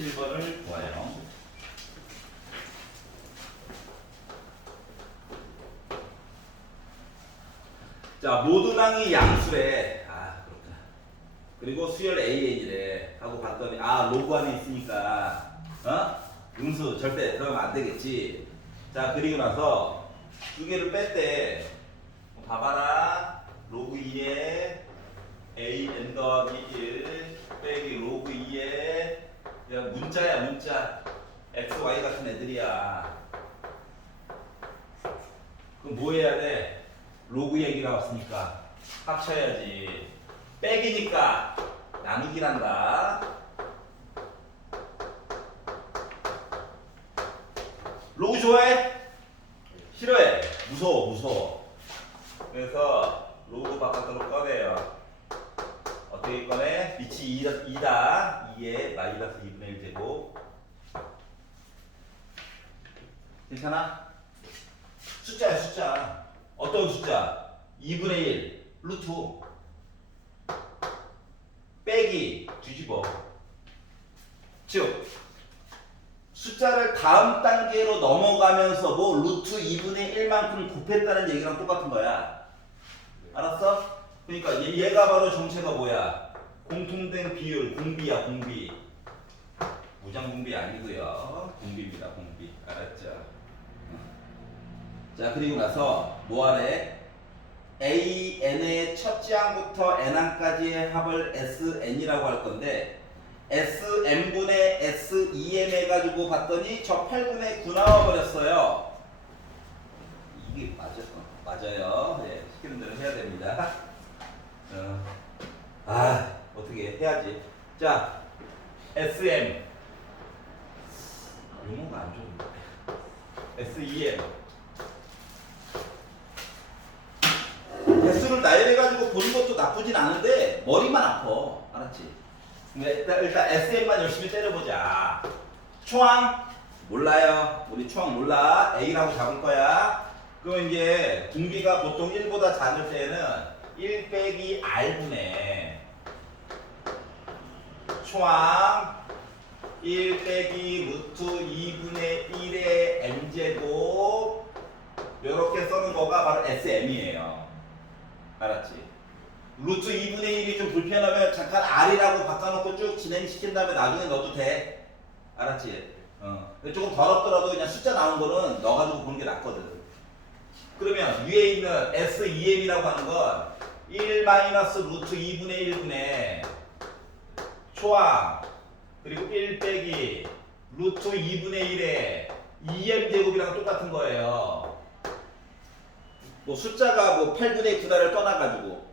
7번을 보아요. 자, 모든항이 양수래. 아, 그렇구나. 그리고 수열 AN이래. 하고 봤더니, 로그 안에 있으니까, 음수 절대 들어가면 안 되겠지. 자, 그리고 나서 두 개를 뺐대. 봐봐라. 로그 2에 AN 더하기 1 빼기 로그 2에 야, 문자야, 문자. X, Y 같은 애들이야. 그럼 뭐 해야 돼? 로그 얘기 나왔으니까 합쳐야지. 빼기니까 나누기란다. 로그 좋아해? 싫어해? 무서워, 무서워. 그래서 로그 바깥으로 꺼내요. 어떻게 꺼내? 빛이 2다. 2에 마이너스 2분의 1 제곱. 괜찮아? 숫자야, 숫자. 어떤 숫자? 2분의 1 루트 빼기 뒤집어. 즉 숫자를 다음 단계로 넘어가면서 뭐 루트 2분의 1만큼 곱했다는 얘기랑 똑같은 거야. 알았어? 그러니까 얘가 바로 정체가 뭐야? 공통된 비율, 공비야, 공비. 무장공비 아니고요. 공비입니다, 공비. 알았죠? 자, 그리고 나서 뭐하래? AN의 첫째 항부터 N항까지의 합을 SN이라고 할 건데 SM분의 SEM 해가지고 봤더니 저 8분의 9 나와버렸어요. 이게 맞아요. 네, 시키는 대로 해야 됩니다. 어떻게 해야지. 자, SM 용어가 안 좋은데 SEM 개수를 나열해가지고 보는 것도 나쁘진 않은데 머리만 아파. 알았지? 일단 SM만 열심히 때려보자. 초항 몰라요. 우리 초항 몰라. A라고 잡을 거야. 그럼 이제 공비가 보통 1보다 작을 때는 1 빼기 R분의 초항 1 빼기 루트 2분의 1의 M제곱 이렇게 써는 거가 바로 SM이에요. 알았지? 루트 2분의 1이 좀 불편하면 잠깐 R이라고 바꿔놓고 쭉 진행시킨 다음에 나중에 넣어도 돼. 알았지? 조금 더럽더라도 그냥 숫자 나온 거는 넣어가지고 보는 게 낫거든. 그러면 위에 있는 SEM이라고 하는 건 1 마이너스 루트 2분의 1분의 초항 그리고 1 빼기 루트 2분의 1의 2M 제곱이랑 똑같은 거예요. 뭐 숫자가 뭐 8분의 9다를 떠나가지고.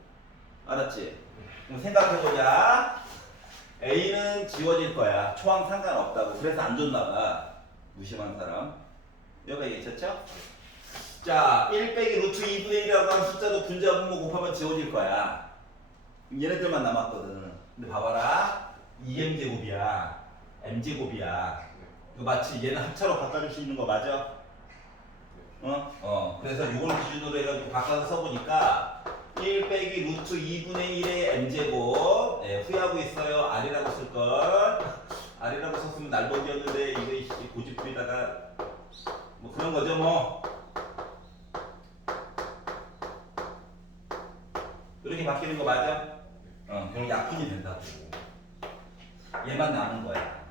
알았지? 그럼 생각해보자. A는 지워질 거야. 초항 상관없다고. 그래서 안 줬나봐. 무심한 사람. 여기가 얘기했죠? 자, 1 빼기 루트 2분의 1이라고 하는 숫자도 분자 분모 곱하면 지워질 거야. 얘네들만 남았거든. 근데 봐봐라. 2M 제곱이야. M 제곱이야. 마치 얘는 합차로 바꿔줄 수 있는 거 맞아? 그래서 이걸 기준으로 해가지고 바꿔서 써보니까 1 빼기 루트 2분의 1의 M제곱. 후회하고 있어요. R이라고 쓸걸. R이라고 썼으면 날먹이었는데 이거 고집부리다가 뭐 그런 거죠 뭐. 이렇게 바뀌는 거 맞아? 그럼 약분이 된다고. 얘만 남은 거야.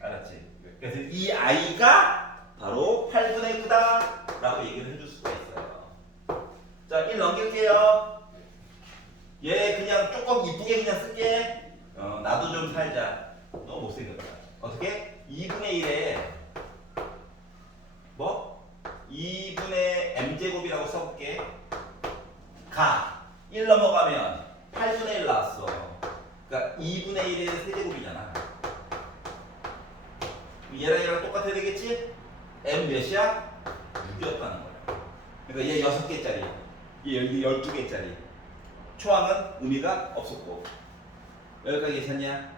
알았지? 그래서 이 I가 바로 8분의 9다 라고 얘기를 해줄 수가 있어요. 자, 1 넘길게요. 얘 그냥 조금 이쁘게 그냥 쓸게. 나도 좀 살자. 너무 못생겼다. 어떻게? 2분의 1에 뭐? 2분의 M제곱이라고 써볼게. 1 넘어가면 8분의 1 나왔어. 그러니까 2분의 1의 세제곱이잖아. 얘랑 똑같아야 되겠지? M 몇이야? 6이었다는 거야. 그러니까 얘 6개짜리, 얘 12개짜리. 초항은 의미가 없었고. 여기까지 괜찮냐?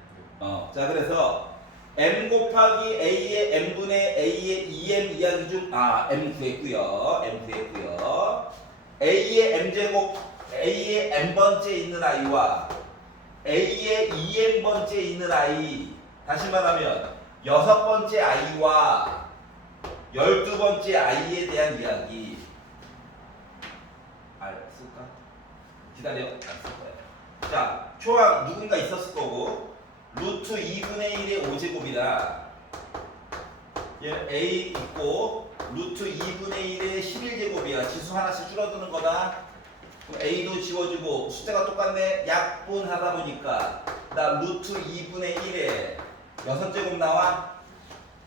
자, 그래서 M 곱하기 A의 M분의 A의 2M 이야기 중, M 구했고요. M 구했고요. A의 M제곱, A의 M번째 있는 I와 A의 2M번째 있는 I. 다시 말하면 6번째 아이와 12번째 아이에 대한 이야기. 쓸까? 기다려. 안 쓸 거야. 자, 초항 누군가 있었을 거고 루트 2분의 1의 5제곱이다. 얘 A 있고 루트 2분의 1의 11제곱이야. 지수 하나씩 줄어드는 거다. 그럼 A도 지워주고 숫자가 똑같네. 약분하다 보니까 나 루트 2분의 1에 6제곱 나와.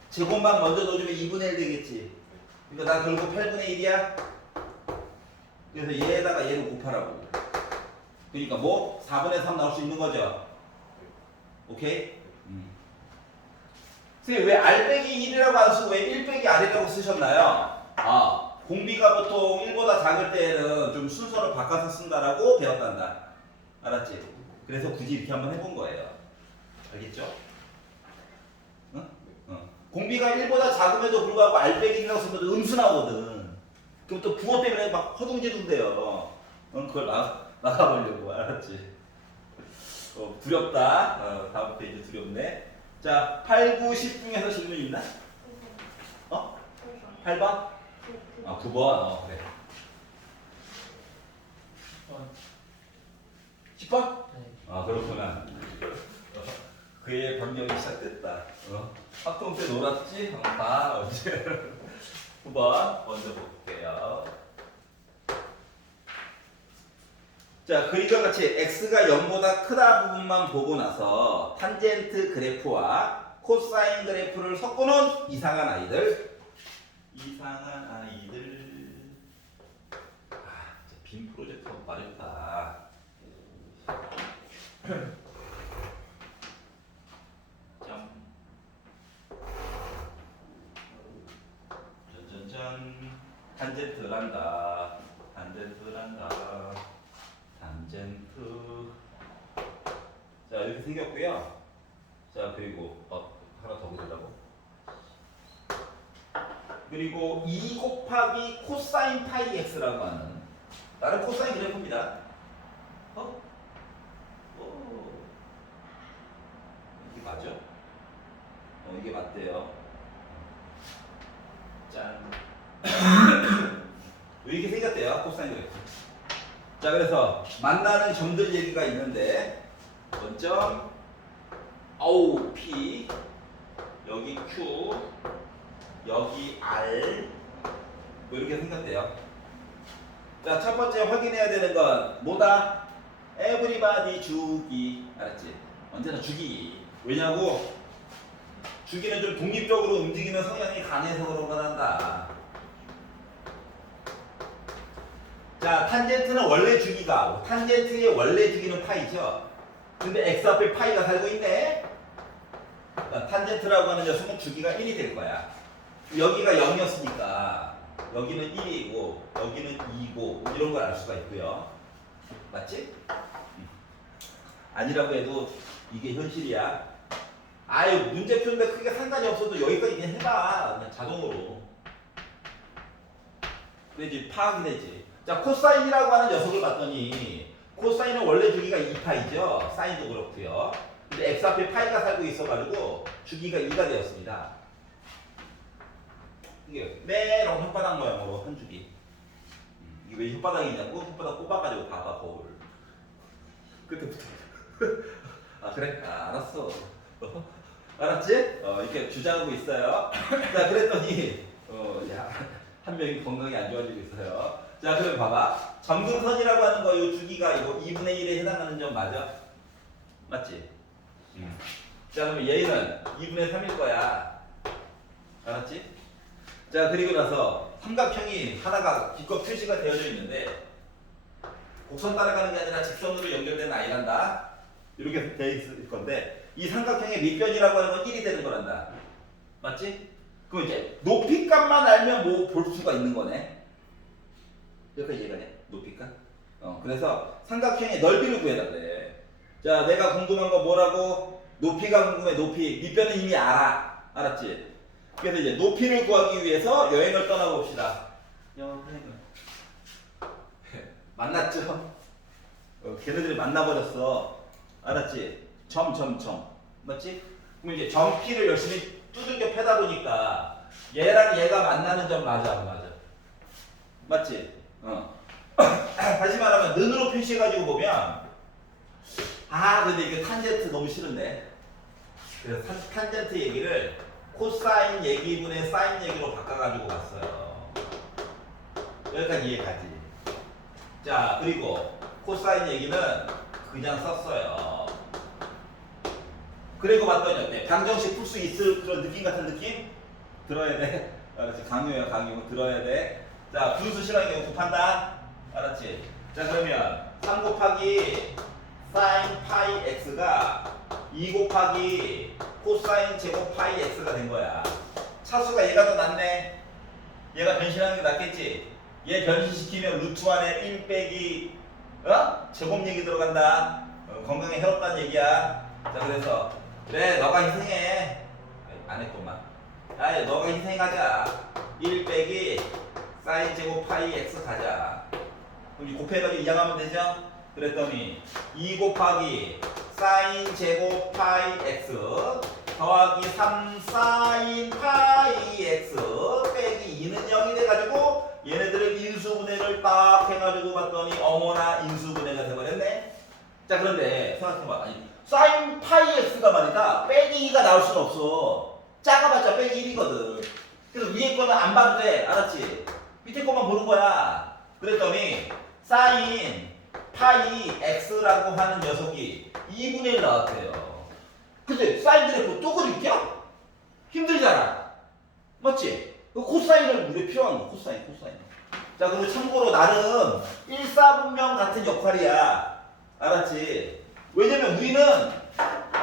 제곱만 먼저 넣어주면 2분의 1 되겠지. 그러니까 나 결국 8분의 1이야. 그래서 얘에다가 얘를 곱하라고. 그러니까 뭐 4분의 3 나올 수 있는 거죠. 오케이? 선생님 왜 R 빼기 1이라고 안 쓰고 왜 1 빼기 R이라고 쓰셨나요? 공비가 보통 1보다 작을 때는 좀 순서를 바꿔서 쓴다라고 배웠단다. 알았지? 그래서 굳이 이렇게 한번 해본 거예요. 알겠죠? 응? 공비가 1보다 작음에도 불구하고 R 빼기 1이라고 쓰면 음수 나오거든. 그럼 또 부호 때문에 막 허둥지둥대요. 그걸 나가보려고. 알았지? 두렵다. 다음 페이지 두렵네. 자, 8, 9, 10 중에서 질문 있나? 8번? 9번. 그래. 10번? 네. 그렇구나. 그의 변경이 시작됐다. 학동 때 놀았지? 다 어제. 9번 먼저 볼게요. 자, 그림과 같이 x가 0보다 크다 부분만 보고 나서 탄젠트 그래프와 코사인 그래프를 섞어놓은 이상한 아이들. 빔 프로젝터 말했다. 짠짠짠. 탄젠트란다. 탄젠트. 자, 이렇게 생겼고요. 자, 그리고 하나 더 그리려고. 그리고 2 곱하기 코사인 파이 x라고 하는 나름 코사인 그래프입니다. 이게 맞죠? 이게 맞대요. 짠. 이렇게 생겼대요. 코사인 그래프. 자, 그래서 만나는 점들 얘기가 있는데 원점 P 여기 Q 여기 R 뭐 이렇게 생겼대요. 자, 첫 번째 확인해야 되는 건 뭐다? Everybody 주기. 알았지? 언제나 주기. 왜냐고? 주기는 좀 독립적으로 움직이는 성향이 강해서 그런 건 한다. 자, 탄젠트는 원래 주기가, 탄젠트의 원래 주기는 파이죠. 근데 x 앞에 파이가 살고 있네. 탄젠트라고 하는 녀석은 주기가 1이 될 거야. 여기가 0이었으니까 여기는 1이고 여기는 2고 이런 걸 알 수가 있고요. 맞지? 아니라고 해도 이게 현실이야. 문제 푸는데 크게 상관이 없어도 여기까지 그냥 해봐. 그냥 자동으로. 그래야지 파악이 되지. 자, 코사인이라고 하는 녀석을 봤더니 코사인은 원래 주기가 2파이죠. 사인도 그렇고요. 근데 x 앞에 파이가 살고 있어가지고 주기가 2가 되었습니다. 이게 메롱 혓바닥 모양으로 한 주기. 이게 왜 혓바닥이냐고? 혓바닥 꼽아가지고 봐봐 거울. 그때부터. 그래? 알았어. 알았지? 이렇게 주장하고 있어요. 자, 그랬더니 한 명이 건강이 안 좋아지고 있어요. 자, 그럼 봐봐. 점근선이라고 하는 거 이 주기가 이거 2분의 1에 해당하는 점 맞아? 맞지? 자, 그러면 얘는 2분의 3일 거야. 알았지? 자, 그리고 나서 삼각형이 하나가 기껏 표시가 되어져 있는데 곡선 따라가는 게 아니라 직선으로 연결된 아이란다. 이렇게 돼 있을 건데 이 삼각형의 밑변이라고 하는 건 1이 되는 거란다. 맞지? 그럼 이제 높이값만 알면 뭐 볼 수가 있는 거네. 여기까지 이해가 돼? 높이값? 그래서 삼각형의 넓이를 구해달래. 자, 내가 궁금한 거 뭐라고? 높이가 궁금해. 높이. 밑변은 이미 알아. 알았지? 그래서 이제 높이를 구하기 위해서 여행을 떠나봅시다. 만났죠? 걔네들이 만나버렸어. 알았지? 점. 맞지? 그럼 이제 점피를 열심히 두들겨 패다 보니까 얘랑 얘가 만나는 점 맞아 안 맞아? 맞지? 다시 말하면 는으로 표시해가지고 보면 근데 이게 탄젠트 너무 싫은데 그래서 탄젠트 얘기를 코사인 얘기분의 사인 얘기로 바꿔가지고 갔어요. 여기까지 이해가지? 자 그리고 코사인 얘기는 그냥 썼어요. 그리고 봤더니 어때? 방정식 풀 수 있을 그런 느낌 같은 느낌? 들어야 돼. 알았지? 강요야 강요. 들어야 돼. 자 분수 실화의 경우 곱한다. 알았지? 자 그러면 3 곱하기 사인 파이 x가 2 곱하기 코사인 제곱 파이 x가 된 거야. 차수가 얘가 더 낫네. 얘가 변신하는 게 낫겠지? 얘 변신시키면 루트 안에 1 빼기 제곱 얘기 들어간다. 건강에 해롭다는 얘기야. 자 그래서 그래 너가 희생해. 안 했구만. 너가 희생하자. 1 빼기 사인 제곱 파이 x 가자. 그럼 곱해가지고 이항하면 되죠? 그랬더니 2 곱하기 사인 제곱 파이 x 더하기 3 사인 파이 x 빼기 2는 0이 돼가지고 얘네들을 인수분해를 딱 해가지고 봤더니 어머나 인수분해가 돼버렸네. 자 그런데 생각해봐. 사인 파이 x가 말이다 빼기 2가 나올 수는 없어. 작아봤자 빼기 1이거든. 그래서 위에 거는 안 봐도 돼. 알았지? 밑에 거만 보는 거야. 그랬더니 사인 파이 x라고 하는 녀석이 2분의 1 나왔대요. 근데 사인 그래프 또 그릴게요? 힘들잖아. 맞지? 코사인을 우리 필요한 거. 코사인. 자 그리고 참고로 나름 1사분면 같은 역할이야. 알았지? 왜냐면 우리는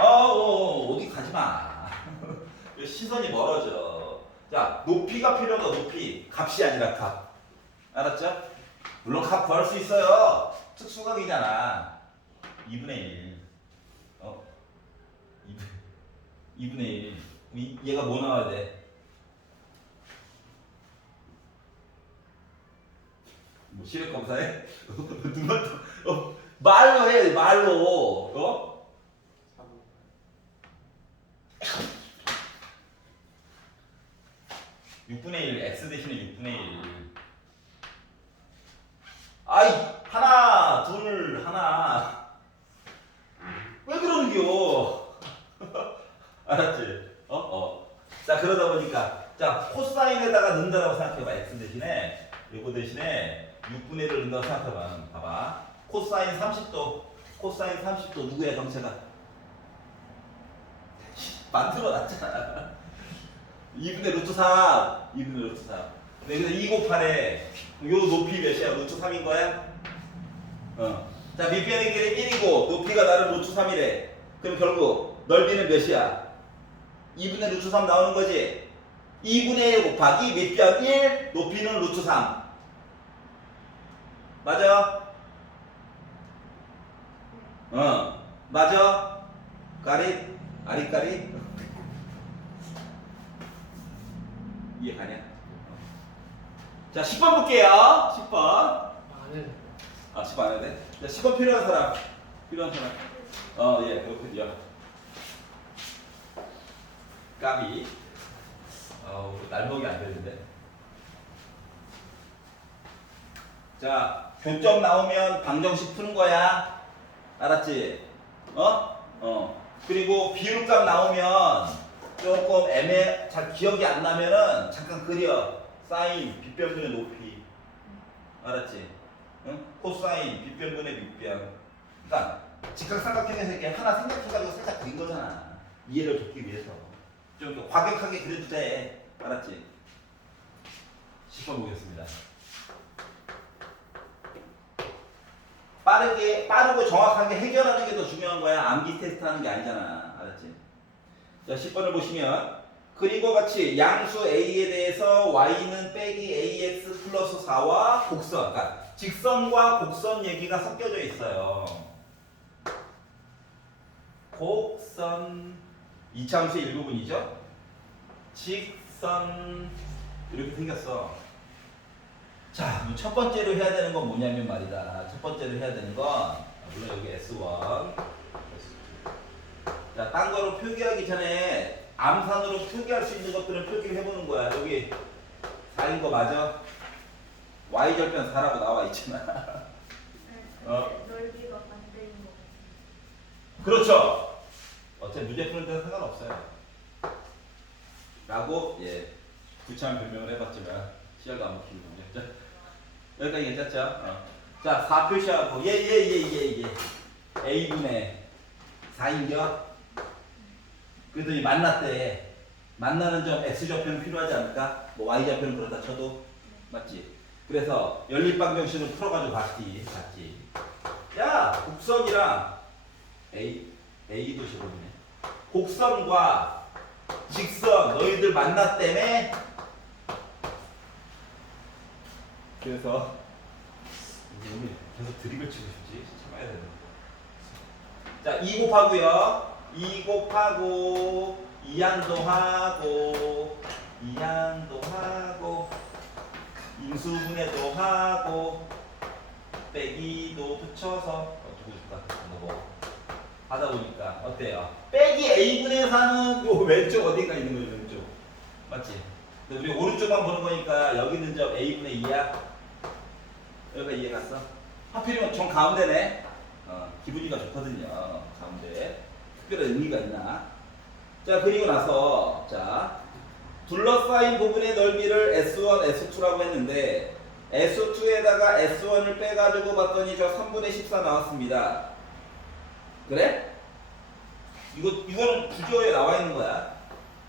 어디 가지마. 시선이 멀어져. 자 높이가 필요한 거. 높이. 값이 아니라 값. 알았죠? 물론 값 구할 수 있어요. 특수각이잖아. 2분의 1. 2분의 1. 얘가 뭐 나와야 돼? 뭐 시력 검사해? 누가 말로 해. 말로. 6분의 1. x 대신에 6분의 1. 하나, 둘, 하나. 왜 그러는겨? 알았지? 자, 그러다 보니까. 자, 코사인에다가 넣는다라고 생각해봐. x 대신에. 요거 대신에 6분의 1을 넣는다고 생각해봐. 봐봐. 코사인 30도. 코사인 30도 누구야, 정체가? 만들어 놨잖아. 2분의 루트 3. 2분의 루트 3. 그래서 2 곱하래. 요 높이 몇이야? 루트 3인 거야? 자, 밑변의 길이 1이고 높이가 나름 루트 3이래. 그럼 결국 넓이는 몇이야? 2분의 루트 3 나오는 거지? 2분의 1 곱하기 밑변 1, 높이는 루트 3. 맞아? 맞아? 까리? 아리까리? 이해 가냐? 자, 10번 볼게요. 10번. 10번 안 해도 돼? 자, 10번 필요한 사람. 예, 그렇군요. 까비. 날먹이 안 되는데. 자, 교점 나오면 방정식 푸는 거야. 알았지? 그리고 비율값 나오면 조금 잘 기억이 안 나면은 잠깐 그려. 사인, 빗변분의 높이. 알았지? 코사인, 빗변분의 밑변. 그러니까 직각삼각형에서 이렇게 하나 생각해가지고 살짝 그린 거잖아. 이해를 돕기 위해서. 좀 이렇게 과격하게 그려도 돼. 알았지? 10번 보겠습니다. 빠르고 정확하게 해결하는 게 더 중요한 거야. 암기 테스트 하는 게 아니잖아. 알았지? 자, 10번을 보시면 그리고 같이 양수 A에 대해서 Y는 빼기 AX 플러스 4와 곡선, 그러니까 직선과 곡선 얘기가 섞여져 있어요. 곡선 이차함수의 일부분이죠. 직선 이렇게 생겼어. 자, 첫 번째로 해야 되는 건 뭐냐면 말이다. 첫 번째로 해야 되는 건 물론 여기 S1, S2 자, 딴 거로 표기하기 전에 암산으로 표기할 수 있는 것들은 표기를 해보는 거야. 여기 4인 거 맞아? y절편 4라고 나와 있잖아. 넓이가 반대인 거. 그렇죠. 어차피 문제 푸는 데는 상관없어요. 라고 예 구차한 변명을 해봤지만 시야가 안 먹히는 거죠. 자, 여기까지 괜찮죠? 자, 4 표시하고 예. A분의 4인겨? 그래도 만났대. 만나는 점 X좌표는 필요하지 않을까? 뭐 Y좌표는 그렇다 쳐도 맞지? 그래서 연립방정식으로 풀어가지고 봤지. 야, 곡선이랑 A도 제곱이네. 곡선과 직선 너희들 만났다며. 그래서 우리 계속 드립을 치고 싶지. 참아야 되는데. 자, 2 곱하고요. 2 곱하고 2항도 하고 2항도 하고 인수분해도 하고 빼기도 붙여서 어쩌고 줄까? 뭐 하다 보니까 어때요? 빼기 A분의 4는 요 왼쪽 어딘가 있는 거죠, 왼쪽. 맞지? 근데 우리 오른쪽만 보는 거니까 여기 있는 점 A분의 2야. 여기가 이해 갔어? 하필이면 정 가운데네. 기분이가 좋거든요. 가운데. 특별한 의미가 있나? 자, 그리고 나서 자 둘러싸인 부분의 넓이를 S1, S2라고 했는데 S2에다가 S1을 빼가지고 봤더니 저 3분의 14 나왔습니다. 그래? 이거는 구조에 나와 있는 거야.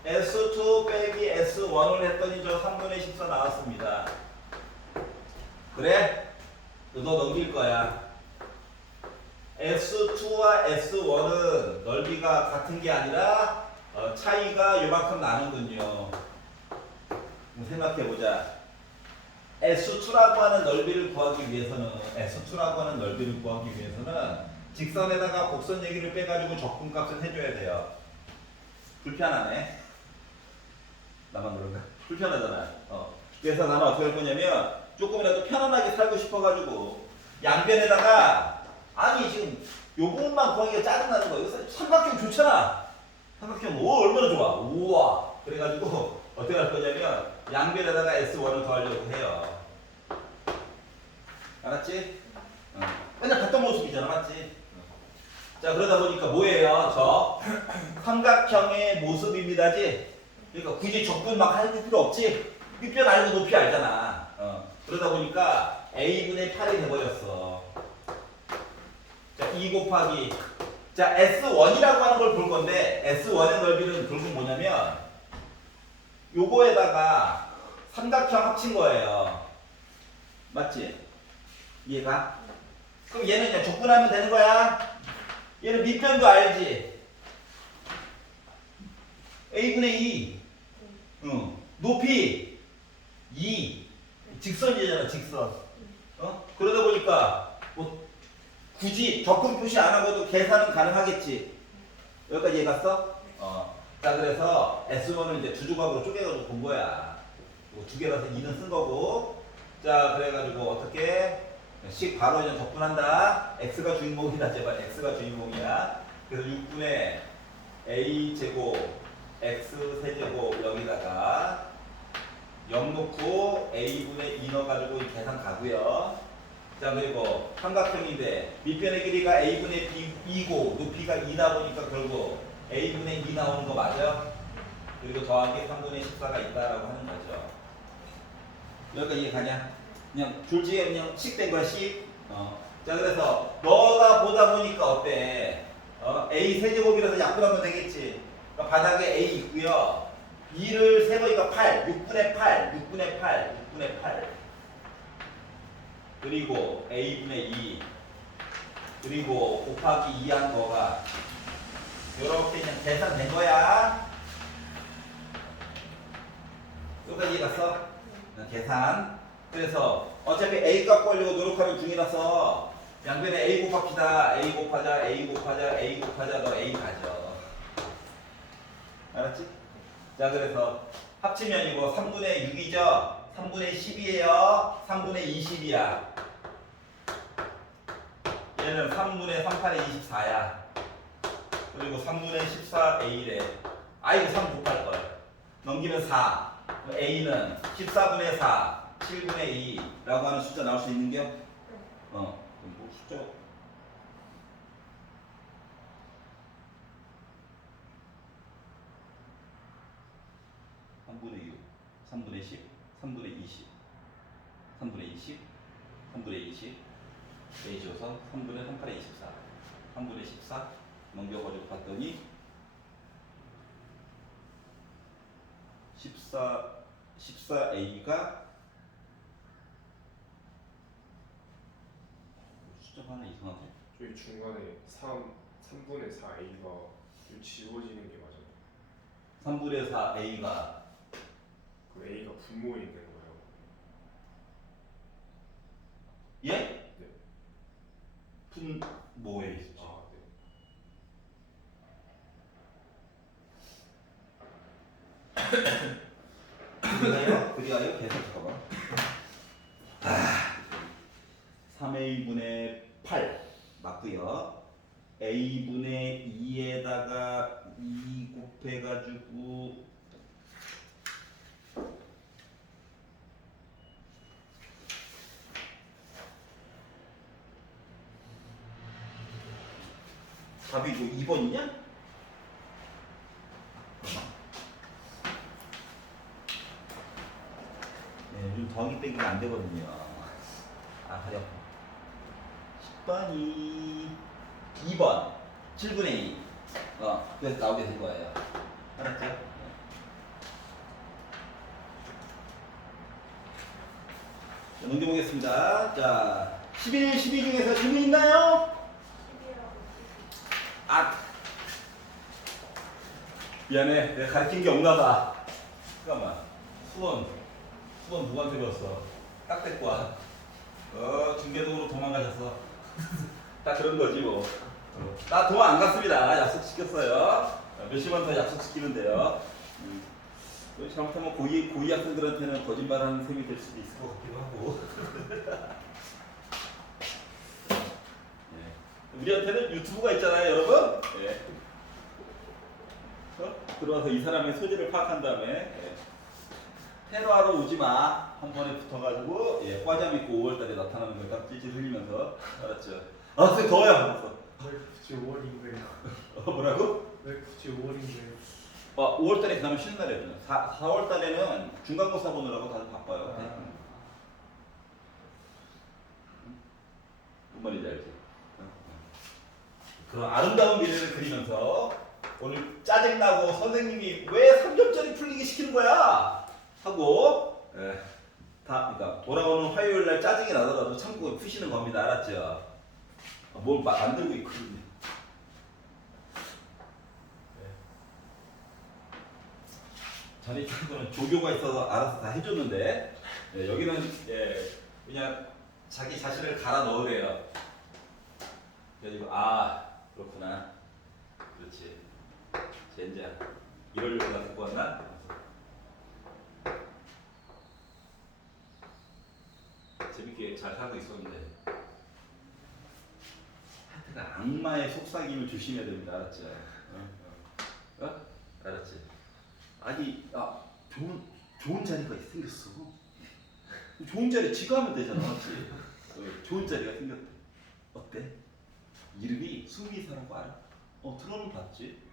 S2 빼기 S1을 했더니 저 3분의 14 나왔습니다. 그래? 너 넘길 거야. S2와 S1은 넓이가 같은 게 아니라 차이가 요만큼 나는군요. 생각해보자. S2라고 하는 넓이를 구하기 위해서는 직선에다가 곡선 얘기를 빼가지고 적분값을 해줘야 돼요. 불편하네. 나만 그런가? 불편하잖아. 그래서 나는 어떻게 할 거냐면 조금이라도 편안하게 살고 싶어가지고 양변에다가 아니 지금 요 부분만 구하기가 짜증나는 거야. 이거 삼각형 좋잖아. 삼각형 얼마나 좋아. 우와. 그래가지고 어떻게 할 거냐면 양변에다가 S1을 더하려고 해요. 알았지? 맨날 같은 모습이잖아. 맞지? 자, 그러다 보니까 뭐예요? 저 삼각형의 모습입니다지? 그러니까 굳이 적분 막 할 필요 없지? 밑변 알고 높이 알잖아. 그러다 보니까 A분의 8이 돼버렸어. 자, 2 곱하기 자, S1이라고 하는 걸 볼 건데 S1의 넓이는 결국 뭐냐면 요거에다가 삼각형 합친 거예요. 맞지? 이해가? 그럼 얘는 그냥 적분하면 되는 거야. 얘는 밑변도 알지? A분의 2 높이 2 직선이잖아, 직선. 그러다 보니까 뭐 굳이 적분 표시 안 하고도 계산은 가능하겠지. 여기까지 이해갔어? 자, 그래서 S1을 이제 두 조각으로 쪼개가지고 본 거야. 뭐 두 개라서 2는 쓴 거고. 자, 그래가지고 어떻게? 식 바로 그냥 적분한다. X가 주인공이다, 제발. X가 주인공이야. 그래서 6분의 A 제곱 X 세제곱 여기다가 0 놓고 A분의 2 넣어가지고 계산 가고요. 자, 그리고 삼각형인데 밑변의 길이가 A분의 2고 높이가 2다 보니까 결국 A분의 2 나오는 거 맞아? 그리고 더하기 3분의 14가 있다라고 하는 거죠. 여기가 이해가냐? 그냥 줄지에 그냥 식된 거야, 식. 자, 그래서 너가 보다 보니까 어때? A 세제곱이라서 약분하면 되겠지. 그러니까 바닥에 A 있고요. 2를 세보니까 8, 6분의 8, 6분의 8, 6분의 8. 그리고 A분의 2 그리고 곱하기 2한 거가 이렇게 그냥 계산된 거야. 여기까지 이해갔어? 계산. 그래서 어차피 A 값 구하려고 노력하는 중이라서 양변에 A 곱합시다. A 곱하자, A 곱하자, A 곱하자. 너 A 가져. 알았지? 자, 그래서 합치면 이거 3분의 6이죠? 3분의 10이에요. 3분의 20이야. 얘는 3분의 38의 24야. 그리고 3분의 14a래. 아 이거 3 곱할 걸. 넘기면 4. a는 14분의 4, 7분의 2라고 하는 숫자 나올 수 있는 게 네. 뭐 숫자 3분의 6, 3분의 10, 3분의 20, 3분의 20, 3분의 20 빼줘서 3분의 38에 24, 3분의 14 넘겨가지고 봤더니 14A가 숫자가 하나 이상하네. 저희 중간에 3분의 4a가 지워지는 게 맞아요. 3분의 4A가 그 a가 분모에 있는 거예요. 예? 네. 분모에 있지. 아, 네. 그리하여 계속 잠깐만. 3a분의 8 맞고요. a분의 2에다가 2 곱해가지고 답이 뭐 2번이냐? 네, 요즘 더하기 빼기가 안 되거든요. 아, 다리 아파. 10번이 2번 7분의 2. 그래서 나오게 된 거예요. 알았죠? 네. 자, 넘겨보겠습니다. 자, 11, 12 중에서 질문 있나요? 10이라고 아, 미안해. 내가 가르친 게 없나 봐. 잠깐만. 수원 누구한테 배웠어? 딱 데리고 와. 중계동으로 도망가셨어. 다 그런 거지 뭐. 나 도망 안 갔습니다. 약속시켰어요. 몇 시간 더 약속시키면 돼요. 잘못하면 고위 학생들한테는 거짓말하는 셈이 될 수도 있을 것 같기도 하고. 네. 우리한테는 유튜브가 있잖아요, 여러분. 네. 들어와서 이 사람의 소질을 파악한 다음에 테러하러 오지 마. 한 번에 붙어가지고 과자 믿고 5월달에 나타나는 걸 딱 찔찔 흘리면서 알았죠. 아, 선생님 더워요. 알았어. 왜 굳이 5월인가요? 뭐라고? 왜 굳이 5월인가요? 5월달에 그 다음에 쉬는 날이었잖아. 4월달에는 중간고사 보느라고 다들 바빠요. 뭔 말인지 알지? 그런 아름다운 미래를 그리면서 오늘 짜증나고 선생님이 왜 3점짜리 풀리기 시키는 거야? 하고 그러니까 돌아오는 화요일날 짜증이 나더라도 참고 푸시는 겁니다. 알았죠? 뭘 만들고 있거든요. 전에 친구는 조교가 있어서 알아서 다 해줬는데 여기는 그냥 자기 자신을 갈아 넣으래요. 그래가지고 그렇구나. 그렇지. 젠장 이러려고 나 데리고 왔나? 재밌게 잘 살고 있었는데 하여튼 악마의 속삭임을 조심해야 됩니다. 알았지? 알았지? 아니 좋은 자리가 생겼어. 좋은 자리 지가 하면 되잖아. 맞지? 좋은 자리가 생겼대. 어때? 이름이 수미사라고 알아? 들어는 봤지?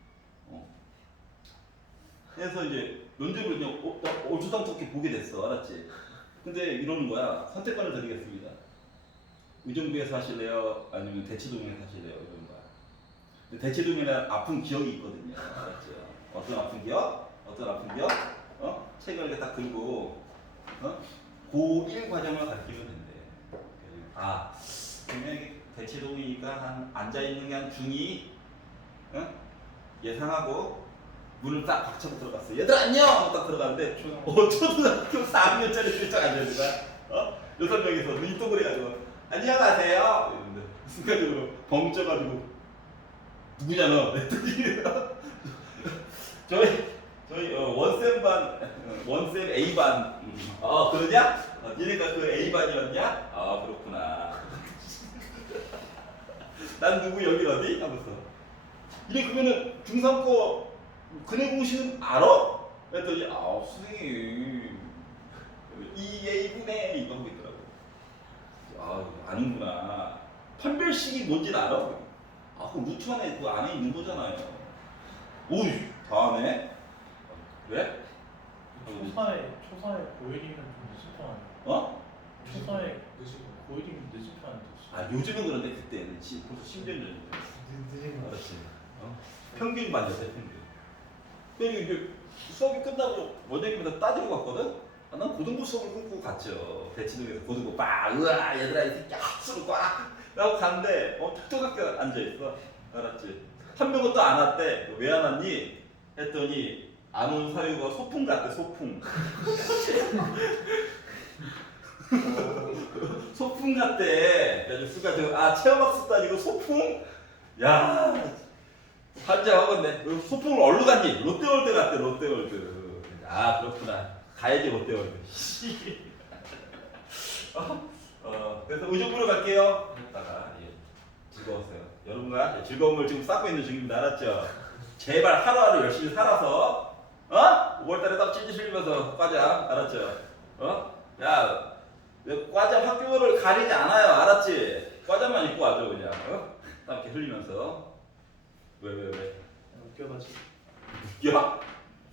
그래서 이제 면접을 그냥 어주당찮게 보게 됐어. 알았지? 근데 이러는 거야. 선택권을 드리겠습니다. 의정부에서 하실래요? 아니면 대치동에서 하실래요? 이런 거야. 근데 대치동에는 아픈 기억이 있거든요. 알았죠? 어떤 아픈 기억? 책을 이렇게 딱 들고 고1 과정을 가르치면 된대. 그냥 대치동이니까 한 앉아있는 게 한 중2 예상하고 문을 딱 박차고 들어갔어. 얘들 안녕! 딱 들어갔는데 초등학교 4학년짜리 들짝 앉아있는 거야. 6명이서 눈이 동그래가지고 안녕하세요! 이러는데 순간적으로 벙쪄가지고 누구냐 너? 그랬더니 저희 원쌤 A반 그러냐? 니네가 그 A반이었냐? 그렇구나. 난 누구 여기 어디? 하면서 이래 그러면은 중3 거 근해 공식은 알아? 그랬더니 선생님 2a분의 이거 하고 있더라고. 아는구나. 판별식이 뭔지는 알아? 그 루트 안에 그 안에 있는 거잖아요. 오, 다 아네? 왜? 초사에 고일이면 좀 늦은 편 아니야? 어? 초사에 고일이면 늦은 편 아니야? 요즘은 그런데 그때는 벌써 10년 전이니까. 늦은 거. 알았지. 평균 맞았어, 평균. 그리고 이제 수업이 끝나고 원장님한테 따지러 갔거든? 난 고등부 수업을 끊고 갔죠. 대치동에서 고등부 으아, 얘들아, 이 새끼 학수를 꽉! 라고 갔는데, 똑똑하게 앉아있어. 알았지? 한 명은 또 안 왔대. 왜 안 왔니? 했더니, 안 온 사유가 소풍 갔대, 소풍. 소풍 갔대. 그래서 수가 체험학습도 아니고 소풍? 야, 환장하겠네. 소풍을 어디로 갔니? 롯데월드 갔대, 롯데월드. 그렇구나. 가야지, 롯데월드. 그래서 의정부로 갈게요. 했다가, 즐거웠어요. 여러분과 즐거움을 지금 쌓고 있는 중입니다. 알았죠? 제발 하루하루 열심히 살아서, 5월달에 딱 찌질 흘리면서 과장, 알았죠? 야, 과장 학교를 가리지 않아요. 알았지? 과장만 입고 와줘, 그냥. 딱 이렇게 흘리면서. 왜? 웃겨가지고. 웃겨?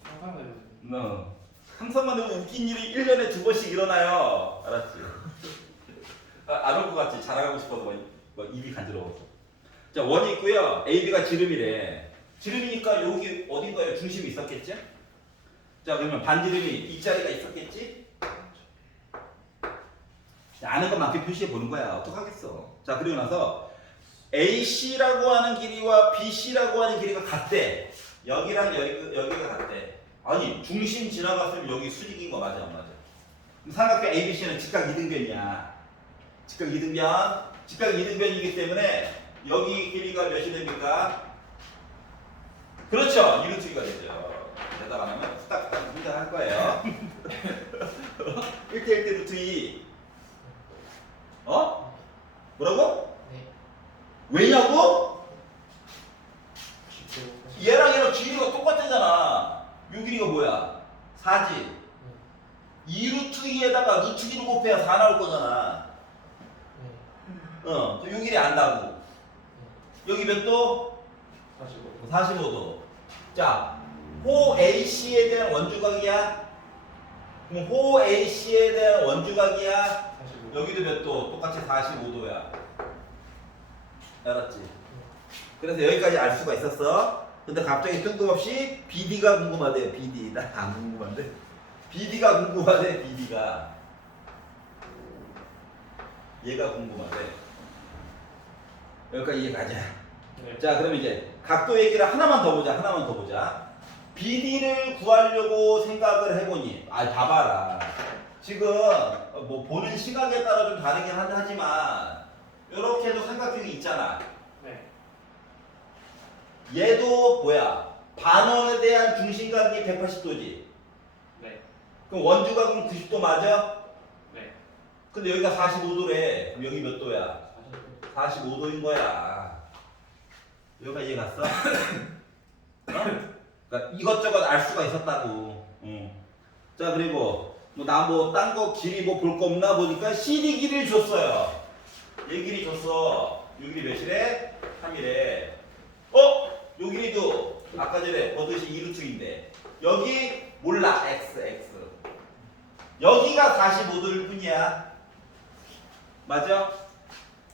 상상되거든. 항상만 해도 웃긴 일이 1년에 2번씩 일어나요. 알았지? 안 올 것 같지? 자랑하고 싶어서 막 입이 간지러워서. 자, 원이 있고요. A, B가 지름이래. 지름이니까 여기 어딘가에 중심이 있었겠지? 자, 그러면 반지름이 이 자리가 있었겠지? 아는 것만큼 표시해 보는 거야. 어떡하겠어. 자, 그리고 나서 AC라고 하는 길이와 BC라고 하는 길이가 같대. 여기랑 여기가 같대. 아니, 중심 지나갔으면 여기 수직인 거 맞아, 안 맞아? 그럼 삼각형 ABC는 직각 이등변이야. 직각 이등변이기 때문에 여기 길이가 몇이 됩니까? 그렇죠. 2루트가 되죠. 대답 안 하면 후딱후딱 혼자 할 거예요. 1대1 대 루트 2. 뭐라고? 네. 왜냐고? 쉽죠. 얘랑 길이가 똑같잖아. 요 길이가 뭐야? 4지. 2루트 2에다가 루트 2를 곱해야 4 나올 거잖아. 요 길이 안다고. 여기 몇 도? 45도. 자, 호 AC에 대한 원주각이야? 그럼 호 AC에 대한 원주각이야? 여기도 몇 도? 똑같이 45도야. 알았지? 그래서 여기까지 알 수가 있었어. 근데 갑자기 뜬금없이 BD가 궁금하대요. BD. 나 안 궁금한데? BD가 궁금하대. BD가. 얘가 궁금하대. 여기까지 이해가자. 네. 자, 그럼 이제 각도 얘기를 하나만 더 보자. BD를 구하려고 생각을 해보니, 봐봐라. 지금 뭐 보는 시각에 따라 좀 다르긴 하지만 이렇게 해도 삼각형이 있잖아. 네. 얘도 뭐야? 반원에 대한 중심각이 180도지. 네. 그럼 원주각은 90도 맞아? 네. 근데 여기가 45도래. 그럼 여기 몇 도야? 45도인 거야. 여기가 이해 갔어? 그러니까 이것저것 알 수가 있었다고. 자, 그리고 딴 거 길이 볼 거 없나 보니까 CD 길이를 줬어요. 얘 길이 줬어. 요 길이 몇이래? 3이래. 요 길이도 아까 전에 보듯이 2루트인데 여기 몰라. X. 여기가 45도일 뿐이야. 맞아?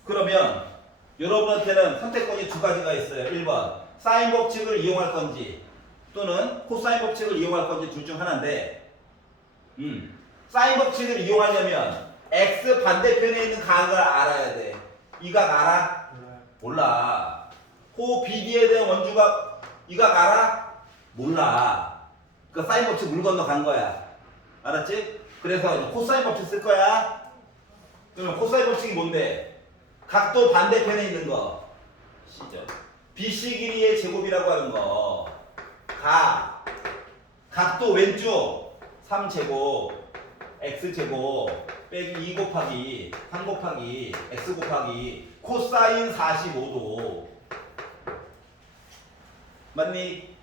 그러면 여러분한테는 선택권이 두 가지가 있어요. 1번 사인 법칙을 이용할 건지 또는 코사인 법칙을 이용할 건지 둘 중 하나인데 사인 법칙을 이용하려면 x 반대편에 있는 각을 알아야 돼. 이 각 알아? 몰라. 호 BD에 대한 원주각 이 각 알아? 몰라. 그러니까 사인 법칙 물 건너 간 거야. 알았지? 그래서 코사인 법칙 쓸 거야. 그러면 코사인 법칙이 뭔데? 각도 반대편에 있는 거 C죠. BC 길이의 제곱이라고 하는 거. 각도 왼쪽 3제곱 X제곱 빼기 2 곱하기 3 곱하기 X 곱하기 코사인 45도. 맞니?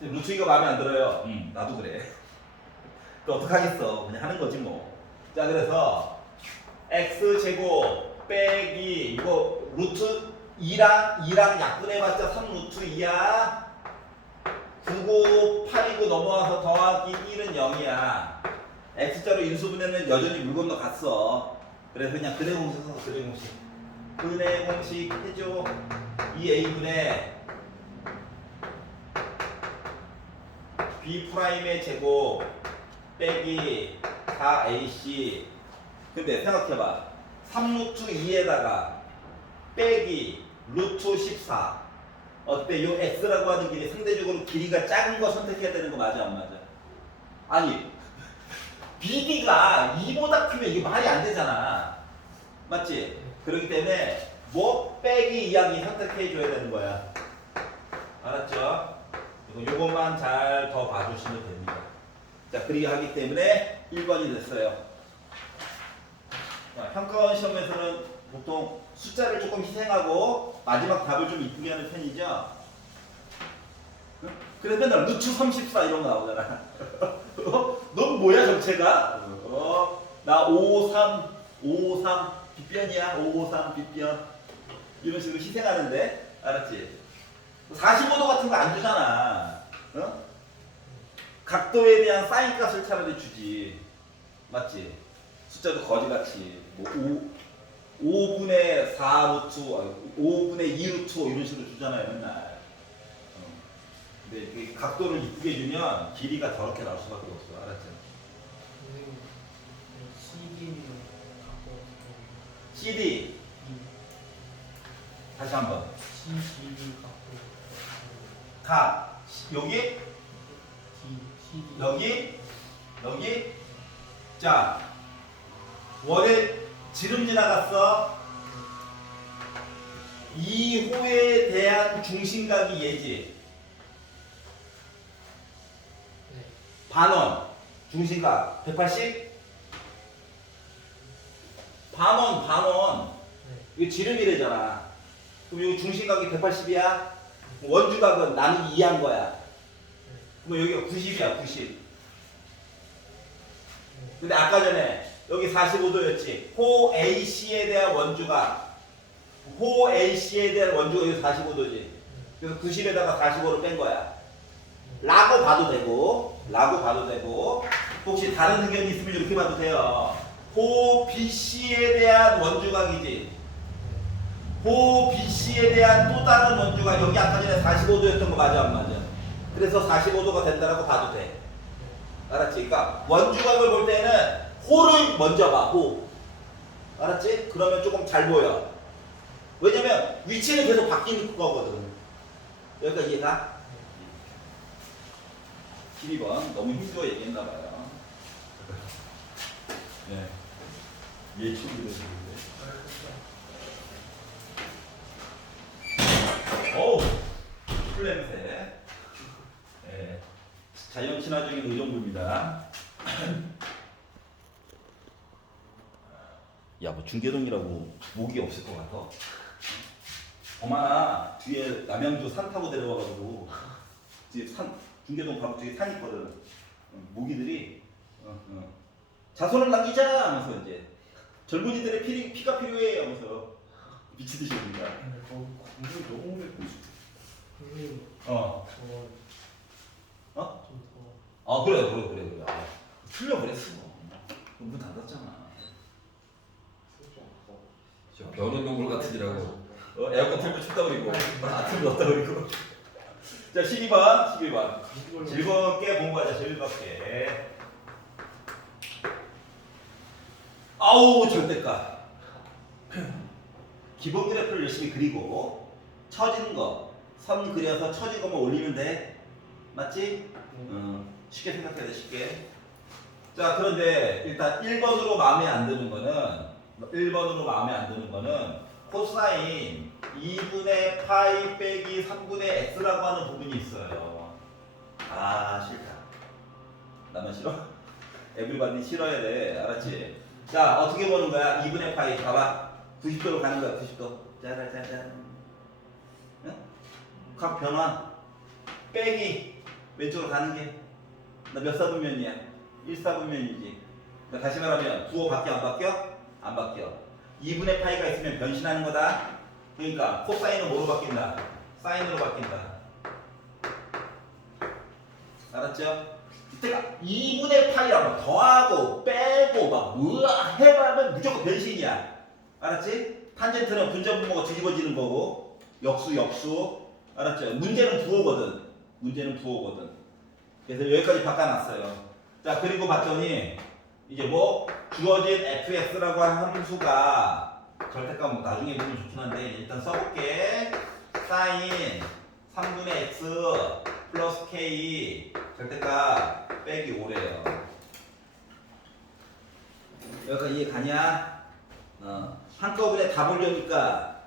루트 2가 마음에 안 들어요. 나도 그래. 또 어떡하겠어. 그냥 하는 거지 뭐. 자, 그래서 x제곱 빼기 이거 루트 2랑 약분해봤자 3 루트 2야. 9고 8이고 넘어와서 더하기 1은 0이야. x자로 인수분해는 여전히 물 건너 갔어. 그래서 그냥 근해 공식 써서 근해 공식. 근해 공식 해줘. 2a분의 b 프라임의 제곱 빼기 4ac. 근데 생각해봐. 3루트 2에다가 빼기 루트 14. 어때? 요 x라고 하는 길이 상대적으로 길이가 작은 거 선택해야 되는 거 맞아 안 맞아? 아니 BD가 2보다 크면 이게 말이 안 되잖아. 맞지? 그렇기 때문에 뭐 빼기 이항이 선택해 줘야 되는 거야. 알았죠? 요것만 잘 더 봐주시면 됩니다. 자, 그렇게 하기 때문에 1번이 됐어요. 평가원 시험에서는 보통 숫자를 조금 희생하고 마지막 답을 좀 이쁘게 하는 편이죠. 그래서 맨날 루트 34 이런 거 나오잖아. 넌 뭐야 정체가? 나 553 빗변이야. 553 빗변. 이런 식으로 희생하는데 알았지? 45도 같은 거 안 주잖아. 각도에 대한 사인 값을 차라리 주지. 맞지? 숫자도 거지같이 뭐 5분의 4 루트, 5분의 2 루트 이런 식으로 주잖아요 맨날. 근데 이게 각도를 이쁘게 주면 길이가 저렇게 나올 수밖에 없어. 알았죠? CD를 갖고 CD 다시 한번 CD를 갖고 각 여기 CD 여기 자 원에 지름 지나갔어. 2호에 대한 중심각이 얘지. 네. 반원 중심각 180 반원 네. 이거 지름이래잖아. 그럼 이거 중심각이 180이야. 원주각은 나누기 2한 거야. 그럼 여기가 90이야 90. 근데 아까 전에 여기 45도였지. 호 AC에 대한 원주각 호 AC에 대한 원주가 여기 45도지. 그래서 90에다가 45를 뺀 거야. 라고 봐도 되고 혹시 다른 의견이 있으면 이렇게 봐도 돼요. 호 BC에 대한 원주각이지. 호 BC에 대한 또 다른 원주각 여기 아까 전에 45도였던 거 맞아 안 맞아? 그래서 45도가 된다라고 봐도 돼. 알았지? 그러니까 원주각을 볼 때는 호를 먼저 봐. 호. 알았지? 그러면 조금 잘 보여. 왜냐면 위치는 계속 바뀌는 거거든. 여기까지 이해가? 12번 너무 힘들어 얘기했나 봐요. 네. 예측이 되는데. 어우, 풀 냄새. 네. 자연 친화적인 의정부입니다. 야, 뭐 중계동이라고 목이 없을 것 같아. 어마나 뒤에 남양주 산 타고 내려와가지고 뒤에 중계동 바로 뒤에 산 있거든. 모기들이 자손을 남기자 하면서 이제 젊은이들의 피가 필요해 하면서 미치듯이 옵니다. 근데 거기 너무 맵고 선생님 어. 좀 더. 아 그래. 아, 틀려 그랬어. 문 닫았잖아. 저 겨울은 동굴 같으지라고. 에어컨 틀면 춥다 그리고 틀면 덥다 그리고. 자 12번 즐겁게 공부하자. 즐겁게. 아우 절대가. 기본 그래프를 열심히 그리고 처지는 거 선 그려서 처진 것만 올리면 돼. 맞지? 쉽게 생각해야 돼. 쉽게. 자 그런데 일단 1번으로 마음에 안 드는 거는 코사인 2분의 파이 빼기 3분의 x라고 하는 부분이 있어요. 아 싫다. 나만 싫어? 에브리바디 싫어야 돼. 알았지? 자 어떻게 보는 거야? 2분의 파이 봐봐. 90도로 가는 거야. 90도. 짜자자잔. 응? 각 변환. 빼기 왼쪽으로 가는 게 나 몇 사분면이야? 1사분면이지. 그러니까 다시 말하면 부호 바뀌어 안 바뀌어? 안 바뀌어. 2분의 파이가 있으면 변신하는 거다. 그러니까 코사인은 뭐로 바뀐다? 사인으로 바뀐다. 알았죠? 이때가 2분의 파이라고 더하고 빼고 막 으아 해봐면 무조건 변신이야. 알았지? 탄젠트는 분자분모가 뒤집어지는 거고 역수 알았죠? 문제는 부호거든. 문제는 부호거든. 그래서 여기까지 바꿔놨어요. 자 그리고 봤더니 이제 뭐 주어진 fx라고 하는 함수가 절대값 뭐 나중에 보면 좋긴 한데 일단 써볼게. 사인 3분의 x 플러스 k 절대값 빼기 5래요. 여기까지 이해 가냐? 한꺼번에 다 보려니까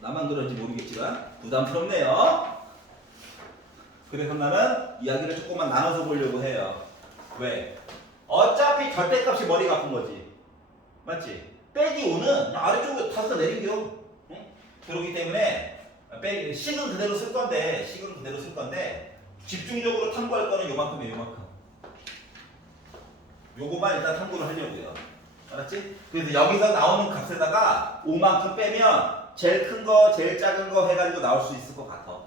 나만 그런지 모르겠지만 부담스럽네요. 그래서 나는 이야기를 조금만 나눠서 보려고 해요. 왜? 어차피 절대값이 머리가 아픈 거지. 맞지? 빼기 5는 아래쪽에 다서 내린겨. 응? 그렇기 때문에 식은 그대로 쓸 건데 집중적으로 탐구할 거는 요만큼이에요. 요만큼. 요거만 일단 탐구를 하려고요. 알았지? 그래서 여기서 나오는 값에다가 5만큼 빼면 제일 큰 거, 제일 작은 거 해가지고 나올 수 있을 것 같아.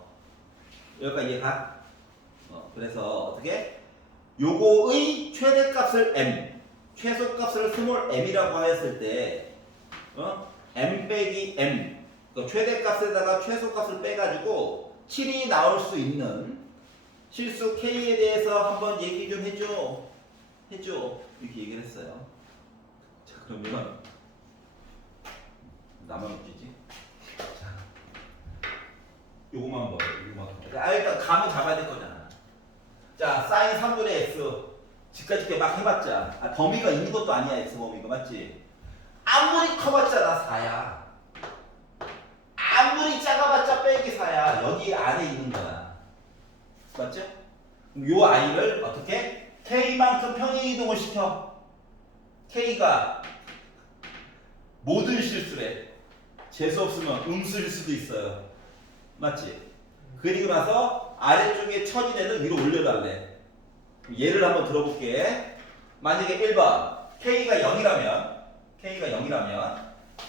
여기까지 이해가? 그래서 어떻게? 요거의 최대값을 m, 최소값을 스몰 m이라고 했을 때 m 빼기 m, 그 최대값에다가 최소값을 빼가지고 7이 나올 수 있는 실수 k에 대해서 한번 얘기 좀 해줘. 이렇게 얘기를 했어요. 자 그러면 나만 웃기지? 자 요거만 봐. 일단 감은 잡아야 될 거잖아. 자 사인 3분의 x 집까지 막 해봤자 범위가 있는 것도 아니야. x 범위가 맞지? 아무리 커봤자 나 4야. 아무리 작아봤자 빼기 4야. 여기 안에 있는 거야. 맞죠? 그럼 요 아이를 어떻게? k만큼 평행이동을 시켜. k가 모든 실수래. 재수 없으면 음수일 수도 있어요. 맞지? 그리고 나서 아래쪽에 처진 애를 위로 올려달래. 예를 한번 들어볼게. 만약에 1번 k가 0이라면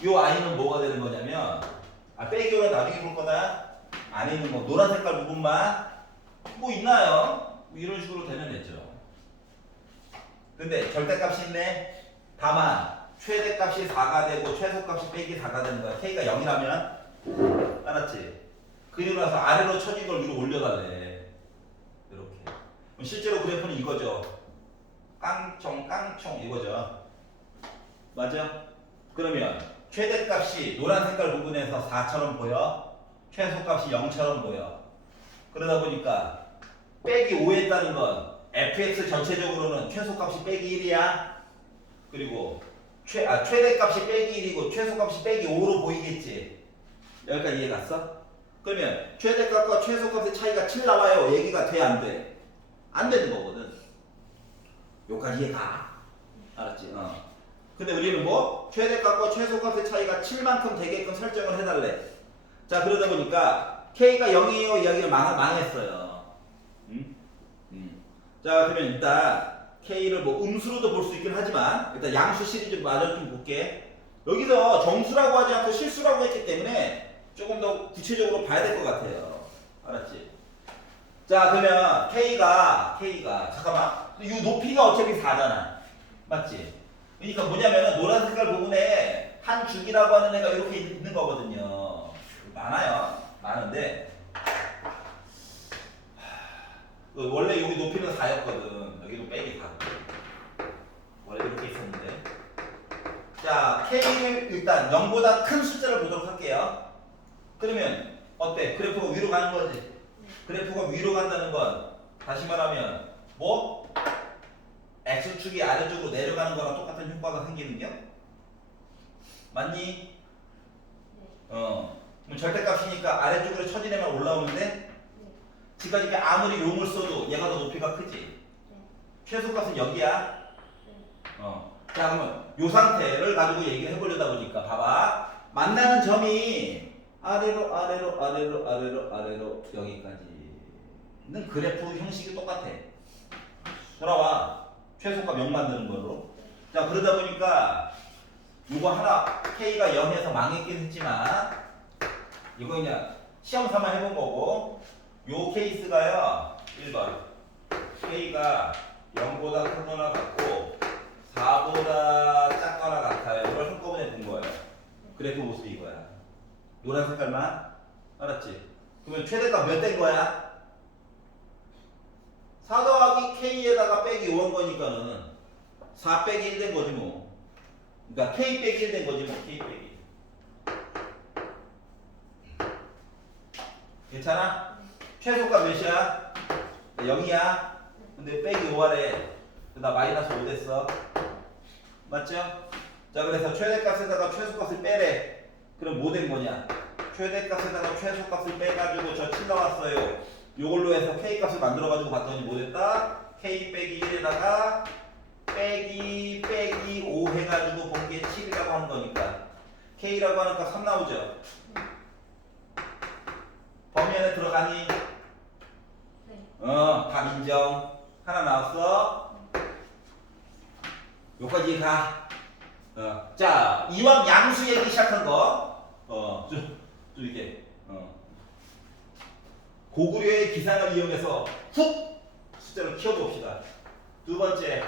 요 i는 뭐가 되는 거냐면 빼기 5는 나중에 볼 거다. 안에 있는 뭐 노란 색깔 부분만 뭐 있나요? 뭐 이런 식으로 되는 애죠. 근데 절대값이 있네. 다만 최대값이 4가 되고 최소값이 빼기 4가 되는 거야. k가 0이라면 알았지? 그리고 나서 아래로 쳐진 걸 위로 올려달래. 이렇게. 실제로 그래프는 이거죠. 깡총 이거죠. 맞아? 그러면 최대값이 노란 색깔 부분에서 4처럼 보여. 최소값이 0처럼 보여. 그러다 보니까 빼기 5 했다는 건 fx 전체적으로는 최소값이 빼기 1이야. 그리고 최대값이 빼기 1이고 최소값이 빼기 5로 보이겠지. 여기까지 이해 갔어? 그러면 최대값과 최소값의 차이가 7 나와요. 얘기가 돼? 안 돼? 안 되는 거거든. 여기까지 이해가? 알았지? 근데 우리는 뭐? 최대값과 최소값의 차이가 7만큼 되게끔 설정을 해달래. 자 그러다 보니까 k가 0이에요 이야기를 망했어요. 자 그러면 일단 k를 뭐 음수로도 볼 수 있긴 하지만 일단 양수 시리즈 마저 좀 볼게. 여기서 정수라고 하지 않고 실수라고 했기 때문에 조금 더 구체적으로 봐야 될 것 같아요. 알았지? 자 그러면 k가 잠깐만 이 높이가 어차피 4잖아. 맞지? 그러니까 뭐냐면은 노란 색깔 부분에 한 줄기라고 하는 애가 이렇게 있는 거거든요. 많은데 원래 여기 높이는 4였거든. 여기도 빼기 4. 원래 이렇게 있었는데. 자 k를 일단 0보다 큰 숫자를 보도록 할게요. 그러면 어때? 그래프가 위로 가는 거지. 그래프가 위로 간다는 건 다시 말하면 뭐? x축이 아래쪽으로 내려가는 거랑 똑같은 효과가 생기는겨? 맞니? 그럼 절대값이니까 아래쪽으로 처진 애만 올라오는데 지금까지 아무리 용을 써도 얘가 더 높이가 크지? 최소값은 여기야? 자 그러면 요 상태를 가지고 얘기를 해보려다 보니까 봐봐. 만나는 점이 아래로 여기까지 는 그래프 형식이 똑같아. 돌아와. 최소값 0 만드는 걸로. 자, 그러다 보니까 이거 하나 K가 0에서 망했긴 했지만 이거 그냥 시험 삼아 해본 거고 요 케이스가요 1번 K가 0보다 크거나 같고 4보다 작거나 같아요. 이걸 한꺼번에 본 거예요. 그래프 모습이 이거야. 노란 색깔만. 알았지? 그러면 최대값 몇 된 거야? 4 더하기 K에다가 빼기 5한 거니까는 4 빼기 1 된 거지 뭐. 그러니까 K 빼기 1 된 거지 뭐. K 빼기. 괜찮아? 최소값 몇이야? 0이야. 근데 빼기 5하래. 나 마이너스 5 됐어. 맞죠? 자, 그래서 최대값에다가 최소값을 빼래. 그럼 뭐 된 거냐? 최대값에다가 최소값을 빼가지고 저 7 나왔어요. 요걸로 해서 K값을 만들어가지고 봤더니 뭐 됐다? K 빼기 1에다가 빼기 5 해가지고 본 게 7이라고 하는 거니까 K라고 하는 값 3 나오죠? 범위 안에 들어가니? 네. 답 인정. 하나 나왔어. 여기까지 가. 자, 이왕 양수 얘기 시작한 거, 좀 이렇게, 고구려의 기상을 이용해서 훅 숫자를 키워봅시다. 두 번째,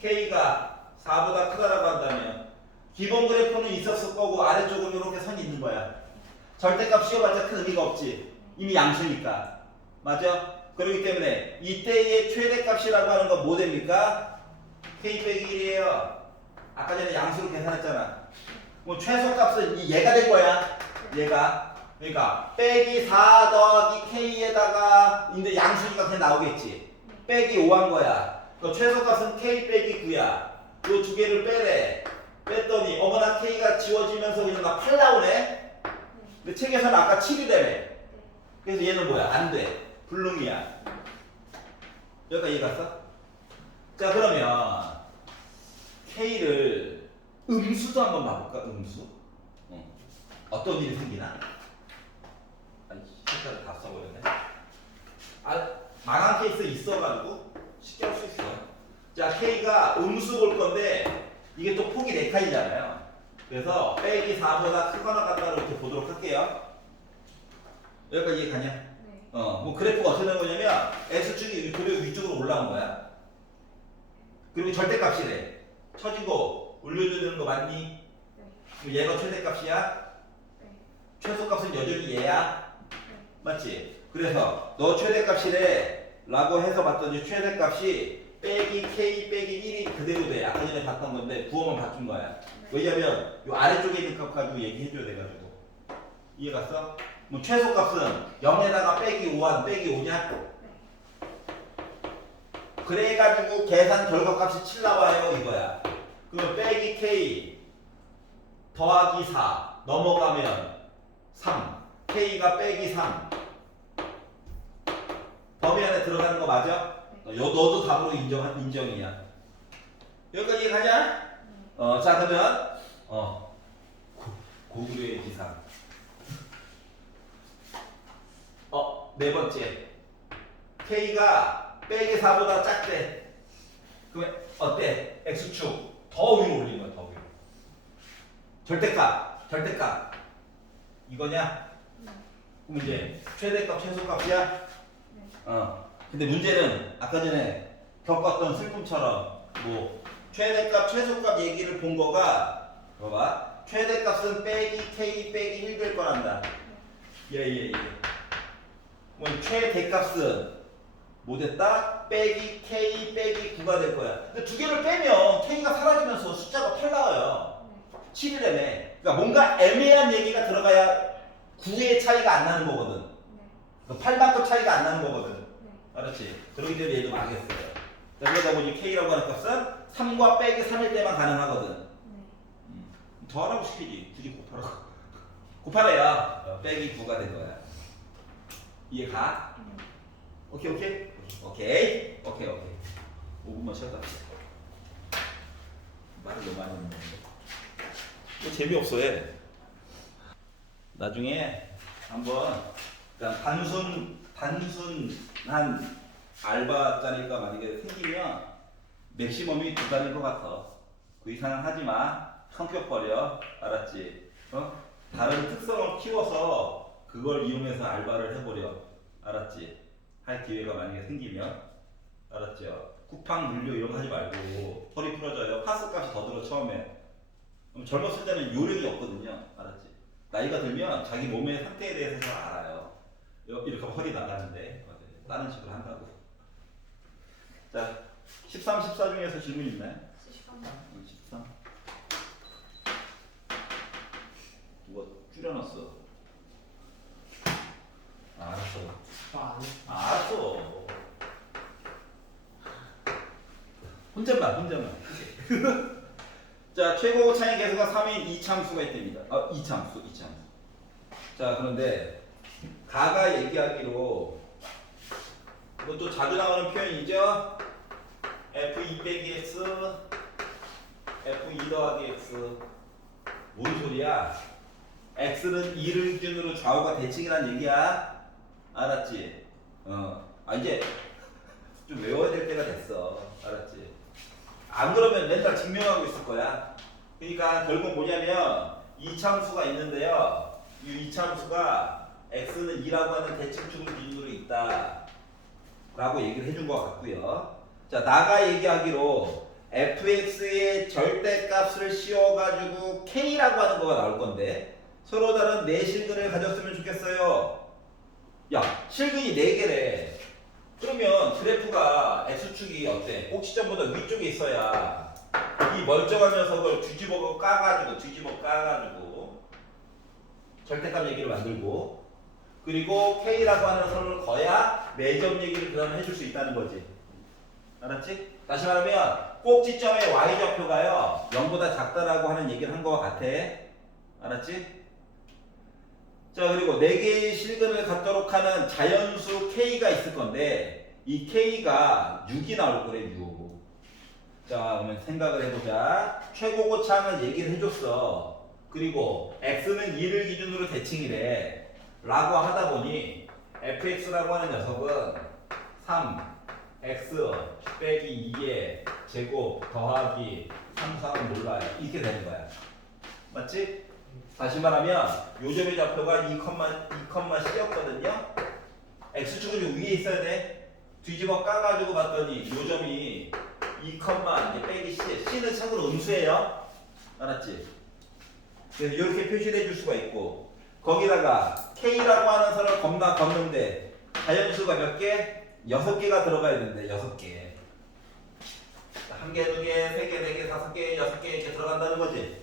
K가 4보다 크다라고 한다면, 기본 그래프는 있었을 거고, 아래쪽으로 이렇게 선이 있는 거야. 절대값 씌워봤자 큰 의미가 없지. 이미 양수니까. 맞아? 그렇기 때문에, 이때의 최대값이라고 하는 건 뭐 됩니까? K 빼기 1이에요. 아까 전에 양수로 계산했잖아. 뭐 최소값은 얘가 될 거야. 얘가. 그러니까 빼기 4 더하기 K에다가 근데 양수니까 그냥 나오겠지. 빼기 5 한 거야. 그 최소값은 K 빼기 9야. 요 두 개를 빼래. 뺐더니 어머나 K가 지워지면서 그냥 나 8 나오네. 근데 책에서는 아까 7이래매. 그래서 얘는 뭐야? 안 돼. 불능이야. 여기까지 이해 갔어? 자, 그러면 K를 음수도 한번 봐볼까? 음수. 어떤 일이 생기나? 아니, 색깔을 다 써버렸네. 망한 케이스 있어가지고 쉽게 할 수 있어. 자, K가 음수 볼 건데 이게 또 폭이 4칸이잖아요. 그래서 빼기 4보다 크거나 같다로 이렇게 보도록 할게요. 여기까지 이해 가냐? 네. 뭐 그래프가 어떻게 되는 거냐면 X축이 그리고 위쪽으로 올라온 거야. 그리고 절대값이래. 쳐지고 올려줘야 되는 거 맞니? 네. 얘가 최대값이야? 네. 최소값은 여전히 얘야? 네. 맞지? 그래서 너 최대값이래 라고 해서 봤더니 최대값이 빼기 K 빼기 1이 그대로 돼. 아까 전에 봤던 건데 부호만 바뀐 거야. 왜냐면 요 아래쪽에 있는 값 가지고 얘기해줘야 돼가지고. 이해 갔어? 뭐 최소값은 0에다가 빼기 5한 빼기 5냐? 그래가지고 계산 결과값이 7 나와요 이거야. 그러면 빼기 K 더하기 4 넘어가면 3 K가 빼기 3 범위 안에 들어가는 거 맞아? 너도 답으로 인정이야. 여기까지 가자. 자 그러면 고구려의 기상. 네 번째 K가 빼기 4보다 작대. 그러면 어때? X축 더 위로 올리는 거야. 더 위로. 절대값 이거냐? 그럼 이제 최대값 최소값이야? 근데 문제는 아까 전에 겪었던 슬픔처럼 뭐 최대값 최소값 얘기를 본 거가 봐봐. 최대값은 빼기 K 빼기 1 될 거란다. 예. 뭐 최대값은 뭐 됐다? 빼기 K 빼기 9가 될 거야. 근데 두 개를 빼면 K가 사라지면서 숫자가 8 나와요. 7이라며. 그러니까 뭔가 애매한 얘기가 들어가야 9의 차이가 안 나는 거거든. 8만큼 차이가 안 나는 거거든. 알았지? 그러기 때문에 얘도 망했어요. 자, 그러다 보니 K라고 하는 값은 3과 빼기 3일 때만 가능하거든. 더하라고 시키지. 굳이 곱하라고. 곱하래요. 빼기 9가 된 거야. 이해가? 오케이. 5분만 쉬었다. 말을 너무 많이 했는데. 이거 재미없어 얘. 나중에 한번 그냥 단순 단순한 알바 자리가 만약에 생기면 맥시멈이 2달인 것 같아. 그 이상은 하지 마. 성격 버려. 알았지? 어? 다른 특성을 키워서 그걸 이용해서 알바를 해버려. 알았지? 할 기회가 만약에 생기면. 알았죠? 쿠팡 물류 이런 거 하지 말고 허리 풀어져요. 파스 값이 더 들어 처음에. 그럼 젊었을 때는 요령이 없거든요. 알았지? 나이가 들면 자기 몸의 상태에 대해서 잘 알아요. 이렇게 하면 허리 나가는데 다른 식으로 한다고. 자, 13, 14 중에서 질문 있나요? 13. 13. 누가 줄여놨어? 알았어. 아, 알았어. 혼잣말. 자, 최고 차이 계수가 3인 이참수가 있답니다. 이참수. 자, 그런데 가가 얘기하기로 이것도 자주 나오는 표현이죠. F2 빼기 X, F2 더하기 X. 뭔 소리야? X는 2를 기준으로 좌우가 대칭이란 얘기야. 알았지? 이제 좀 외워야 될 때가 됐어. 알았지? 안 그러면 맨날 증명하고 있을 거야. 그러니까 결국 뭐냐면 이참수가 있는데요. 이 이참수가 X는 2라고 하는 대칭축을 기준으로 있다 라고 얘기를 해준 것 같고요. 자, 나가 얘기하기로 fx의 절대값을 씌워가지고 k라고 하는 거가 나올 건데 서로 다른 네 실근을 가졌으면 좋겠어요. 야, 실근이 4개래. 그러면 그래프가 x축이 어때? 꼭지점보다 위쪽에 있어야 이 멀쩡한 녀석을 뒤집어 까가지고 절대값 얘기를 만들고, 그리고 k라고 하는 선을 그어야 매점 얘기를 그 다음에 해줄 수 있다는 거지. 알았지? 다시 말하면 꼭지점의 y좌표가요 0보다 작다라고 하는 얘기를 한 거와 같아. 알았지? 자, 그리고 4개의 실근을 갖도록 하는 자연수 k가 있을 건데 이 k가 6이 나올 거래. 6. 자, 그러면 생각을 해보자. 최고고창을 얘기를 해줬어. 그리고 x는 2를 기준으로 대칭이래 라고 하다 보니 fx라고 하는 녀석은 3x 빼기 2의 제곱 더하기 3, 4는 몰라요. 이렇게 되는 거야. 맞지? 다시 말하면 요점의 좌표가 2,C였거든요. x축은 요 위에 있어야 돼. 뒤집어 까가지고 봤더니 요점이 2, 이제 빼기 C. C는 참고로 음수예요. 알았지? 그래서 이렇게 표시를 해줄 수가 있고, 거기다가 K라고 하는 선을 걷는데 자연수가 몇 개? 6개가 들어가야 되는데 6개. 1개, 2개, 3개, 4개, 5개, 6개 이렇게 들어간다는 거지.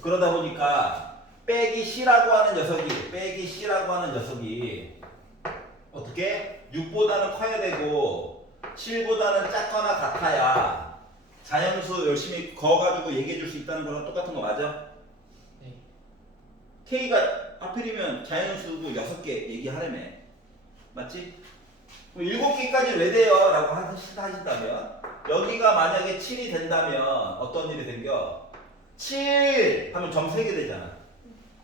그러다 보니까 빼기 C라고 하는 녀석이 어떻게? 6보다는 커야 되고 7보다는 작거나 같아야 자연수 열심히 그어가지고 얘기해 줄 수 있다는 거랑 똑같은 거 맞아? 네. K가 하필이면 자연수고 6개 얘기하려며. 맞지? 7개까지 왜 돼요? 라고 하신다면 여기가 만약에 7이 된다면 어떤 일이 생겨? 7 하면 점 3개 되잖아.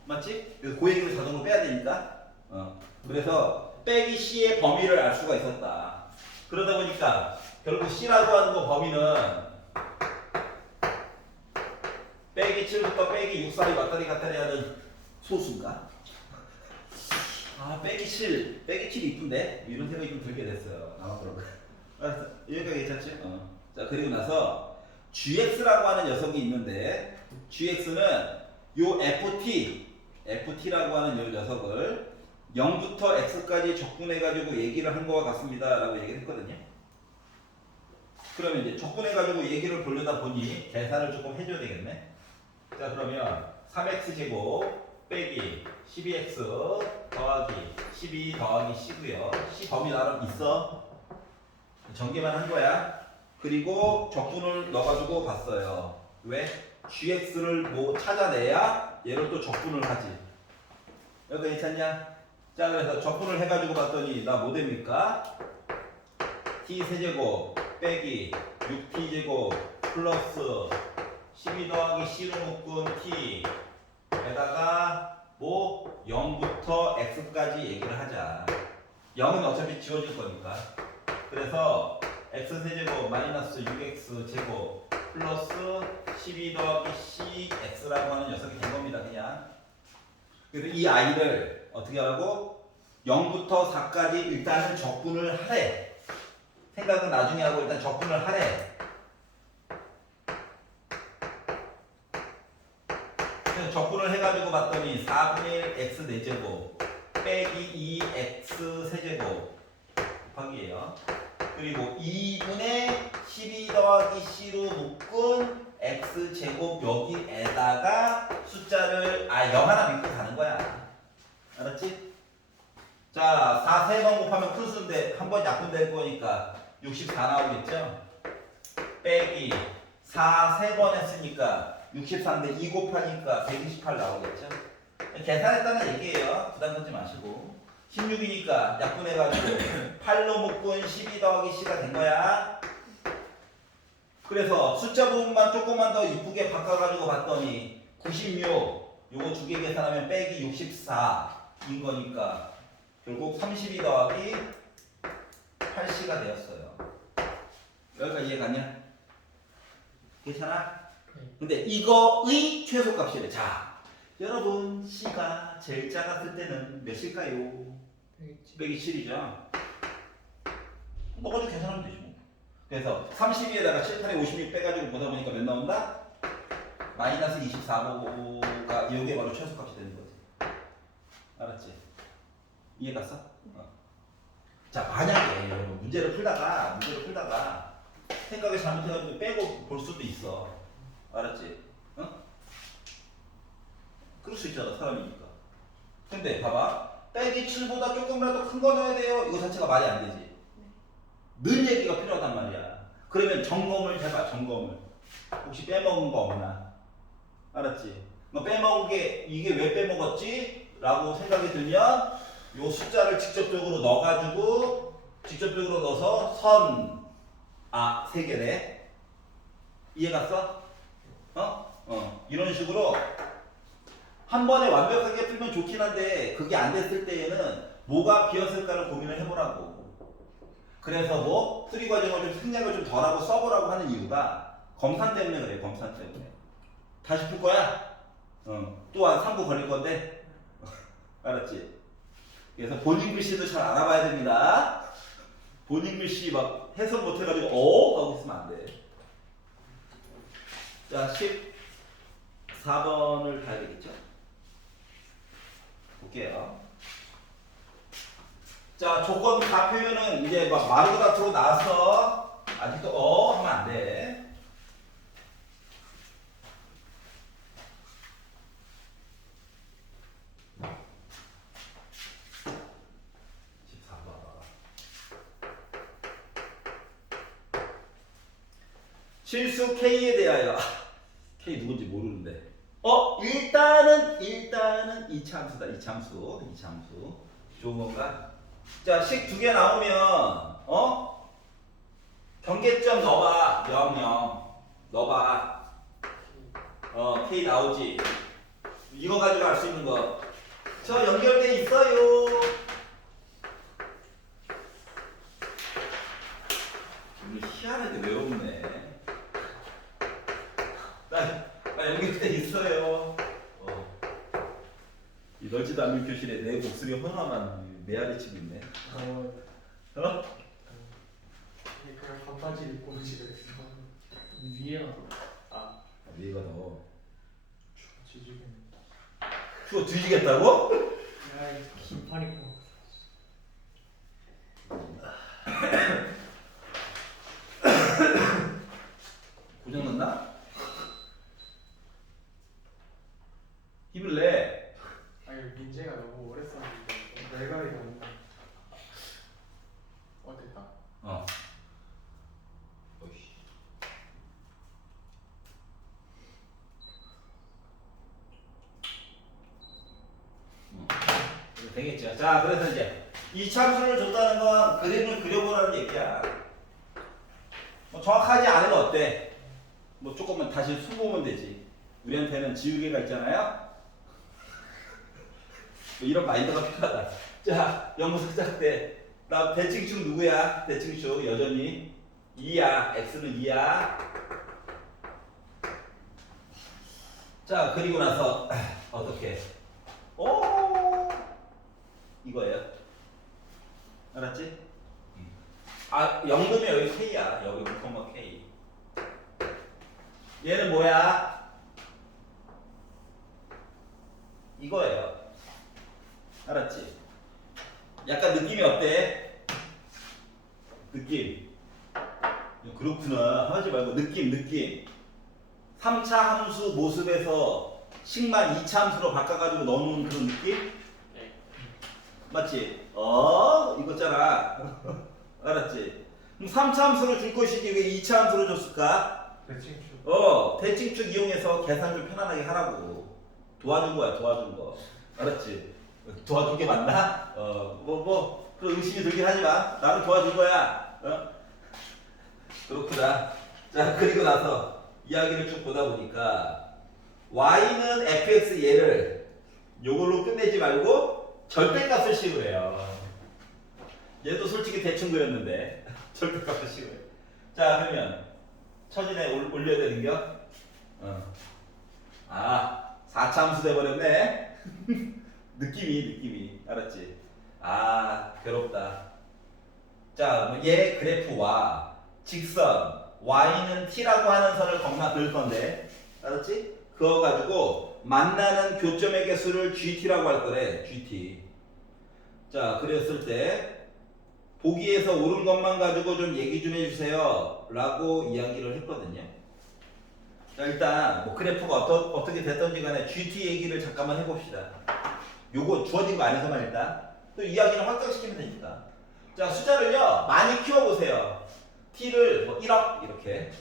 맞지? 그래서 그 얘기를 자동으로 빼야 되니까. 그래서 빼기 C의 범위를 알 수가 있었다. 그러다 보니까 결국 C라고 하는 거 범위는 빼기 7부터 빼기 6 사이 왔다리 갔다리 하는 소수인가? 빼기 7 이쁜데? 이런 생각이 좀 들게 됐어요. 아마 그런 거. 알았어. 여기까지 괜찮지? 자, 그리고 나서 gx라고 하는 녀석이 있는데 gx는 요 ft라고 하는 요 녀석을 0부터 x까지 적분해가지고 얘기를 한 거와 같습니다 라고 얘기를 했거든요. 그러면 이제 적분해가지고 얘기를 보려다 보니 계산을 조금 해줘야 되겠네. 자, 그러면 3x제곱 빼기 12x 더하기 12 더하기 c고요. c 범위 나름 있어. 전개만 한 거야. 그리고 적분을 넣어가지고 봤어요. 왜? gx를 뭐 찾아내야 얘를 또 적분을 하지. 여기 괜찮냐? 자, 그래서 적분을 해가지고 봤더니 나 뭐 됩니까? t 세제곱 빼기 6t제곱 플러스 12 더하기 c로 묶은 t 에다가 뭐 0부터 x까지 얘기를 하자. 0은 어차피 지워질 거니까. 그래서 x 세제곱 마이너스 6x 제곱 플러스 12 더하기 cx라고 하는 녀석이 된 겁니다. 그냥. 그래서 이 i를 어떻게 하라고? 0부터 4까지 일단은 적분을 하래. 생각은 나중에 하고 일단 적분을 하래. 그래서 적분을 해가지고 봤더니 4분의 1 x 4제곱 빼기 2x 세제곱 곱하기예요. 그리고 2분의 12 더하기 c로 묶은 x 제곱 여기에다가 숫자를 0 하나 믿고 가는 거야. 알았지? 자, 4 3번 곱하면 큰 수인데 한 번 약분될 거니까 64 나오겠죠? 빼기 4 3번 했으니까 64인데 2 곱하니까 128 나오겠죠? 계산했다는 얘기예요. 부담 갖지 마시고. 16이니까 약분해가지고 8로 묶은 12 더하기 c가 된 거야. 그래서 숫자 부분만 조금만 더 이쁘게 바꿔가지고 봤더니 96 요거 두 개 계산하면 빼기 64인 거니까 결국 32 더하기 8c가 되었어요. 여기까지 이해갔냐? 괜찮아? 근데 이거의 최소값이래. 자, 여러분 c가 제일 작았을 때는 몇일까요? 빼기 7이죠. 너가지고 계산하면 되지 뭐. 그래서 32에다가 7, 8에 56 빼가지고 보다 보니까 몇 나온다? 마이너스 24가 이게 바로 최소값이 되는 거지. 알았지? 이해 갔어? 자, 만약에 문제를 풀다가 생각을 잘못해가지고 빼고 볼 수도 있어. 알았지? 그럴 수 있잖아, 사람이니까. 근데 봐봐, 빼기 7보다 조금이라도 큰 거 넣어야 돼요. 이거 자체가 말이 안 되지. 는 얘기가 필요하단 말이야. 그러면 점검을 해봐, 점검을. 혹시 빼먹은 거 없나? 알았지? 뭐 빼먹은 게 이게 왜 빼먹었지? 라고 생각이 들면 요 숫자를 직접적으로 넣어가지고 직접적으로 넣어서 선, 세 개네. 이해 갔어? 이런 식으로 한 번에 완벽하게 풀면 좋긴 한데 그게 안 됐을 때에는 뭐가 비었을까를 고민을 해보라고. 그래서 뭐 풀이 과정을 좀 생략을 좀 덜하고 써보라고 하는 이유가 검산 때문에 그래. 검산 때문에. 다시 풀 거야? 또한 3부 걸릴 건데. 알았지? 그래서 본인 글씨도 잘 알아봐야 됩니다. 본인 글씨 막 해석 못 해가지고 하고 있으면 안 돼. 자, 14번을 봐야 되겠죠? 볼게요. 자, 조건 다 표현은 이제 막 마루다트로 나왔어. 아직도 하면 안 돼. 실수 K에 대하여 K 누군지 모르는데 일단은 이차함수다. 이차함수 좋은 건가? 자, 식 두 개 나오면 경계점 넣어봐. 0 넣어봐. K 나오지. 이거 가지고 알 수 있는 거. 저 연결돼 있어요. 오늘 희한하게 외롭네. 나 연결돼 있어요. 이 넓지도 않은 교실에 내 목소리 허나만 메아리 치고 있네. 그냥 반바지 입고 집에 위에가 위에가 더 지지겠네. 추워 뒤지겠다고? 야, 긴팔 입고. 고장났나? 힘을 내. 아니 민재가 너무 오래 썼는데 내가리 너무. 됐다. 어이씨. 되겠죠. 자, 그래서 이제 이 참수를 줬다는 건 그림을 그려보라는 얘기야. 뭐 정확하지 않으면 어때? 뭐 조금만 다시 숨보면 되지. 우리한테는 지우개가 있잖아요. 뭐 이런 마인드가 필요하다. 자, 연구소 시작 때 나 대칭축 누구야? 대칭축 여전히 2야. x는 2야. 자, 그리고 나서 어떻게? 오, 이거예요. 알았지? 아, 연금이 여기 k야. 여기 5, k. 얘는 뭐야? 이거예요. 알았지? 약간 느낌이 어때? 느낌. 그렇구나. 하지 말고 느낌. 3차 함수 모습에서 식만 2차 함수로 바꿔가지고 넣어놓은 그런 느낌? 네. 맞지? 이거잖아. 알았지? 그럼 3차 함수를 줄 것이지 왜 2차 함수를 줬을까? 대칭축. 대칭축 이용해서 계산 좀 편안하게 하라고. 도와준 거야, 도와준 거. 알았지? 도와준 게 맞나? 그런 의심이 들긴 하지만 나는 도와준 거야. 그렇구나. 자, 그리고 나서 이야기를 쭉 보다 보니까 y는 fx 얘를 요걸로 끝내지 말고 절대값을 씌우래요. 얘도 솔직히 대충 그렸는데 절대값을 씌우래. 자, 그러면 처진에 올려야 되는겨? 4차 함수 돼버렸네. 느낌이 알았지? 괴롭다. 자, 얘 그래프와 직선 y는 t라고 하는 선을 거기다 그을 건데, 알았지? 그거 가지고 만나는 교점의 개수를 gt라고 할 거래. gt. 자, 그랬을 때 보기에서 옳은 것만 가지고 좀 얘기 좀 해주세요 라고 이야기를 했거든요. 자, 일단 뭐 그래프가 어떻게 됐던지 간에 gt 얘기를 잠깐만 해봅시다. 요거 주어진 거 안에서만 일단 또 이야기를 확장시키면 되니까. 자, 숫자를요 많이 키워보세요. t를 뭐 1억 이렇게.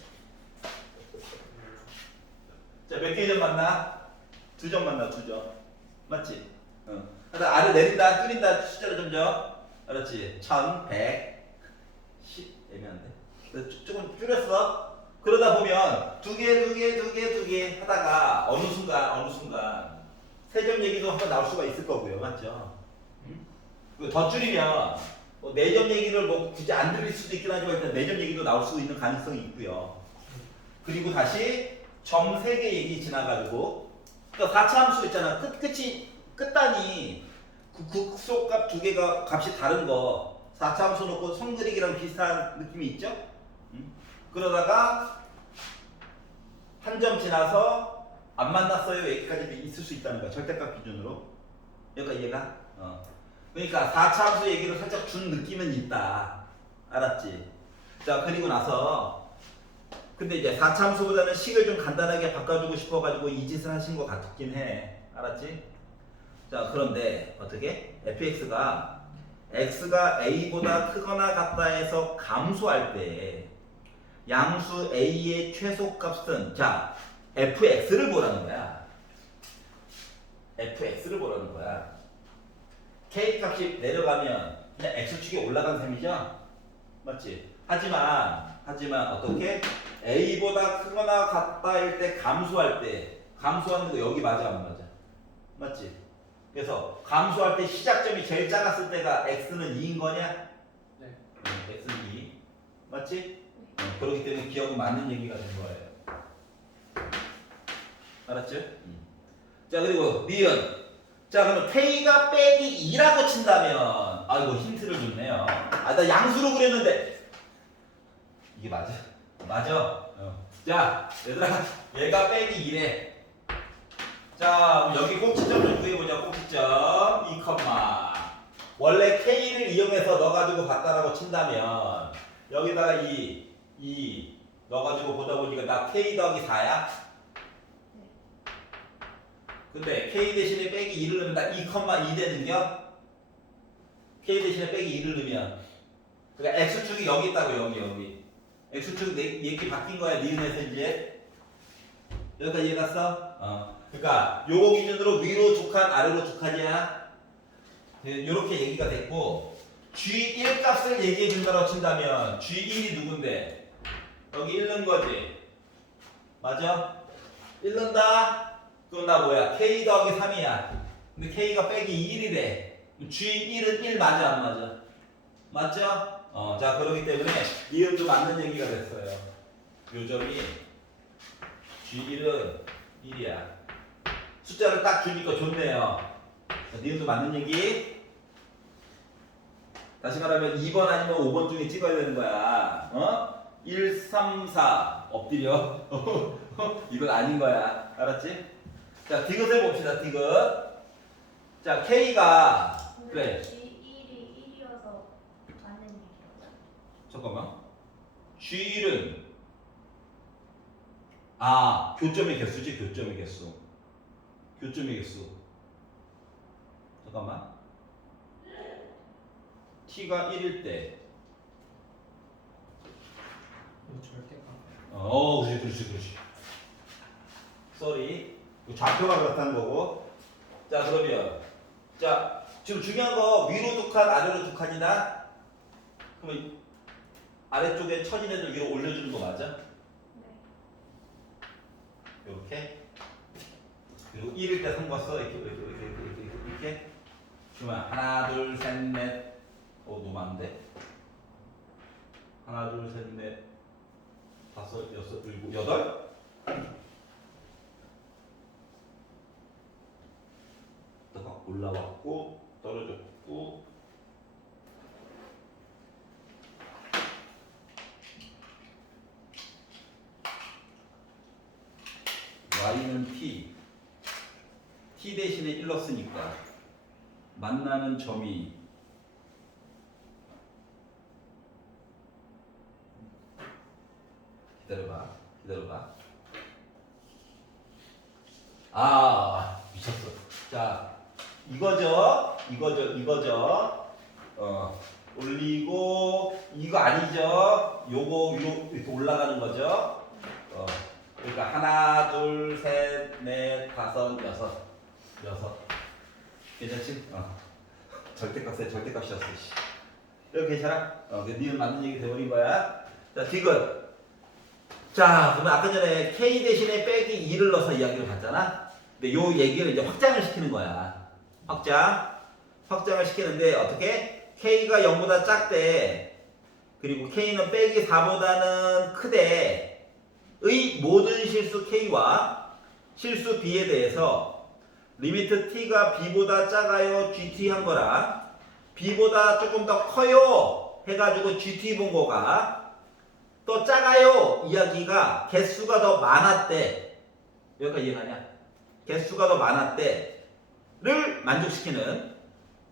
자, 몇 개 점 만나? 2점 만나, 2점. 맞지? 하다 아래 내린다, 줄인다, 숫자를 점점. 알았지? 1000, 100, 10 애매한데. 조금 줄였어. 그러다 보면 두 개 하다가 어느 순간 세 점 얘기도 한번 나올 수가 있을 거고요, 맞죠? 더 줄이면 뭐 4점 얘기를 뭐 굳이 안 들릴 수도 있긴 하지만 일단 4점 얘기도 나올 수 있는 가능성이 있고요. 그리고 다시 점 3개 얘기 지나가지고 그러니까 4차 함수 있잖아. 끝단이 극소값 2개가 값이 다른 거 4차 함수 놓고 선 그리기랑 비슷한 느낌이 있죠? 그러다가 한 점 지나서 안 만났어요 여기까지 있을 수 있다는 거야. 절대값 기준으로. 여기까지 이해가? 그러니까 4차 함수 얘기를 살짝 준 느낌은 있다. 알았지? 자, 그리고 나서 근데 이제 4차 함수보다는 식을 좀 간단하게 바꿔주고 싶어가지고 이 짓을 하신 것 같긴 해. 알았지? 자, 그런데 어떻게? fx가 x가 a보다 크거나 같다 해서 감소할 때 양수 a의 최소값은 자 fx를 보라는 거야. fx를 보라는 거야. k 값이 내려가면 그냥 x축이 올라간 셈이죠? 맞지? 하지만 어떻게? a보다 크거나 같다일 때 감소할 때 감소하는 거 여기 맞아 안 맞아? 맞지? 그래서 감소할 때 시작점이 제일 작았을 때가 x는 2인 거냐? 네. x는 2 맞지? 그렇기 때문에 기억은 맞는 얘기가 된 거예요. 알았죠? 자, 그리고 니은. 자, 그러면 k가 빼기 2라고 친다면 이거 힌트를 줬네요. 나 양수로 그렸는데 이게 맞아? 맞아. 자, 얘들아, 얘가 빼기 2래. 자, 여기 꼭지점 좀 구해보자. 꼭지점 2, 원래 k를 이용해서 넣어가지고 봤다라고 친다면 여기다가 2 넣어가지고 보다 보니까 나 k 더하기 4야? 근데 k 대신에 빼기 2를 넣으면 나 2, 2 되는겨? k 대신에 빼기 2를 넣으면 그러니까 x축이 여기 있다고 여기 x축 얘기 바뀐 거야. 니은에서 이제 여기까지 이해 갔어? 그러니까 요거 기준으로 위로 두 칸 아래로 두 칸이야. 요렇게 얘기가 됐고 G1 값을 얘기해 준다고 친다면 G1이 누군데? 여기 1 넣은 거지. 맞아? 1 넣는다? 그럼 나 뭐야? K 더하기 3이야. 근데 K가 빼기 1이래. G1은 1 맞아 안 맞아? 맞죠? 자 그렇기 때문에 니은도 맞는 얘기가 됐어요. 요점이 G1은 1이야. 숫자를 딱 주니까 좋네요. 자, 니은도 맞는 얘기. 다시 말하면 2번 아니면 5번 중에 찍어야 되는 거야. 1, 3, 4 엎드려. 이건 아닌 거야. 알았지? 자, 디귿을 봅시다. 디귿. 자, K가 그래. G1이 1이어서 맞는 얘기죠. 잠깐만. G1은 교점의 개수지. 교점의 개수. 교점의 개수. 잠깐만. T가 1일 때. 이거 절대값. 그렇지. 쏘리. 좌표가 그렇다는 거고. 자, 그러면 자, 지금 중요한 거 위로 두 칸, 아래로 두 칸이다. 그러면 아래쪽에 쳐진 애들 위로 올려주는 거 맞아? 네. 이렇게. 그리고 1일 때 산 거 써. 이렇게. 그러면 하나, 둘, 셋, 넷. 너무 안 돼. 하나, 둘, 셋, 넷, 다섯, 여섯, 일곱, 여덟. 다가 올라왔고 떨어졌고. Y는 T 대신에 1 넣었으니까 만나는 점이 기다려봐. 미쳤어. 자, 이거죠. 올리고 이거 아니죠. 요거 위로 이렇게 올라가는 거죠. 그러니까 하나, 둘, 셋, 넷, 다섯, 여섯. 괜찮지? 절대값에 절대값이었어. 이렇게 괜찮아? 니은 맞는 얘기 돼버린 거야. 자, 디귿. 자, 그러면 아까 전에 K 대신에 빼기 2를 넣어서 이야기를 봤잖아. 근데 요 얘기를 이제 확장을 시키는 거야. 확장을 시키는데 어떻게? K가 0보다 작대. 그리고 K는 빼기 4보다는 크대. 의 모든 실수 K와 실수 B에 대해서 리미트 T가 B보다 작아요, GT 한 거랑 B보다 조금 더 커요 해가지고 GT 본 거가 또 작아요 이야기가 개수가 더 많았대. 여기까지 이해가냐? 개수가 더 많았대를 만족시키는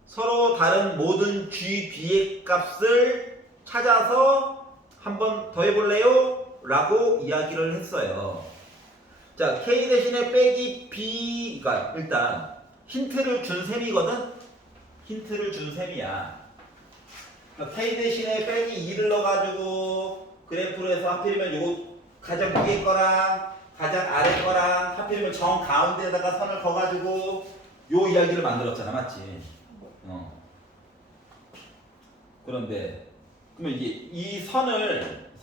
서로 다른 모든 G, B의 값을 찾아서 한번 더 해볼래요? 라고 이야기를 했어요. 자, K 대신에 빼기 B가 일단 힌트를 준 셈이거든? 힌트를 준 셈이야. 그러니까 K 대신에 빼기 2를 넣어가지고 그래프로 해서 하필이면 요거 가장 위에 거랑 가장 아래 거랑 하필이면 정 가운데에다가 선을 그어가지고 요 이야기를 만들었잖아. 맞지? 그런데 그러면 이제 이 선을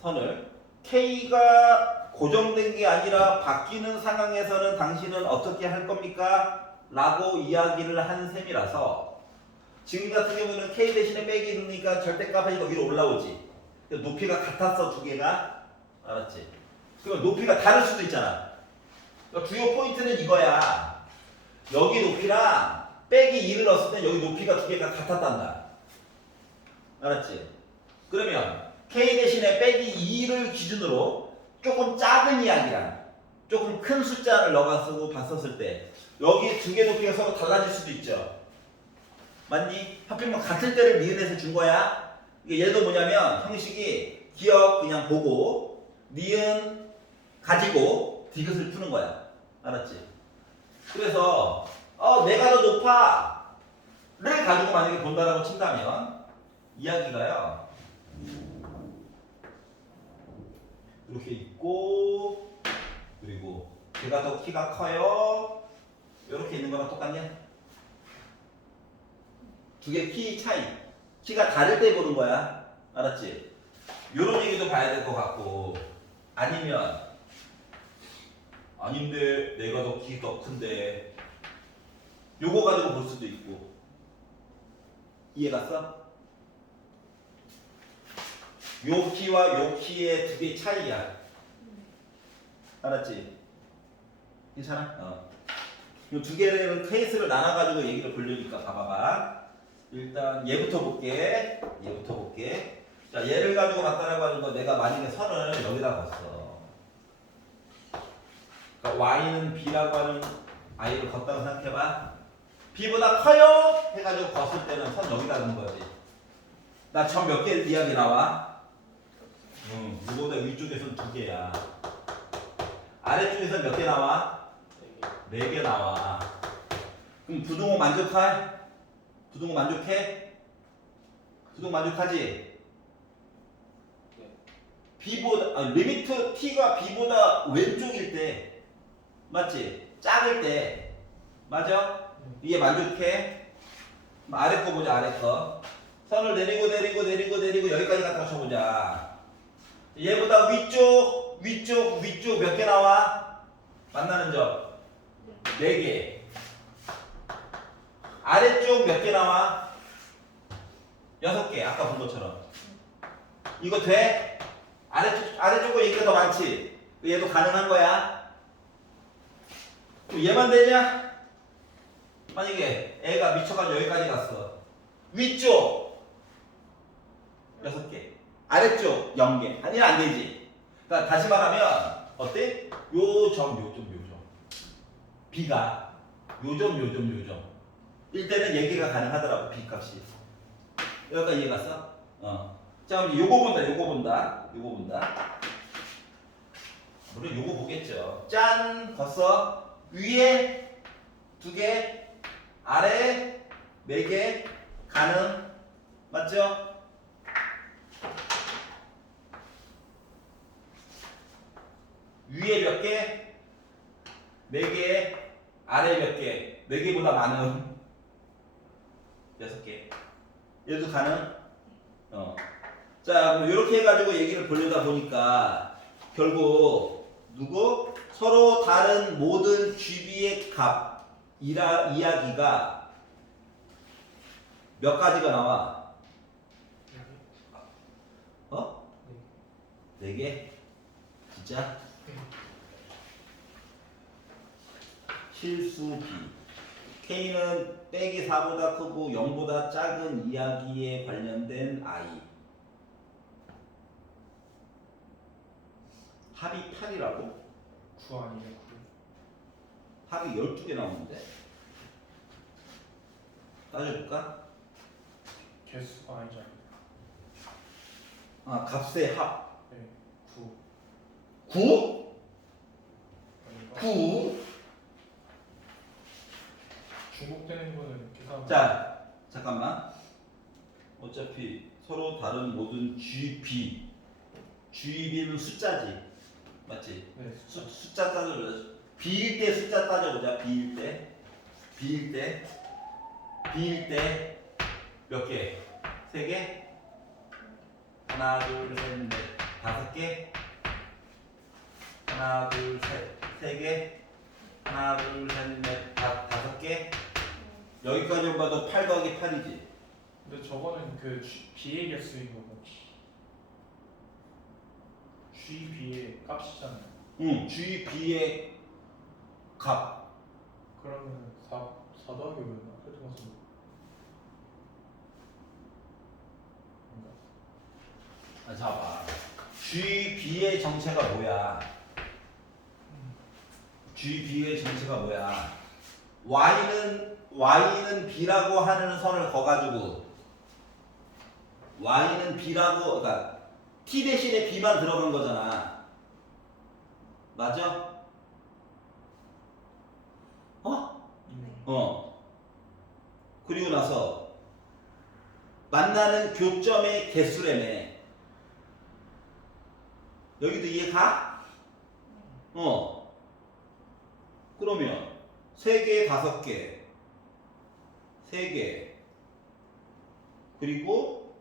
K가 고정된 게 아니라 바뀌는 상황에서는 당신은 어떻게 할 겁니까? 라고 이야기를 한 셈이라서 지금 같은 경우는 K 대신에 빼기 누르니까 절대값이 이거 위로 올라오지. 높이가 같았어 두 개가. 알았지? 그럼 높이가 다를 수도 있잖아. 그러니까 주요 포인트는 이거야. 여기 높이랑 빼기 2를 넣었을 때 여기 높이가 두 개가 같았단다. 알았지? 그러면 K 대신에 빼기 2를 기준으로 조금 작은 이야기랑 조금 큰 숫자를 넣어가지고 봤었을 때 여기 두 개 높이가 서로 달라질 수도 있죠. 맞니? 하필이면 같을 때를 니은에서 준 거야. 이게 얘도 뭐냐면 형식이 기억 그냥 보고 니은 가지고 디귿을 푸는 거야. 알았지? 그래서 내가 더 높아 를 가지고 만약에 본다라고 친다면 이야기가요 이렇게 있고 그리고 걔가 더 키가 커요 이렇게 있는 거랑 똑같냐? 두 개 키 차이 키가 다를 때 보는 거야. 알았지? 요런 얘기도 봐야 될 것 같고 아니면 아닌데 내가 더 키 더 큰데 요거 가지고 볼 수도 있고. 이해 갔어? 요 키와 요 키의 두 개 차이야. 네. 알았지? 괜찮아? 이 두 개를 케이스를 나눠가지고 얘기를 보려니까 봐봐봐. 일단 얘부터 볼게. 자, 얘를 가지고 맞다라고 하는 거 내가 만약에 선을 여기다 걷어. 그러니까 y는 b라고 하는 i를 걷다고 생각해봐. b보다 커요? 해가지고 걷을 때는 선 여기다 넣는 거지. 나 점 몇 개 이야기 나와? 이거보다 위쪽에서는 2개야. 아래쪽에서 몇 개 나와? 4개 나와. 그럼 부등호 만족해? 부등호 만족해? 부등호 만족하지? b보다 리미트 t가 b보다 왼쪽일 때 맞지? 작을 때 맞아? 이게 만족해? 아래 거 보자 아래 거. 선을 내리고 여기까지 갖다 쳐보자. 얘보다 위쪽 몇 개 나와? 만나는 점 4개. 아래쪽 몇 개 나와? 6개. 아까 본 것처럼. 이거 돼? 아래쪽은 얘기가 더 많지? 얘도 가능한 거야? 그럼 얘만 되냐? 만약에 애가 미쳐가지고 여기까지 갔어. 위쪽 6개. 아래쪽 0개. 아니 안 되지. 그러니까 다시 말하면 어때? 요점 B가 요점 일 때는 얘기가 가능하더라고. B 값이 여기까지 이해 갔어? 자 그럼 요거 본다 물론 요거 보겠죠. 짠 걷어. 위에 2개 아래 4개 가능 맞죠? 위에 몇 개? 4개. 아래 몇 개? 4개보다 많은 6개. 얘도 가능? 자, 그럼 이렇게 해가지고 얘기를 보려다 보니까 결국 누구? 서로 다른 모든 GB의 값 이야기가 몇 가지가 나와? 4개? 진짜? 실수 B. K는 빼기 4보다 크고 0보다 작은 이야기에 관련된 I. 합이 8이라고? 9 아니에요? 9. 합이 12개 나오는데? 따져볼까? 개수가 아니잖아요. 아, 값의 합. 네. 9. 9? 아닌가? 9? 중복되는 거는 계산. 자, 잠깐만. 어차피 서로 다른 모든 GB는 숫자지. 맞지? 네. 숫자 따져보자. B일 때 숫자 따져보자. B일 때 몇 개? 3개? 하나, 둘, 셋, 넷, 5개? 하나, 둘, 셋, 3개? 하나, 둘, 셋, 넷, 5개? 여기까지 봐도 8 더하기 8이지. 근데 저거는 그 B의 개수인 거고. GB의 값이잖아요. 응, GB의 값. 그러면 4 더하기 5였나? 그랬던 것 같은데. 아, 자 봐. GB의 정체가 뭐야? GB의 정체가 뭐야? Y는 B라고 하는 선을 거가지고 Y는 B라고 그러니까 T 대신에 B만 들어간 거잖아. 맞아? 그리고 나서 만나는 교점의 개수라며. 여기도 이해가? 그러면 3개, 5개, 3개, 그리고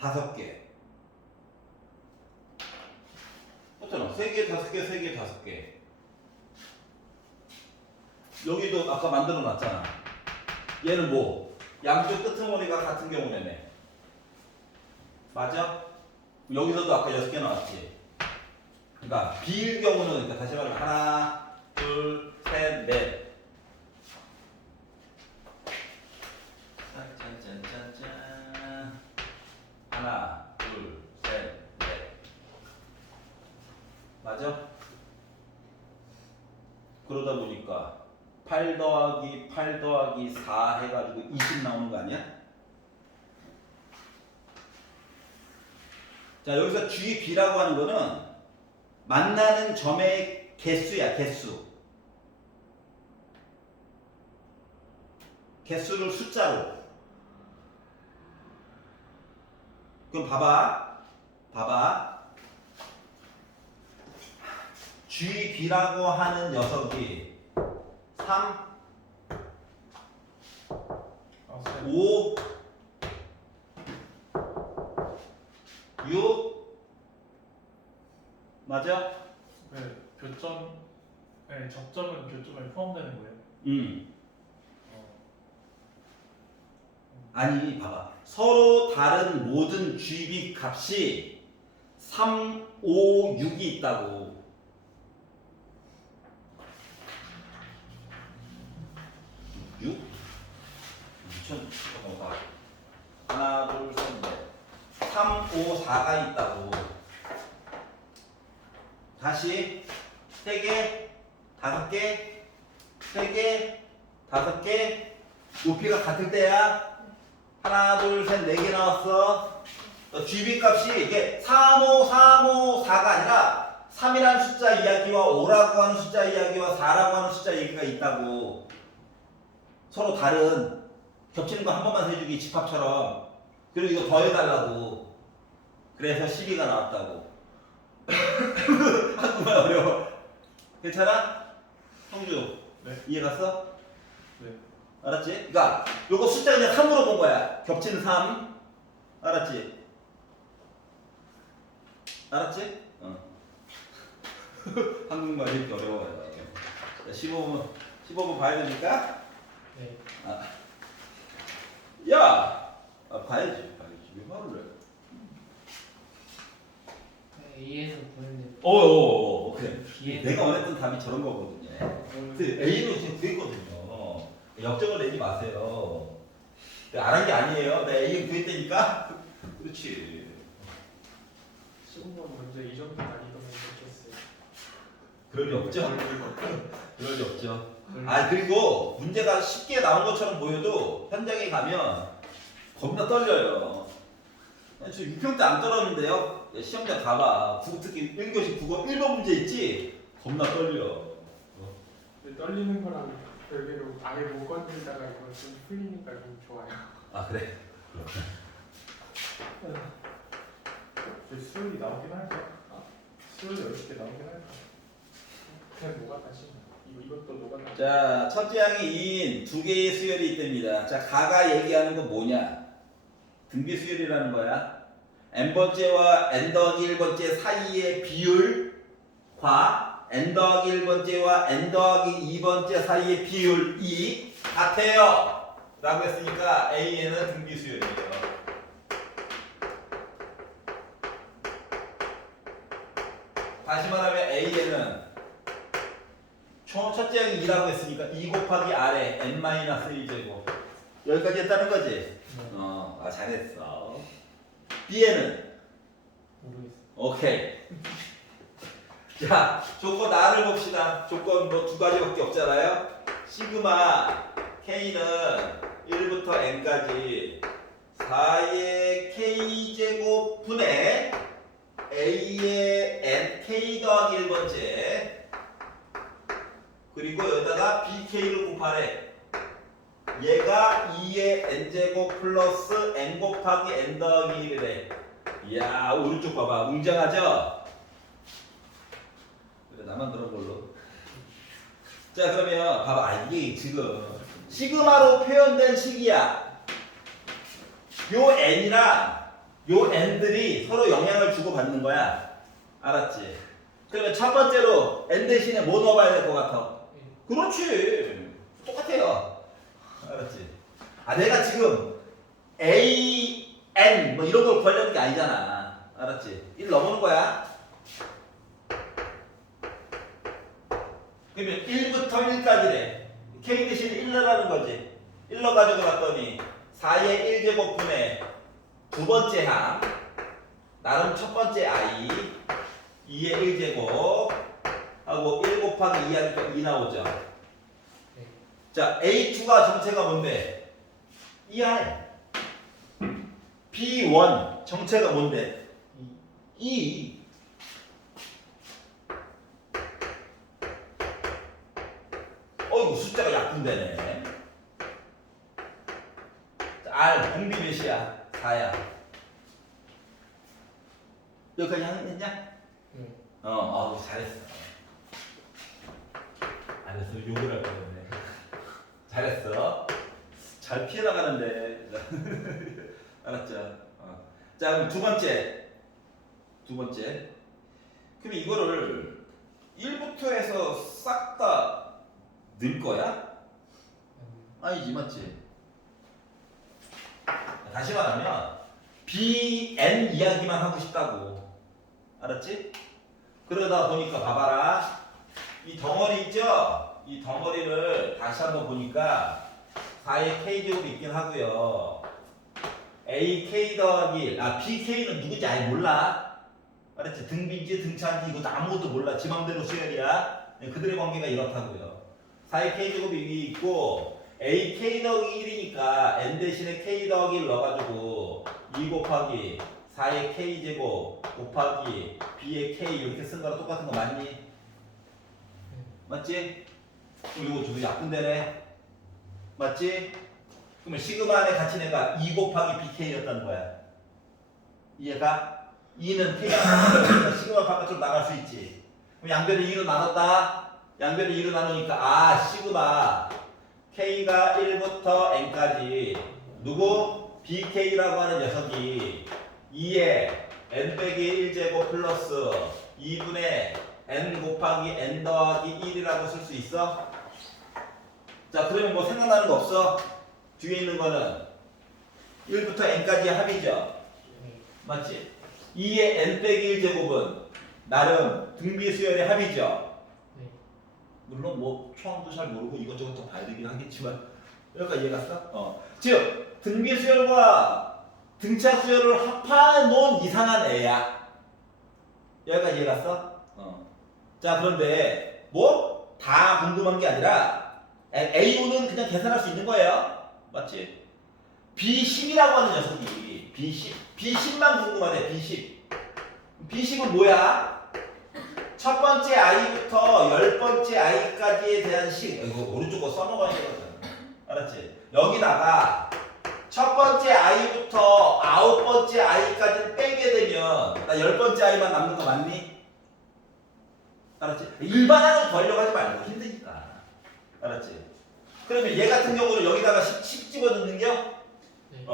5개. 맞잖아. 3개, 5개, 3개, 5개. 여기도 아까 만들어 놨잖아. 얘는 뭐? 양쪽 끄트머리가 같은 경우라며. 맞아? 여기서도 아까 6개 나왔지. 그러니까 B일 경우는 그러니까 다시 말하면 하나, 둘, 셋, 넷. 짠짠짠짠. 하나, 둘, 셋, 넷. 맞아? 그러다 보니까 8 더하기 8 더하기 4 해가지고 20 나오는 거 아니야? 자, 여기서 GB라고 하는 거는 만나는 점의 개수야, 개수. 개수를 숫자로. 그럼 봐봐. GB라고 하는 녀석이 3, 아, 쌤. 5, 6 맞아? 네, 교점, 네, 접점은 교점에 포함되는 거예요. 어, 아니 봐봐 서로 다른 모든 GB 값이 3, 5, 6이 있다고. 6? 2000 하나 둘 셋 넷 3, 5, 4가 있다고. 다시 3개, 5개, 3개, 5개 높이가 같을 때야. 하나, 둘, 셋, 4개 나왔어. GB 값이 이게 3, 5, 3, 5, 4가 아니라 3이라는 숫자 이야기와 5라고 하는 숫자 이야기와 4라고 하는 숫자 얘기가 있다고. 서로 다른 겹치는 거 한 번만 해주기 집합처럼. 그리고 이거 더해달라고. 그래서 12가 나왔다고. 한국말 어려워. 괜찮아? 성주 네. 이해 갔어? 네. 알았지? 그러니까 요거 숫자 그냥 3으로 본 거야. 겹치는 3. 알았지? 알았지? 어. 한국말 이렇게 어려워요. 15분 봐야 되니까? 네. 아. 야! 봐야지. 왜 말을 해? A에서 보는데 그래. B에서 내가 원했던 답이 저런 거거든요. 근데 A로 지금 구했거든요. 역적을 내지 마세요. 안 한 게 아니에요. 내가 A를 구했다니까? 그렇지. 시험 문제 이 정도 난이도면 좋겠어요. 그럴 리 없죠? 그럴 리 없죠. 아, 그리고 문제가 쉽게 나온 것처럼 보여도 현장에 가면 겁나 떨려요. 저 6평 때 안 떨었는데요. 시험장 가봐. 특히 1교시 국어 1번 문제 있지? 겁나 떨려. 근데 떨리는 거랑 별개로 아예 못 건들다가 이거 좀 풀리니까 좀 좋아요. 아, 그래? 저희 수요일이 나오긴 할까? 수요일 10개 나오긴 할까? 그냥 녹아다시. 이것도 녹아다시. 자, 첫째 항이 2인 2개의 수열이 있답니다. 자, 가가 얘기하는 건 뭐냐? 등비 수열이라는 거야. n번째와 n 더하기 1번째 사이의 비율과 n 더하기 1번째와 n 더하기 2번째 사이의 비율이 같아요. 라고 했으니까 A에는 등비 수열이에요. 다시 말하면 A에는 첫째 항이 2라고 했으니까 2 곱하기 R에 n-1제곱 여기까지 했다는 거지? 잘했어. B에는 모르겠어요. 오케이. 자, 조건 R을 봅시다. 조건 뭐 2가지밖에 없잖아요. 시그마 K는 1부터 N까지 4의 K제곱 분의 A의 N K 더하기 1번째 그리고 여기다가 BK를 곱하래. 얘가 2의 N제곱 플러스 N 곱하기 N 더하기 1이래. 이야, 오른쪽 봐봐. 웅장하죠? 그래, 나만 그런 걸로. 자, 그러면 봐봐. 이게 지금 시그마로 표현된 식이야. 요 N이랑 요 N들이 서로 영향을 주고받는 거야. 알았지? 그러면 첫 번째로 N 대신에 뭐 넣어봐야 될 것 같아? 그렇지. 똑같아요. 알았지? 아, 내가 지금 A n 뭐 이런 걸 구하려는 게 아니잖아. 알았지? 1 넘어오는 거야. 그러면 1부터 1까지래. k 대신 1 넣으라는 거지. 1 넣어가지고 갔더니 4의 1제곱분의 두 번째 항 나름 첫 번째 i 2의 1제곱 하고 1 곱하기 2 하니까 2 나오죠. 네. 자, A2가 정체가 뭔데? ER. B1 정체가 뭔데? E. 어이구 숫자가 약분되네. 자, R 공비 몇이야? 4야. 여기까지 했냐? 네. 잘했어. 안 했으면 욕을 할 뻔했네. 잘했어. 잘 피해 나가는데. 알았죠? 자, 그럼 두 번째. 그럼 이거를 1부터 해서 싹 다 넣을 거야? 아니지, 맞지? 다시 말하면 BN 이야기만 하고 싶다고. 알았지? 그러다 보니까 봐봐라. 이 덩어리 있죠? 이 덩어리를 다시 한번 보니까 4의 K제곱이 있긴 하고요. AK 더하기 BK는 누구지 아예 몰라. 알았지? 등비인지 등차인지 이것도 아무것도 몰라. 지 맘대로 수열이야. 그들의 관계가 이렇다고요. 4의 K제곱이 위에 있고 AK 더하기 1이니까 N 대신에 K 더하기 1 넣어가지고 2 곱하기 4의 K제곱 곱하기 B의 K 이렇게 쓴 거랑 똑같은 거 맞니? 맞지? 그럼 이거 좀 약분되네. 맞지? 그러면 시그마 안에 갇힌 애가 2 곱하기 BK였다는 거야. 이해가? 2는 K가 시그마 바깥으로 나갈 수 있지. 그럼 양변을 2로 나눴다. 양변을 2로 나누니까 시그마 K가 1부터 N까지 누구? BK라고 하는 녀석이 2에 N 빼기 1제곱 플러스 2분의 N 곱하기 N 더하기 1이라고 쓸 수 있어? 자, 그러면 뭐 생각나는 거 없어? 뒤에 있는 거는 1부터 N까지의 합이죠? 맞지? 2의 N 빼기 1제곱은 나름 등비수열의 합이죠? 네. 물론 뭐 초항도 잘 모르고 이것저것 더 봐야 되긴 하겠지만 여기까지 이해갔어? 즉 등비수열과 등차수열을 합해 놓은 이상한 애야. 여기까지 이해갔어? 자, 그런데 뭐 다 궁금한 게 아니라 A5는 그냥 계산할 수 있는 거예요. 맞지? B10이라고 하는 녀석이 B10만 궁금하네. B10은 뭐야? 첫 번째 i부터 10번째 i까지에 대한 이거 오른쪽으로 써먹어야 되거든. 알았지? 여기다가 첫 번째 i부터 9번째 i까지를 빼게 되면 나 10번째 i만 남는 거 맞니? 알았지? 일반항을 구하려고 하지 말고 힘드니까. 알았지? 그러면 얘 같은 경우는 여기다가 10 집어넣는겨? 네.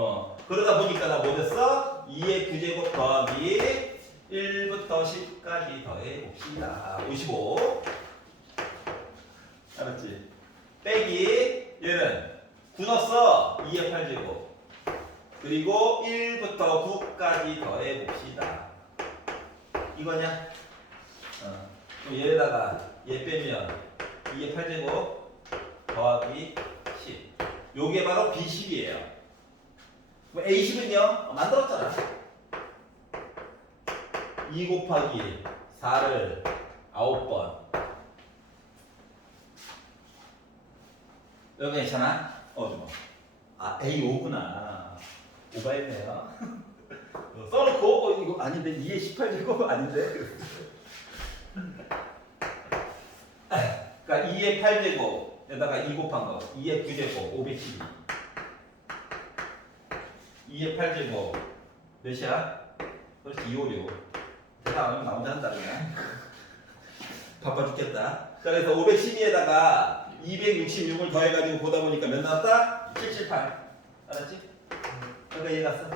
그러다 보니까 나 뭐 됐어? 2의 9제곱 더하기 1부터 10까지 더해봅시다. 55. 알았지? 빼기 얘는 9 넣었어. 2의 8제곱. 그리고 1부터 9까지 더해봅시다. 이거냐? 그럼 얘에다가 얘 빼면 2의 8제곱 더하기 10. 요게 바로 B10이에요. A10은요? 만들었잖아. 2 곱하기 4를 9번. 여기 괜찮아? A5구나. 오바했네요. 써놓고 이거 아닌데 2의 18제곱 아닌데? 그러니까 2의 8제곱에다가 2 곱한 거 2의 9제곱 512. 2의 8제곱 몇이야? 그렇지 256. 대답 안 하면 나 혼자 한다 그냥. 바빠 죽겠다. 그래서 512에다가 266을 더해가지고 보다 보니까 몇 나왔다? 778. 알았지? 그러니까 이해 갔어?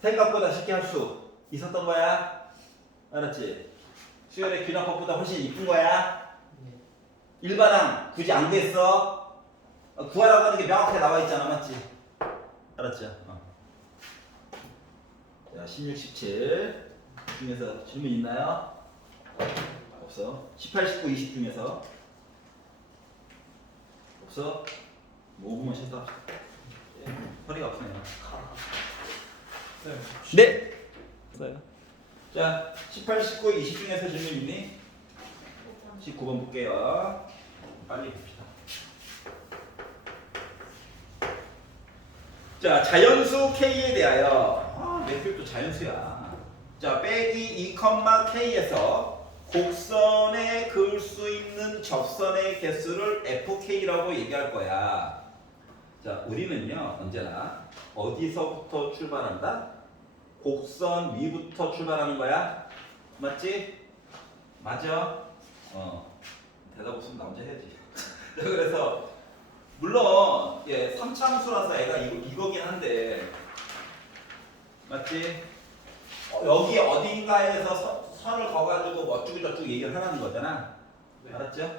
생각보다 쉽게 할 수 있었던 거야. 알았지? 수열의 균합법보다 훨씬 이쁜 거야. 네. 일반항 굳이 안 구했어. 구하라고 하는 게 명확하게 나와 있잖아. 맞지? 알았죠? 16, 17 중에서 질문 있나요? 없어. 18, 19, 20 중에서 없어? 뭐 5분만 쉬었다 합시다. 허리가 아프네요. 네. 그래요. 자, 18, 19, 20 중에서 질문 있니? 19번 볼게요. 빨리 봅시다. 자, 자연수 K에 대하여 매표도 자연수야. 자, 빼기 2,K에서 곡선에 그을 수 있는 접선의 개수를 FK라고 얘기할 거야. 자, 우리는요 언제나 어디서부터 출발한다? 곡선 위부터 출발하는 거야. 맞지? 맞아. 대답 없으면 나 혼자 해야지. 그래서 물론 3차함수라서 애가 이거긴 한데 맞지? 여기 어딘가에서 선을 그어가지고 어쩌고 저쩌고 얘기를 하라는 거잖아. 네. 알았죠?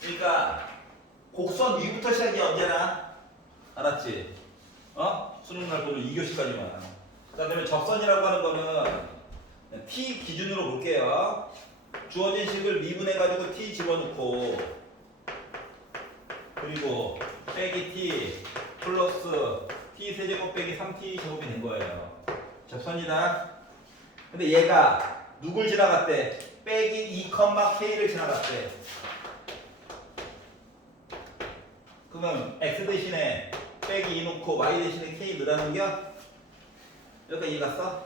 그러니까 곡선 위부터 시작이 언제나 알았지? 수능날 보면 2교시까지만. 자, 그러면 접선이라고 하는 거는 t 기준으로 볼게요. 주어진 식을 미분해가지고 t 집어넣고 그리고 빼기 t 플러스 t 세제곱 빼기 3t 제곱이 된 거예요. 접선이다. 근데 얘가 누굴 지나갔대? 빼기 2,K를 지나갔대. 그러면 x 대신에 빼기 2 놓고 y 대신에 k 넣으라는 겨? 여기까지 이해 갔어?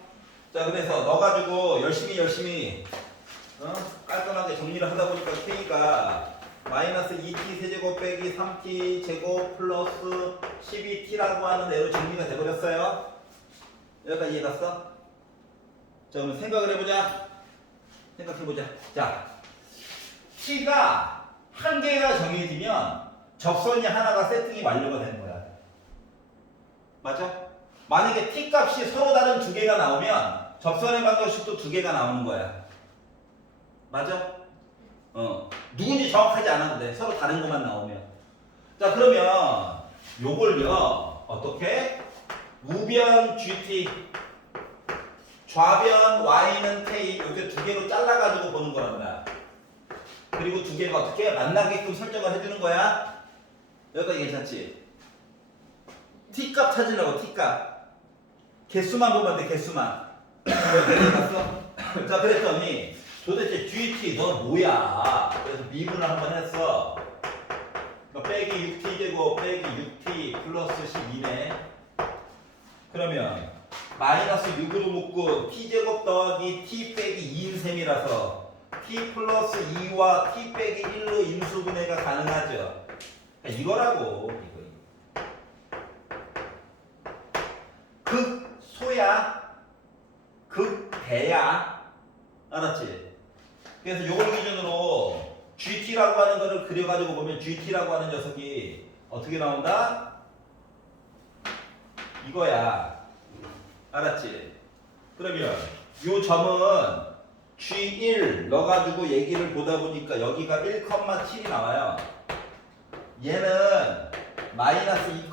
자, 그래서 넣어가지고 열심히 깔끔하게 정리를 하다 보니까 k가 마이너스 2t 세제곱 빼기 3t 제곱 플러스 12t라고 하는 애로 정리가 돼버렸어요. 여기까지 이해 갔어? 자, 그럼 생각을 해보자. 자, t가 한 개가 정해지면 접선이 하나가 세팅이 완료가 되는 거야. 맞아? 만약에 t 값이 서로 다른 두 개가 나오면 접선의 방정식도 두 개가 나오는 거야. 맞아? 누군지 정확하지 않아도 돼. 서로 다른 것만 나오면. 자, 그러면 요걸요 어떻게? 우변 GT 좌변 Y는 K 이렇게 두 개로 잘라가지고 보는 거란다. 그리고 두 개가 어떻게 만나게끔 설정을 해주는 거야. 여기까지 괜찮지? T값 찾으려고 T값 개수만 보면 돼. 개수만. 봤어? 자, 그랬더니 도대체 GT 너 뭐야? 그래서 미분을 한번 했어. 빼기 6t 제곱 빼기 6t 플러스 12네. 그러면 마이너스 6으로 묶고 t제곱 더하기 t 빼기 2인 셈이라서 t 플러스 2와 t 빼기 1로 인수분해가 가능하죠. 이거라고. 이거. 극소야 극대야. 알았지? 그래서 요걸 기준으로 GT라고 하는 거를 그려가지고 보면 GT라고 하는 녀석이 어떻게 나온다? 이거야. 알았지? 그러면 요 점은 G1 넣어가지고 얘기를 보다 보니까 여기가 1,7이 나와요. 얘는 마이너스 2,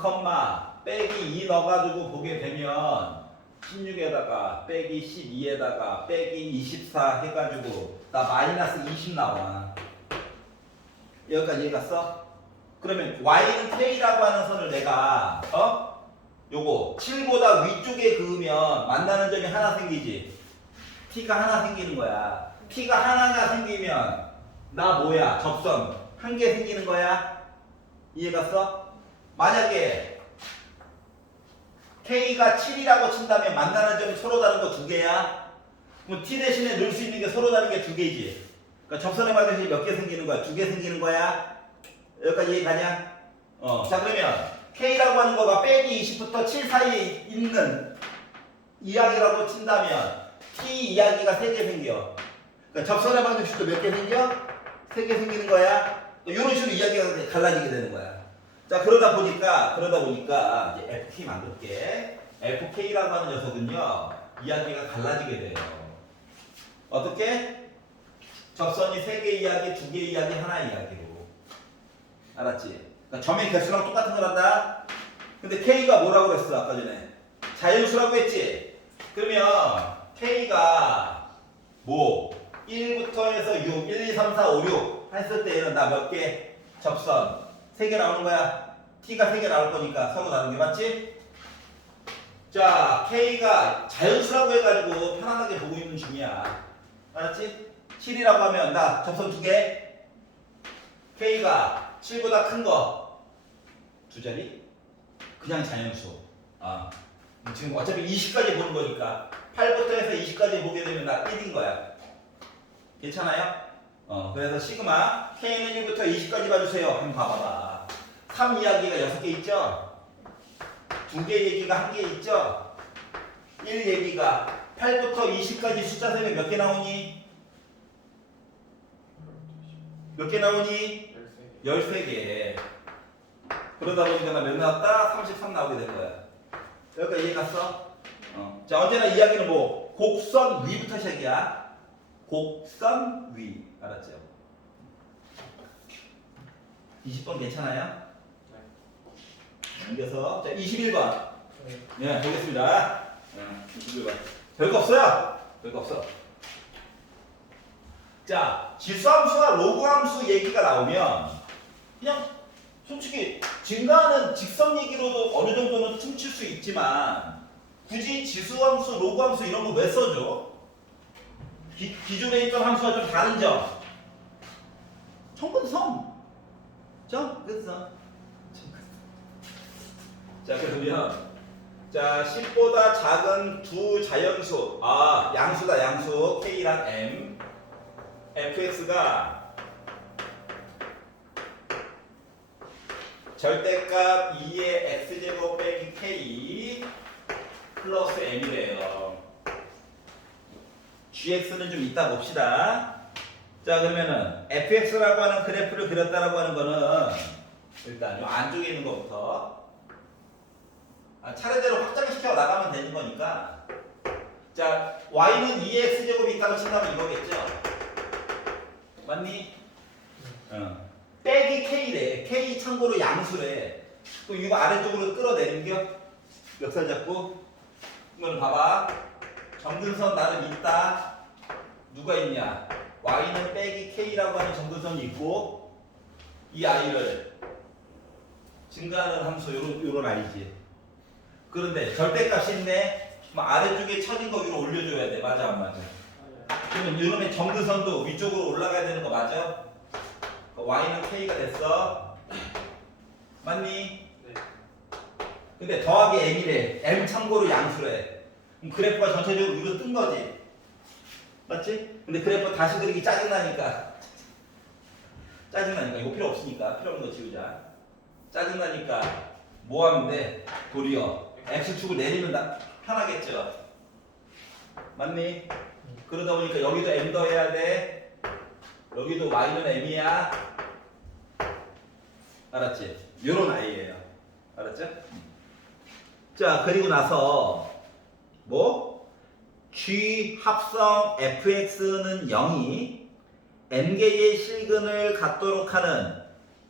빼기 2 넣어가지고 보게 되면 16에다가 빼기 12에다가 빼기 24 해가지고 나 마이너스 20 나와. 여기까지 이해 갔어? 그러면 y는 k라고 하는 선을 내가 요거 7보다 위쪽에 그으면 만나는 점이 하나 생기지. t가 하나 생기는 거야. t가 하나가 생기면 나 뭐야? 접선 한 개 생기는 거야. 이해 갔어? 만약에 K가 7이라고 친다면 만나는 점이 서로 다른 거 두 개야. 그럼 T 대신에 넣을 수 있는 게 서로 다른 게 두 개이지. 그러니까 접선의 방정식이 몇 개 생기는 거야? 두 개 생기는 거야. 여기까지 이해 가냐? 자, 그러면 K라고 하는 거가 빼기 20부터 7 사이에 있는 이야기라고 친다면 T 이야기가 3개 생겨. 그러니까 접선의 방정식도 몇 개 생겨? 3개 생기는 거야. 이런 식으로 이야기가 갈라지게 되는 거야. 자, 그러다 보니까 이제 FK 만들게. FK라고 하는 녀석은요 이야기가 갈라지게 돼요. 어떻게? 접선이 3개 이야기, 2개 이야기, 하나 이야기로. 알았지? 그러니까 점의 개수랑 똑같은 거란다. 근데 K가 뭐라고 그랬어 아까 전에? 자연수라고 했지? 그러면 K가 뭐 1부터 해서 6, 1, 2, 3, 4, 5, 6 했을 때는 나 몇 개? 접선 3개 나오는 거야. T가 3개 나올 거니까 서로 다른 게 맞지? 자, K가 자연수라고 해가지고 편안하게 보고 있는 중이야. 알았지? 7이라고 하면 나 접선 2개. K가 7보다 큰 거 2자리. 그냥 자연수. 아, 지금 어차피 20까지 보는 거니까 8부터 해서 20까지 보게 되면 나 1인 거야. 괜찮아요? 그래서 시그마 K는 1부터 20까지 봐주세요. 한번 봐봐봐. 3 이야기가 6개 있죠? 2개 얘기가 1개 있죠? 1 얘기가 8부터 20까지 숫자 세면 몇 개 나오니? 몇 개 나오니? 13개. 그러다 보니까 나 몇 나왔다? 33 나오게 될 거야. 여기까지 이해 갔어? 자, 언제나 이야기는 뭐 곡선 위부터 시작이야. 곡선 위. 알았죠? 20번 괜찮아요? 넘겨서 자 21번. 네, 보겠습니다. 21번. 별거 없어요. 별거 없어. 자, 지수함수와 로그함수 얘기가 나오면 그냥 솔직히 증가하는 직선 얘기로도 어느 정도는 퉁칠 수 있지만 굳이 지수함수, 로그함수 이런 거 왜 써줘? 기존에 있던 함수와 좀 다른 점. 청근섬. 청근섬. 자, 그러면 자 10보다 작은 두 자연수. 아, 양수다 양수. K랑 M. fx가 절대값 2의 x제곱 빼기 k 플러스 m이래요. gx는 좀 이따 봅시다. 자, 그러면은 fx라고 하는 그래프를 그렸다라고 하는 거는 일단 이 안쪽에 있는 것부터 차례대로 확장시켜 나가면 되는 거니까. 자, y는 2의 x제곱이 있다고 친다면 이거겠죠? 맞니? 빼기 k래. k 참고로 양수래. 또 이거 아래쪽으로 끌어내는 겨? 멱살 잡고. 이거는 봐봐. 점근선 나는 있다. 누가 있냐? y는 빼기 k라고 하는 점근선이 있고 이 i를 증가하는 함수 요런 i지. 그런데 절대값이 있네. 그럼 아래쪽에 쳐진 거 위로 올려줘야 돼. 맞아 안 맞아? 그러면 이놈의 점근선도 위쪽으로 올라가야 되는 거 맞아? y는 k가 됐어. 맞니? 네. 근데 더하기 m이래. m 참고로 양수래. 그럼 그래프가 전체적으로 위로 뜬 거지. 맞지? 근데 그래프 다시 그리기 짜증나니까. 짜증나니까. 이거 필요 없으니까. 필요 없는 거 지우자. 짜증나니까 뭐 하면 돼? 도리어 x축을 내리면 편하겠죠? 맞니? 그러다 보니까 여기도 m 더해야 돼. 여기도 y는 m이야. 알았지? 요런 i예요. 알았죠? 자, 그리고 나서 뭐? g 합성 fx는 0이 n개의 실근을 갖도록 하는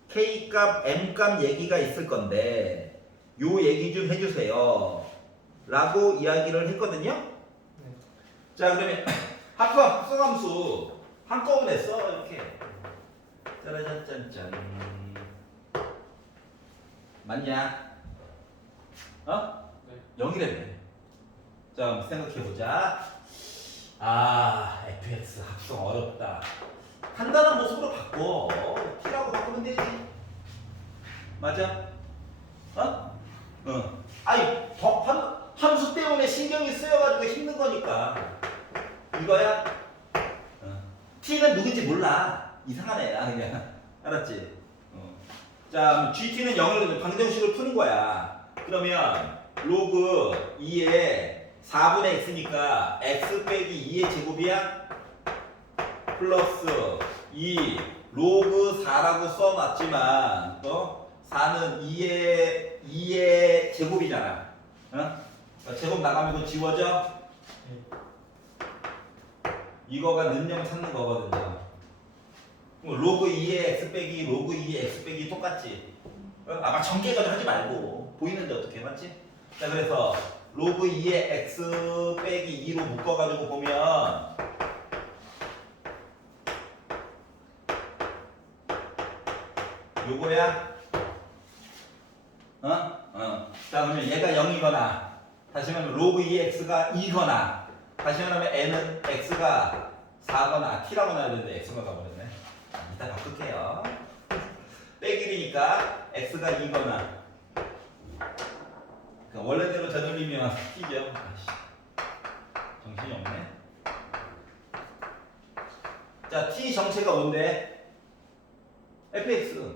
k값, m값 얘기가 있을 건데 요 얘기 좀 해주세요 라고 이야기를 했거든요. 자, 그러면 합성함수 한꺼번에 써. 이렇게 짜라잔짠짠. 맞냐? 어? 네. 0이라며. 자, 한번 생각해보자. 아, fx 합성 어렵다. 간단한 모습으로 바꿔. t라고 바꾸면 되지. 맞아? 어? 아니, 함수 때문에 신경이 쓰여가지고 힘든 거니까. 이거야? t는 누군지 몰라. 이상한 애야, 그냥. 알았지? 자, gt는 0을 방정식을 푸는 거야. 그러면 로그 2에 4분의 x니까 x 빼기 2의 제곱이야? 플러스 2 로그 4라고 써놨지만 4는 2의 제곱이잖아. 제곱 나가면 이거 지워져? 이거가 능령 찾는 거거든요. 로그 2의 x 빼기 로그 2의 x 빼기 똑같지? 아마 전개까지 하지 말고 보이는데 어떻게 맞지? 자, 그래서 로그 2에 x 빼기 2로 묶어가지고 보면 요거야. 자, 그러면 얘가 0이거나 다시 말하면 로그 2x가 2거나 다시 말하면 n은 x가 4거나 t라고 나야 되는데 x가 가버렸네. 이따 바꿀게요. 빼기니까 x가 2거나 원래대로 되돌리면 t죠. 정신이 없네. 자, t 정체가 뭔데? fx.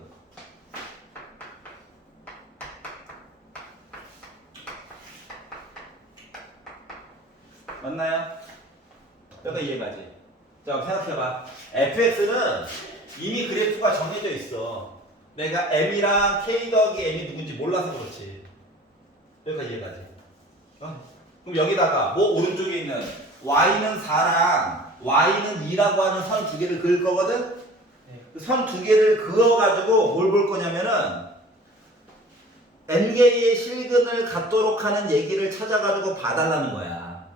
맞나요? 여기가 이해가지? 자, 생각해봐. fx는 이미 그래프가 정해져 있어. 내가 m이랑 k 더하기 m이 누군지 몰라서 그렇지. 여기까지 이해가지? 그럼 여기다가 뭐 오른쪽에 있는 y는 4랑 y는 2라고 하는 선 두 개를 그을 거거든? 네. 선 두 개를 그어가지고 뭘 볼 거냐면은 n개의 실근을 갖도록 하는 얘기를 찾아가지고 봐달라는 거야.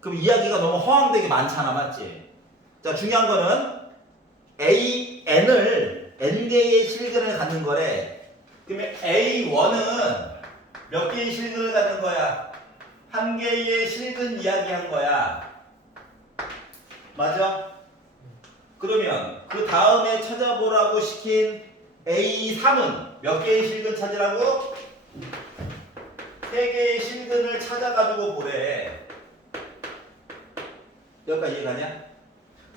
그럼 이야기가 너무 허황되게 많잖아, 맞지? 자, 중요한 거는 n을 n개의 실근을 갖는 거래. 그러면 a1은 몇 개의 실근을 갖는 거야? 한 개의 실근 이야기한 거야. 맞아? 그러면 그 다음에 찾아보라고 시킨 A3은 몇 개의 실근 찾으라고? 3개의 실근을 찾아가지고 보래. 여기까지 이해가냐?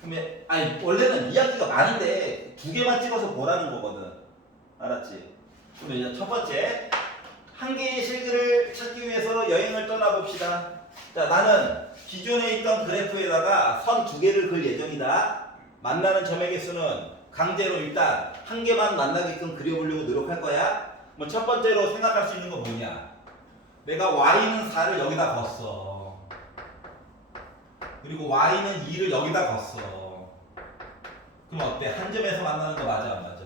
그러면 아니 원래는 이야기가 많은데 2개만 찍어서 보라는 거거든. 알았지? 그럼 이제 첫 번째 한 개의 실근을 찾기 위해서 여행을 떠나봅시다. 자, 나는 기존에 있던 그래프에다가 선 2개를 그을 예정이다. 만나는 점의 개수는 강제로 일단 한 개만 만나게끔 그려보려고 노력할 거야. 뭐 첫 번째로 생각할 수 있는 건 뭐냐? 내가 y는 4를 여기다 걷어. 그리고 y는 2를 여기다 걷어. 그럼 어때? 한 점에서 만나는 거 맞아 안 맞아?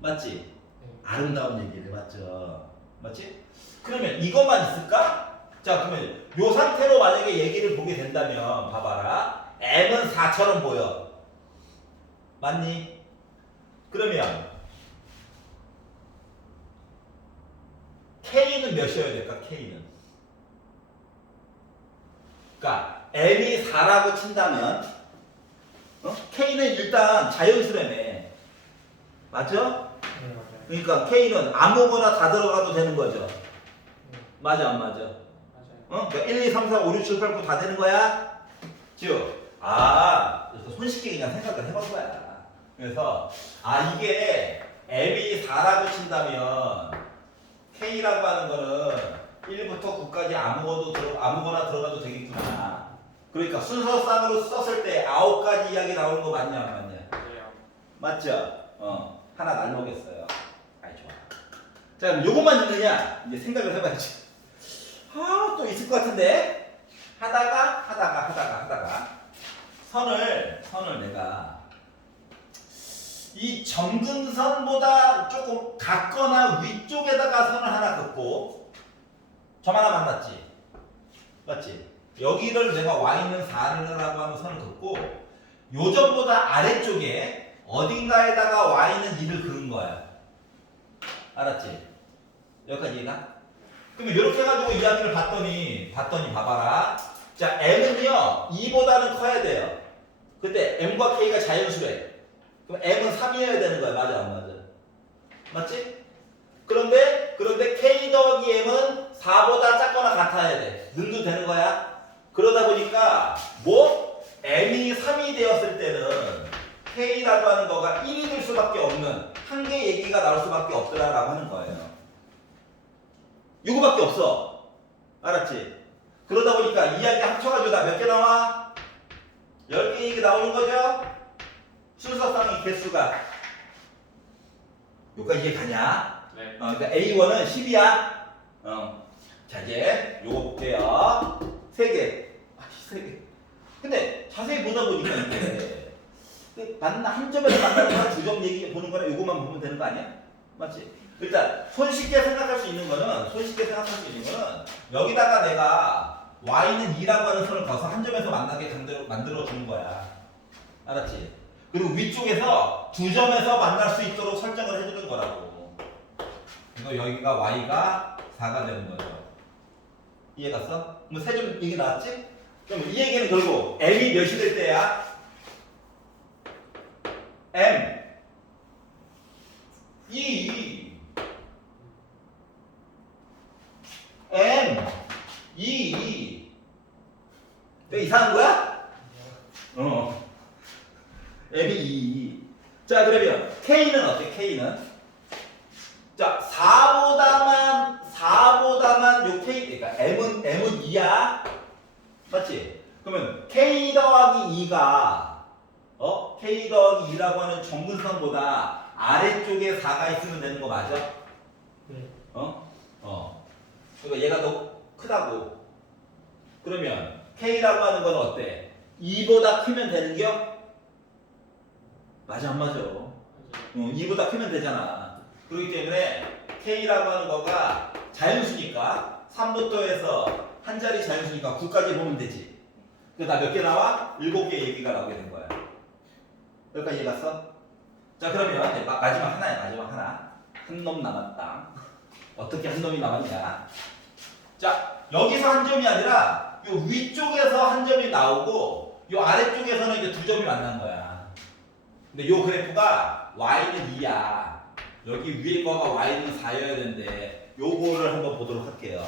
맞지? 네. 아름다운 얘기네, 맞죠? 맞지? 그러면 이것만 있을까? 자, 그러면 요 상태로 만약에 얘기를 보게 된다면 봐봐라. m은 4처럼 보여. 맞니? 그러면 k는 몇이어야 될까? k는 그러니까 m이 4라고 친다면 k는 일단 자연수래네. 맞죠? 네, 맞아요. 그러니까 k는 아무거나 다 들어가도 되는 거죠. 네, 맞아 안 맞아? 맞아요. 그러니까 1, 2, 3, 4, 5, 6, 7, 8, 9 다 되는 거야? 지우. 아, 손쉽게 그냥 생각을 해본 거야. 그래서 이게 m이 4라고 친다면 k라고 하는 거는 1부터 9까지 아무거나 들어가도 되겠구나. 그러니까 순서상으로 썼을 때 9가지 이야기 나오는 거 맞냐 안 맞냐? 맞아요. 맞죠? 하나 날먹였어요. 아이 좋아. 자, 그럼 요것만 있느냐? 이제 생각을 해봐야지. 또 있을 것 같은데 하다가 선을 내가 이 점근선보다 조금 같거나 위쪽에다가 선을 하나 긋고 점 하나 만났지? 맞지? 여기를 내가 y는 4라고 하는 선을 긋고 요 점보다 아래쪽에 어딘가에다가 y는 2를 그은 거야. 알았지? 여기까지 이해가? 그러면 이렇게 해가지고 이야기를 봤더니 봐봐라. 자, m은요 2보다는 커야 돼요. 그때 m과 k가 자연수래. 그럼 m은 3이어야 되는 거야. 맞아 안 맞아? 맞지? 그런데 k 더하기 m은 4보다 작거나 같아야 돼. 능도 되는 거야. 그러다 보니까 뭐 m이 3이 되었을 때는 k라고 하는 거가 1이 될 수밖에 없는 한 개 얘기가 나올 수밖에 없더라라고 하는 거예요. 이거밖에 없어. 알았지? 그러다 보니까 이야기 합쳐가지고 나 몇 개 나와? 10개 얘기 나오는 거죠? 순서상의 개수가. 여기까지 이해가냐? 네. 그러니까 A1은 10이야. 자, 이제 요거 볼게요. 3개. 3개. 근데 자세히 보다 보니까 이게 한 점에서 만나는 거랑 2점 얘기 보는 거랑 요거만 보면 되는 거 아니야? 맞지? 일단 손쉽게 생각할 수 있는 거는 여기다가 내가 y는 2라고 하는 선을 그어서 한 점에서 만나게 만들어 주는 거야. 알았지? 그리고 위쪽에서 두 점에서 만날 수 있도록 설정을 해주는 거라고. 그래서 여기가 y가 4가 되는 거죠. 이해 갔어? 그럼 세 점 얘기 나왔지? 그럼 이 얘기는 결국 m이 몇이 될 때야? m 2 m 2 왜 이상한 거야? m이 2 자 그러면 k는 어때? k는 자 4보다만 요 k 그러니까 m은 2야 맞지? 그러면 k 더하기 2가 k 더하기 2라고 하는 정근선보다 아래쪽에 4가 있으면 되는 거 맞아? 네. 그러니까 얘가 더 크다고. 그러면 k라고 하는 건 어때? 2보다 크면 되는겨? 맞아 안 맞아? 2보다 크면 되잖아. 그렇기 때문에 k라고 하는 거가 자연수니까 3부터 해서 한 자리 자연수니까 9까지 보면 되지. 그래서 나 몇 개 나와? 7개 얘기가 나오게 된 거야. 여기까지 이해 갔어? 자 그러면 이제 마지막 하나야. 마지막 하나. 한 놈 남았다. 어떻게 한 놈이 남았냐? 자 여기서 한 점이 아니라 요 위쪽에서 한 점이 나오고 요 아래쪽에서는 이제 두 점이 만난 거야. 근데 요 그래프가 y는 2야. 여기 위에 거가 y는 4여야 되는데 요거를 한번 보도록 할게요.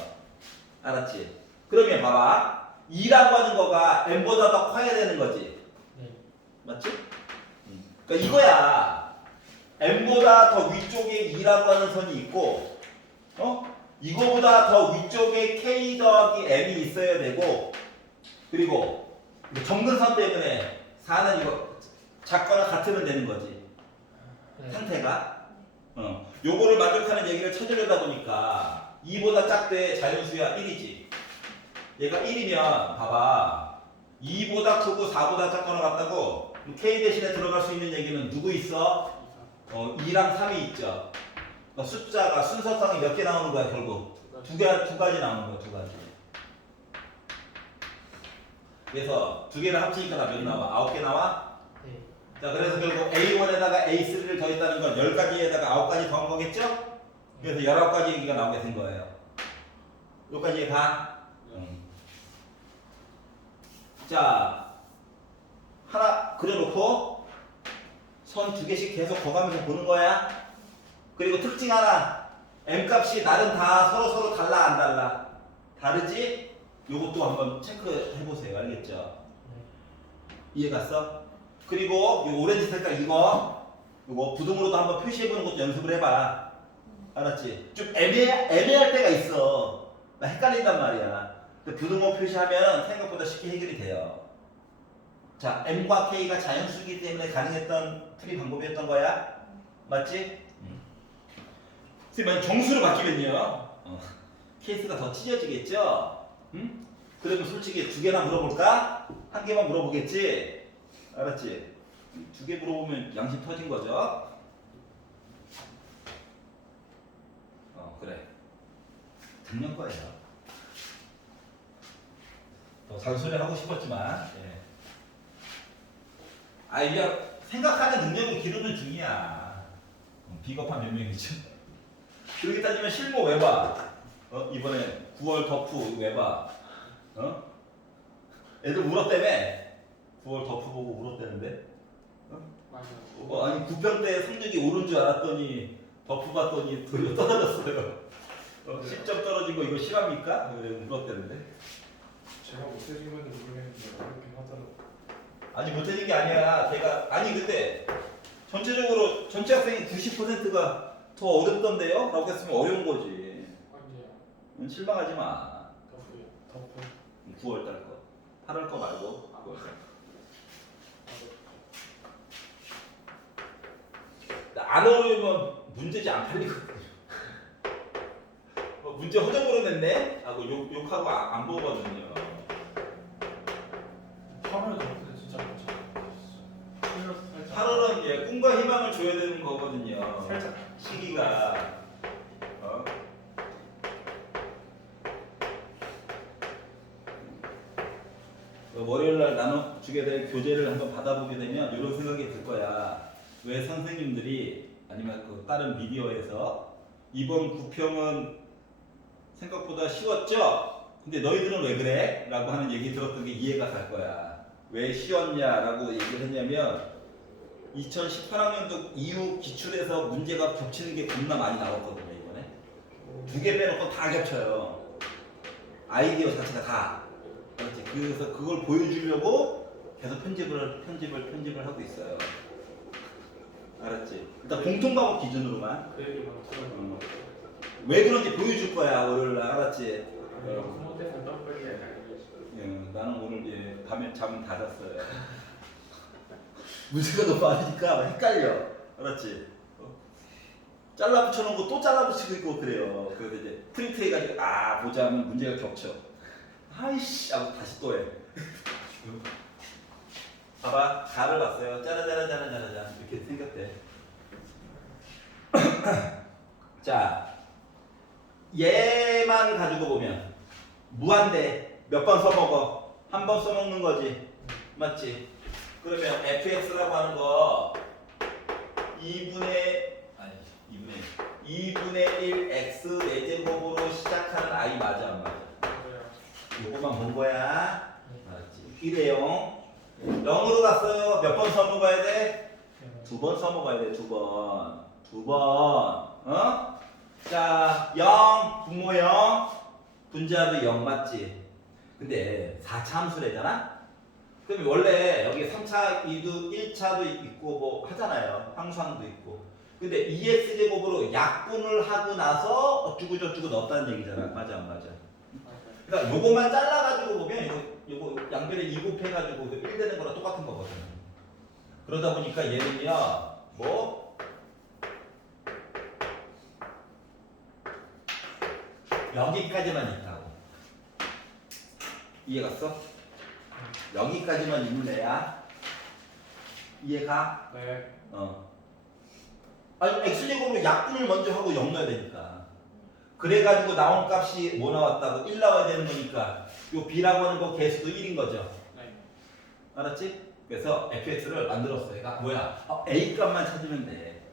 알았지? 그러면 봐봐. 2라고 하는 거가 m보다 더 커야 되는 거지. 네. 맞지? 그러니까 이거야. m보다 더 위쪽에 2라고 하는 선이 있고 이거보다 더 위쪽에 k 더하기 m이 있어야 되고 그리고 정근선 때문에 4는 이거 작거나 같으면 되는 거지. 네. 상태가 요거를 만족하는 얘기를 찾으려다 보니까 2보다 작대 자연수야 1이지. 얘가 1이면 봐봐 2보다 크고 4보다 작거나 같다고 k 대신에 들어갈 수 있는 얘기는 누구 있어? 2랑 3이 있죠. 그러니까 숫자가 순서상이 몇 개 나오는 거야 결국? 두 가지 나오는 거야. 두 가지. 그래서 두 개를 합치니까 다 몇 나와? 9개 나와? 네. 자 그래서 결국 A1에다가 A3를 더했다는 건 10가지에다가 9가지 더한 거겠죠? 그래서 19가지 얘기가 나오게 된 거예요. 여기까지 가? 자 하나 그려놓고 선 2개씩 계속 거가면서 보는 거야. 그리고 특징 하나 m값이 나름 다 서로 달라 안 달라? 다르지? 요것도 한번 체크해 보세요. 알겠죠? 네. 이해 갔어? 그리고 요 오렌지 색깔 이거 부등으로도 한번 표시해 보는 것도 연습을 해봐. 알았지? 좀 애매할 때가 있어. 나 헷갈린단 말이야. 근데 부등호 표시하면 생각보다 쉽게 해결이 돼요. 자, m과 k가 자연수이기 때문에 가능했던 풀이 방법이었던 거야. 맞지? 선생님, 정수로 바뀌면요. 케이스가 더 찢어지겠죠? 응? 그러면 솔직히 2개나 물어볼까? 1개만 물어보겠지? 알았지? 2개 물어보면 양심 터진 거죠? 그래. 작년 거예요. 더 잔소리 하고 싶었지만, 예. 이게 생각하는 능력을 기르는 중이야. 비겁한 변명이죠. 그렇게 따지면 실무 왜 봐? 이번에 9월 덕후 왜 봐? 애들 울었다며? 9월 덕후 보고 울었다는데? 맞아. 아니 9평 때 성적이 오른 줄 알았더니 덕후 봤더니 돌려 떨어졌어요. 10점 떨어진 거 이거 실합니까? 왜 울었다는데? 제가 못해진 건지 모르겠는데 어렵긴 하더라고. 아니 못해진 게 아니야. 걔가 근데 전체적으로 전체 학생이 90%가 더 어렵던데요? 라고 했으면 어려운 거지. 언제야? 실망하지 마. 덕후야. 덕분 9월 달 거. 8월 거 말고 9월 달. 안 어려우면 문제지 안 풀리거든요. 문제 허접으로 냈네? 하고 욕하고 안 보거든요. 8월 덕분에 진짜 괜찮아. 8월은 꿈과 희망을 줘야 되는 거거든요. 살짝 시기가. 월요일 날 나눠주게 될 교재를 한번 받아보게 되면 이런 생각이 들 거야. 왜 선생님들이 아니면 그 다른 미디어에서 이번 구평은 생각보다 쉬웠죠? 근데 너희들은 왜 그래? 라고 하는 얘기 들었던 게 이해가 갈 거야. 왜 쉬웠냐라고 얘기를 했냐면 2018학년도 이후 기출에서 문제가 겹치는 게 겁나 많이 나왔거든요. 이번에 2개 빼놓고 다 겹쳐요. 아이디어 자체가 다. 그렇지. 그래서 그걸 보여주려고 계속 편집을 하고 있어요. 알았지? 일단 공통 과목 기준으로만. 그 얘기 많더라고요. 왜 그런지 보여줄 거야 월요일 날. 알았지? 구멍대상 떡벌이 예, 나는 오늘 이제 밤에 잠은 다 잤어요. 문제가 너무 많으니까 막 헷갈려. 알았지? 잘라 붙여놓은 거 또 잘라 붙이고 있고 그래요. 그래서 이제 프린트 해가지고 보자 하면 문제가 겹쳐. 아이씨 하고 다시 또 해. 봐봐, 가를 봤어요. 짜라짜라짜라짜라 이렇게 생겼대. 자, 얘만 가지고 보면 무한대 몇 번 써먹어? 한 번 써먹는 거지, 맞지? 그러면 fx라고 하는 거 2분의 1 x 4제곱으로 시작하는 i 맞아 안 맞아? 요거만 본 거야. 알았지? 1에 0으로 갔어요. 몇 번 써먹어야 돼? 2번 써먹어야 돼. 2번. 어? 자, 0, 분모 0, 분자도 0 맞지? 근데 4차 함수래잖아? 그럼 원래 여기 3차, 1차도 있고 뭐 하잖아요. 항수항도 있고. 근데 2x제곱으로 약분을 하고 나서 어쩌고저쩌고 넣었다는 얘기잖아. 맞아 안 맞아? 그러니까 요것만 잘라가지고 보면 요거 양변에 2 곱해가지고 1 되는 거랑 똑같은 거거든. 그러다 보니까 얘는요, 뭐 여기까지만 있다고. 이해 갔어? 여기까지만 있는 애야. 이해가? 네. 아니 x제곱으로 약분을 먼저 하고 0 넣어야 되니까. 그래가지고 나온 값이 뭐 나왔다고? 1 나와야 되는 거니까 요 b라고 하는 거 개수도 1인 거죠. 네. 알았지? 그래서 fx를 만들었어. 얘가 뭐야? a 값만 찾으면 돼.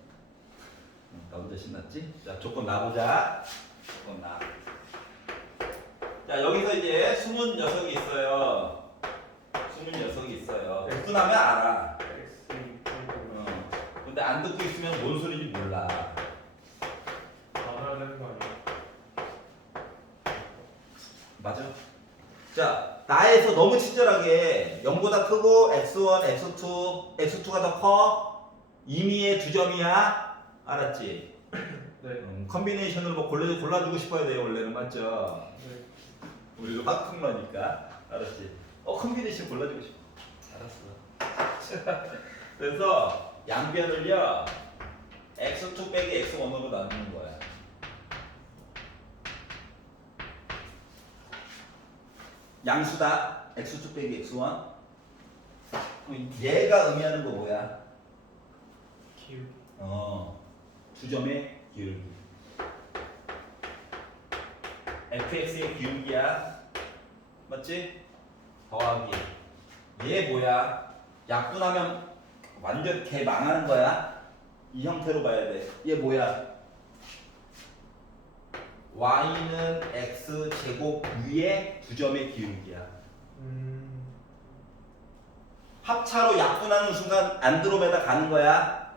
나 혼자 신났지? 자, 조건 놔보자. 조건 놔. 자, 여기서 이제 숨은 녀석이 있어요. 구분하면 알아. 근데 안 듣고 있으면 뭔 소리인지 몰라. 알아야 되는 거 아니야? 맞아. 자, 나에서 너무 친절하게 0보다 크고 x1, x2, x2가 더 커. 임의의 2점이야. 알았지? 네. 컨비네이션을 뭐 골라주고 싶어야 돼요. 원래는 맞죠? 네. 우리도 학풍러니까. 알았지? 컨비네이션 골라주고 싶어. 알았어. 그래서 양변을요 x2 빼기 x1으로 나누는 거야. 양수다. x2 빼기 x1. 얘가 의미하는 거 뭐야? 기울기. 2점의 기울기. fx의 기울기야. 맞지? 더하기. 얘 뭐야? 약분하면 완전 개 망하는 거야. 이 형태로 봐야 돼. 얘 뭐야? y는 x 제곱 위에 2점의 기울기야. 합차로 약분하는 순간 안드로메다 가는 거야.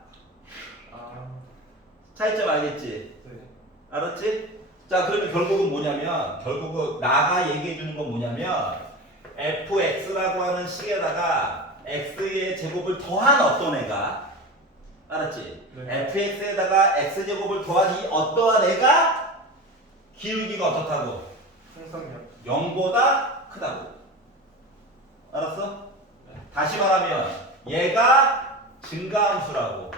차이점 알겠지? 네. 알았지? 자, 그러면 결국은 뭐냐면, 결국은 나가 얘기해 주는 건 뭐냐면 fx라고 하는 식에다가 x의 제곱을 더한 어떤 애가, 알았지? 네. fx에다가 x제곱을 더한 이 어떠한 애가 기울기가 어떻다고? 상상력. 0보다 크다고. 알았어? 네. 다시 말하면 얘가 증가함수라고.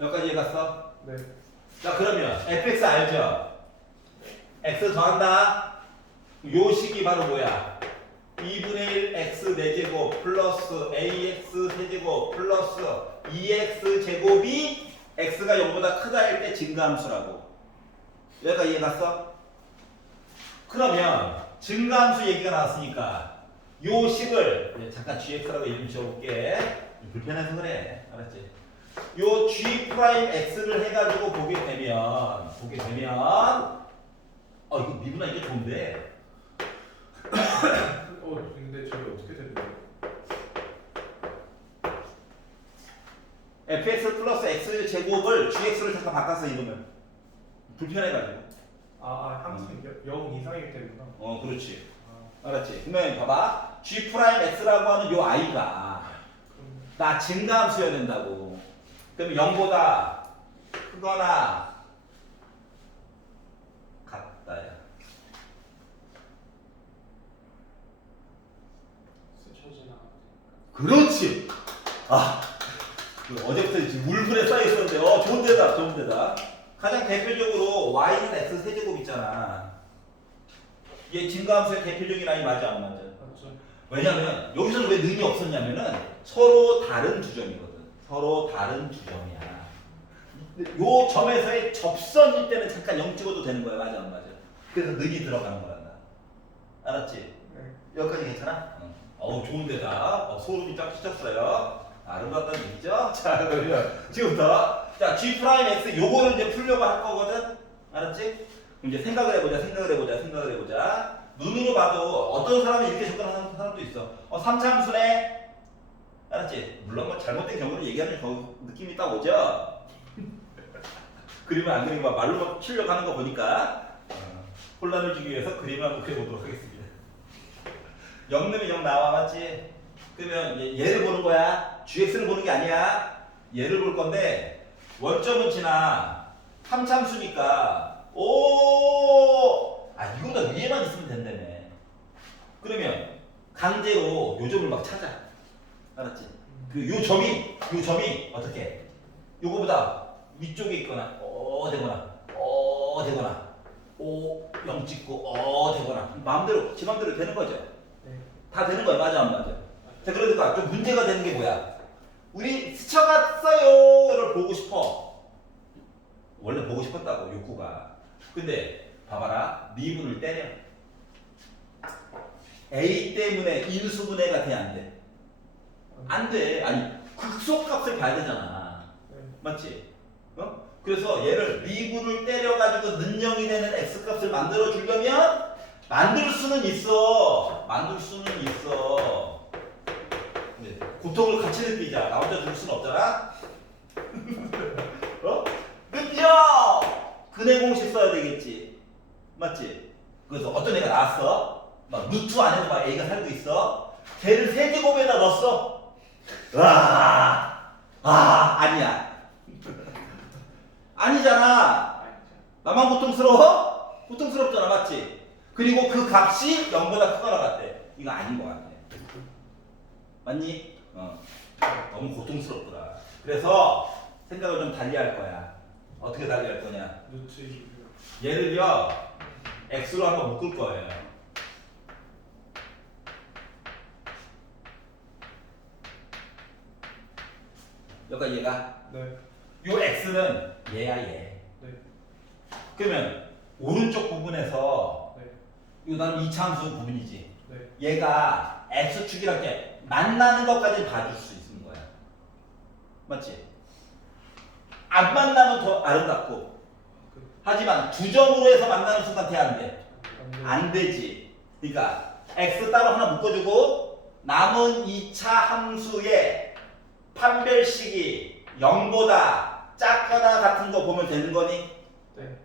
여기까지 이해갔어? 네. 자, 그러면 fx 알죠? x 더한다. 요 식이 바로 뭐야? 2분의 1 x 4제곱 플러스 ax 세제곱 플러스 2x 제곱이 x가 0보다 크다 할 때 증가함수라고. 여기까지 이해갔어? 그러면 증가함수 얘기가 나왔으니까 요 식을 잠깐 gx라고 이름 지어볼게. 불편해서 그래. 알았지? 요 g 프라임 x를 해가지고 보게 되면 이거 미분하 이게 좋은데. 근데 저게 어떻게 되는 거예요? fx 플러스 x 제곱을 gx로 잠깐 바꿔서 이러면 불편해가지고. 항상 0 이상이기 때문에. 그렇지. 알았지? 그러면 봐봐. g 프라임 x라고 하는 요 i가 나 증가함수여야 된다고. 그러면 0보다 크거나 같다야. 스쳐 지나가. 그렇지. 어제부터 지금 물불에 쌓여 있었는데, 좋은 데다, 좋은 데다. 가장 대표적으로 y는 x 세제곱 있잖아. 얘 증가함수의 대표적인 라인 맞아, 안 맞아? 맞죠. 왜냐면 여기서는 왜 능이 없었냐면은 서로 다른 주점이거든. 서로 다른 주점이야. 요 점에서의 접선일 때는 잠깐 0 찍어도 되는 거야, 맞아, 안 맞아? 그래서 능이 들어가는 거란다. 알았지? 네. 여기까지 괜찮아? 좋은 데다. 소름이 쫙 끼쳤어요. 아름답다는 얘기죠? 자, 그러면 지금부터 자 g 프라임 x 요거를 이제 풀려고 할 거거든. 알았지? 그럼 이제 생각을 해보자. 눈으로 봐도 어떤 사람이 이렇게 접근하는 사람도 있어. 3차함수네. 알았지? 물론 뭐 잘못된 경우를 얘기하는 느낌이 딱 오죠? 그림을 안 그리고 말로 치려고 하는 거 보니까 혼란을 주기 위해서 그림을 한번 그려보도록 하겠습니다. 0 넣으면 0 나와, 맞지? 그러면 얘를 보는 거야. gx를 보는 게 아니야. 얘를 볼 건데 원점은 지나 3참수니까 이거보다 위에만 있으면 된다며. 그러면 강제로 요 점을 막 찾아. 알았지? 요 점이 어떻게? 요거보다 위쪽에 있거나 되거나 0 찍고 되거나 마음대로 지 마음대로 되는 거죠. 네. 다 되는 거야. 맞아, 안 맞아? 자, 그러니까 좀 문제가 되는 게 뭐야? 우리 스쳐갔어요를 보고 싶어. 원래 보고 싶었다고, 욕구가. 근데 봐봐라. 미분을 때려. A 때문에 인수분해가 돼, 안 돼? 안 돼. 아니, 극소값을 봐야 되잖아. 네. 맞지? 그래서 얘를 미분을 때려가지고 는영이 되는 x값을 만들어 주려면 만들 수는 있어. 근데 고통을 같이 느끼자. 나 혼자 죽을 수는 없잖아. 느껴! 근해 공식 써야 되겠지. 맞지? 그래서 어떤 애가 나왔어. 막 루트 안에도 막 A가 살고 있어. 걔를 세제곱에다 넣었어. 아니야. 아니잖아. 나만 고통스러워? 고통스럽잖아, 맞지? 그리고 그 값이 0보다 크거나 같대. 이거 아닌 것 같아. 맞니? 너무 고통스럽더라. 그래서 생각을 좀 달리할 거야. 어떻게 달리할 거냐? 루트 2. 얘를요 x로 한번 묶을 거예요. 여기가 얘가 네. 요 x는 얘야 얘. 네. 그러면 오른쪽 부분에서 네. 요 다음 이차함수 부분이지. 네. 얘가 x축이랑 이렇게 만나는 것까지 봐줄 수 있는 거야. 맞지? 안 만나면 더 아름답고. 하지만 두 점으로 해서 만나는 순간 돼, 안 돼? 안 되지. 그러니까 x 따로 하나 묶어주고 남은 2차 함수의 판별식이 0보다 작거나 같은 거 보면 되는 거니? 네.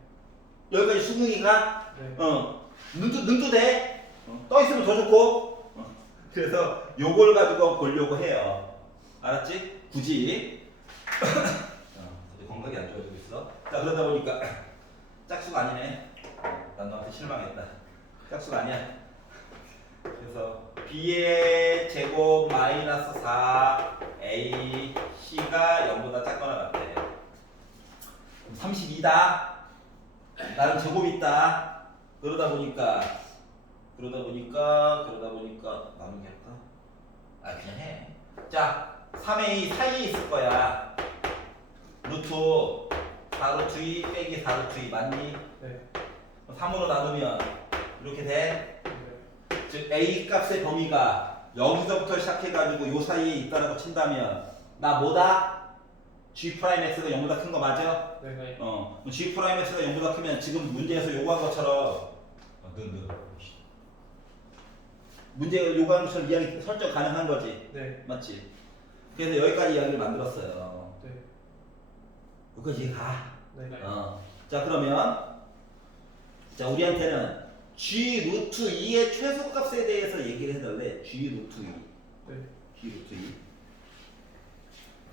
여기까지 수능이가? 네. 눈도 돼? 떠 있으면 더 좋고. 그래서 요걸 가지고 보려고 해요. 알았지? 굳이. 건강이 안 좋아지고 있어. 자, 그러다 보니까 짝수가 아니네. 난 너한테 실망했다. 짝수가 아니야. 그래서 b의 제곱 마이너스 4 a c가 0보다 작거나 같대. 32다. 나는 제곱이 있다. 그러다 보니까 나누기 할까? 그냥 해. 자, 3a 사이에 있을 거야. 루트 4루트 2 빼기 4루트 2 맞니? 네. 3으로 나누면 이렇게 돼. 네. 즉 A 값의 범위가 여기서부터 시작해가지고 요 사이에 있다라고 친다면 나 뭐다? G'X가 0보다 큰 거 맞아? 네. G'X가 0보다 크면 지금 문제에서 요구한 것처럼 문제가 요구한 것처럼 이야기 설정 가능한 거지. 네. 맞지? 그래서 여기까지 이야기를 만들었어요. 네. 여기까지 가. 네. 자 그러면 자 우리한테는 G 루트 2의 최소값에 대해서 얘기를 해달래. G 루트 2. 네. G 루트 2.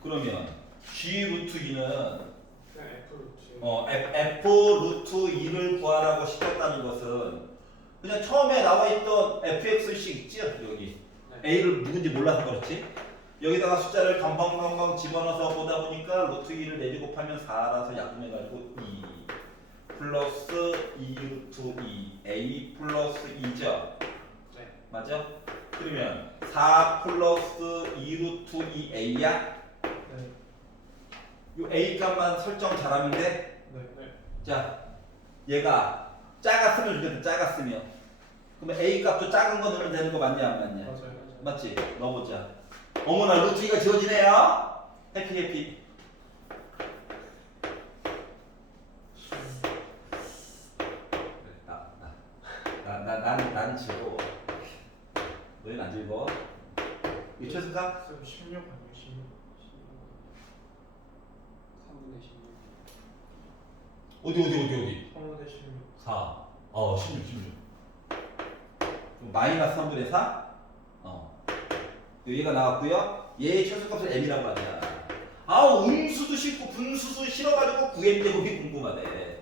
그러면 G 루트 2는 네. 그렇지. F 루트 2를 구하라고 시켰다는 것은 그냥 처음에 나와 있던 fx씩 있죠 여기. 네. A를 누군지 몰라서 그렇지. 여기다가 숫자를 덤벙덤벙 집어넣어서 보다 보니까 루트 2를 4개 곱하면 4라서 약분해가지고 2 플러스 2 루트 2 A 플러스 2죠. 네. 맞아? 그러면 4 플러스 2 루트 2 A야? 네. 이 A 값만 설정 잘하면 돼? 네. 네. 자 얘가 작았으면 좋겠다. 작았으면 그러면 A 값도 작은 거 넣으면 되는 거 맞냐 안 맞냐? 맞아요. 맞지? 넣어보자. 어머나 루트 2가 지워지네요. 해피 해피. 난 즐거워. 너희는 안 즐거워? 이 최소값? 16 아니에요? 16. 3분의 16. 어디? 3분의 16. 4. 16. 마이너스 3분의 4? 얘가 나왔고요. 얘의 최소값을 m이라고 하자. 음수도 싫고 분수도 싫어가지고 9m 제곱이 궁금하대.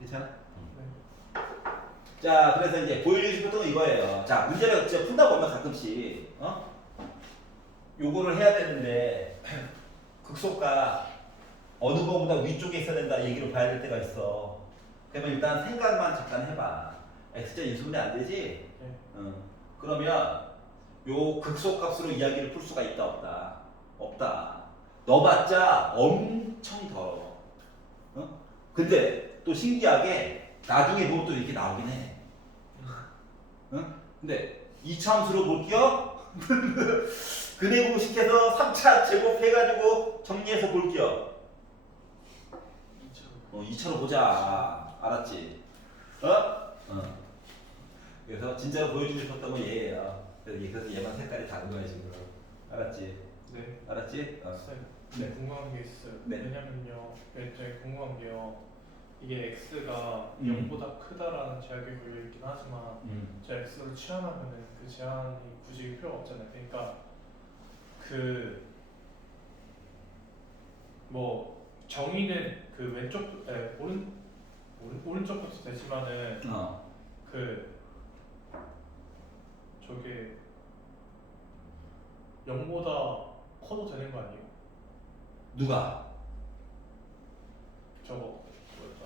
괜찮아? 네. 자, 그래서 이제 보여주고 싶었던 건 이거예요. 자, 문제를 진짜 푼다 보면 가끔씩 요거를 해야 되는데 극소가 어느 거보다 위쪽에 있어야 된다 얘기를 봐야 될 때가 있어. 그러면 일단 생각만 잠깐 해봐. x자 인수분해 안 되지? 네. 그러면 요 극소값으로 이야기를 풀 수가 있다 없다? 없다. 넣어봤자 엄청 더러워. 근데 또 신기하게 나중에 보면 또 이렇게 나오긴 해. 근데 2차 함수로 볼게요. 근해공식해서 3차 제곱해가지고 정리해서 볼게요. 2차로 보자. 알았지? 그래서 진짜로 보여주고 싶었던 건 얘예요. 그래서 얘만 색깔이 다른 거야 지금. 알았지? 네. 알았지? 쌤, 네. 궁금한 게 있어요. 네. 왜냐면요, 제가 궁금한 게요. 이게 x가 음. 0보다 크다라는 제약이 걸려 있긴 하지만 제가 x를 치환하면은 그 제한이 굳이 필요가 없잖아요. 그러니까 뭐 정의는 그 왼쪽, 오른쪽부터 되지만은 저게 0보다 커도 되는 거 아니에요? 누가? 저거 뭐였다?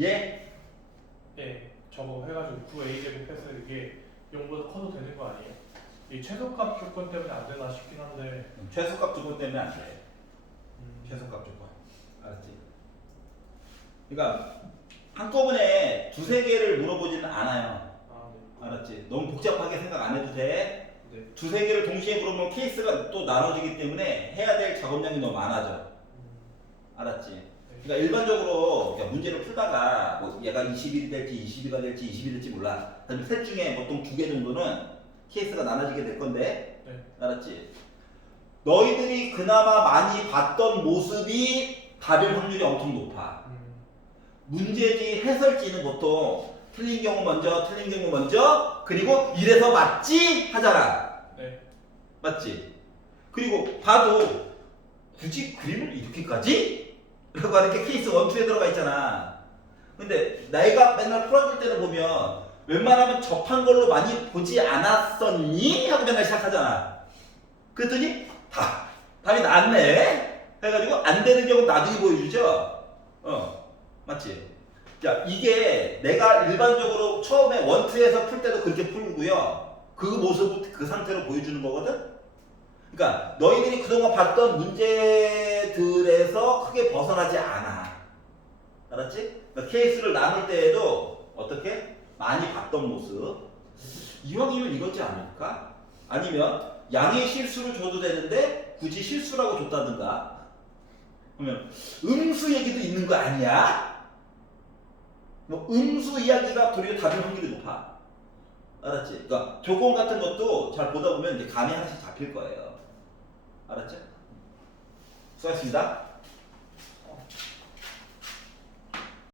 얘? 네, 저거 해가지고 9a 제곱해서 이게 0보다 커도 되는 거 아니에요? 이 최소값 조건 때문에 안 되나 싶긴 한데. 최소값 조건 때문에 안 돼. 최소값 조건. 알았지? 그러니까 한꺼번에 두세 개를 물어보지는 않아요. 아, 네. 알았지? 너무 복잡하게 생각 안 해도 돼. 네. 두세 개를 동시에 물어보면 케이스가 또 나눠지기 때문에 해야 될 작업량이 너무 많아져. 알았지? 그러니까 일반적으로 그러니까 문제를 풀다가 뭐 얘가 20일이 될지 20일가 될지 20일 될지 몰라. 그다음에 셋 중에 보통 2개 정도는 케이스가 나눠지게 될 건데. 네. 알았지? 너희들이 그나마 많이 봤던 모습이 답일 확률이 엄청 높아. 문제지 해설지는 보통 틀린 경우 먼저, 틀린 경우 먼저, 그리고 이래서 맞지? 하잖아. 네. 맞지? 그리고 봐도 굳이 그림을 이렇게까지? 라고 하는 게 케이스 1, 2에 들어가 있잖아. 근데 내가 맨날 풀어줄 때는 보면 웬만하면 접한 걸로 많이 보지 않았었니? 하고 맨날 시작하잖아. 그랬더니 답이 나왔네? 해가지고 안 되는 경우 나중에 보여주죠? 맞지? 자, 이게 내가 일반적으로 처음에 1, 2에서 풀 때도 그렇게 풀고요. 그 모습을 그 상태로 보여주는 거거든? 그러니까 너희들이 그동안 봤던 문제들에서 크게 벗어나지 않아. 알았지? 그러니까 케이스를 나눌 때에도 어떻게? 많이 봤던 모습. 이왕이면 이거지 않을까? 아니면 양의 실수를 줘도 되는데 굳이 실수라고 줬다든가. 그러면 음수 얘기도 있는 거 아니야? 뭐 음수 이야기가 도리어 답일 확률이 높아. 알았지? 그러니까 조건 같은 것도 잘 보다 보면 이제 감이 하나씩 잡힐 거예요. 알았죠? 수고하셨습니다.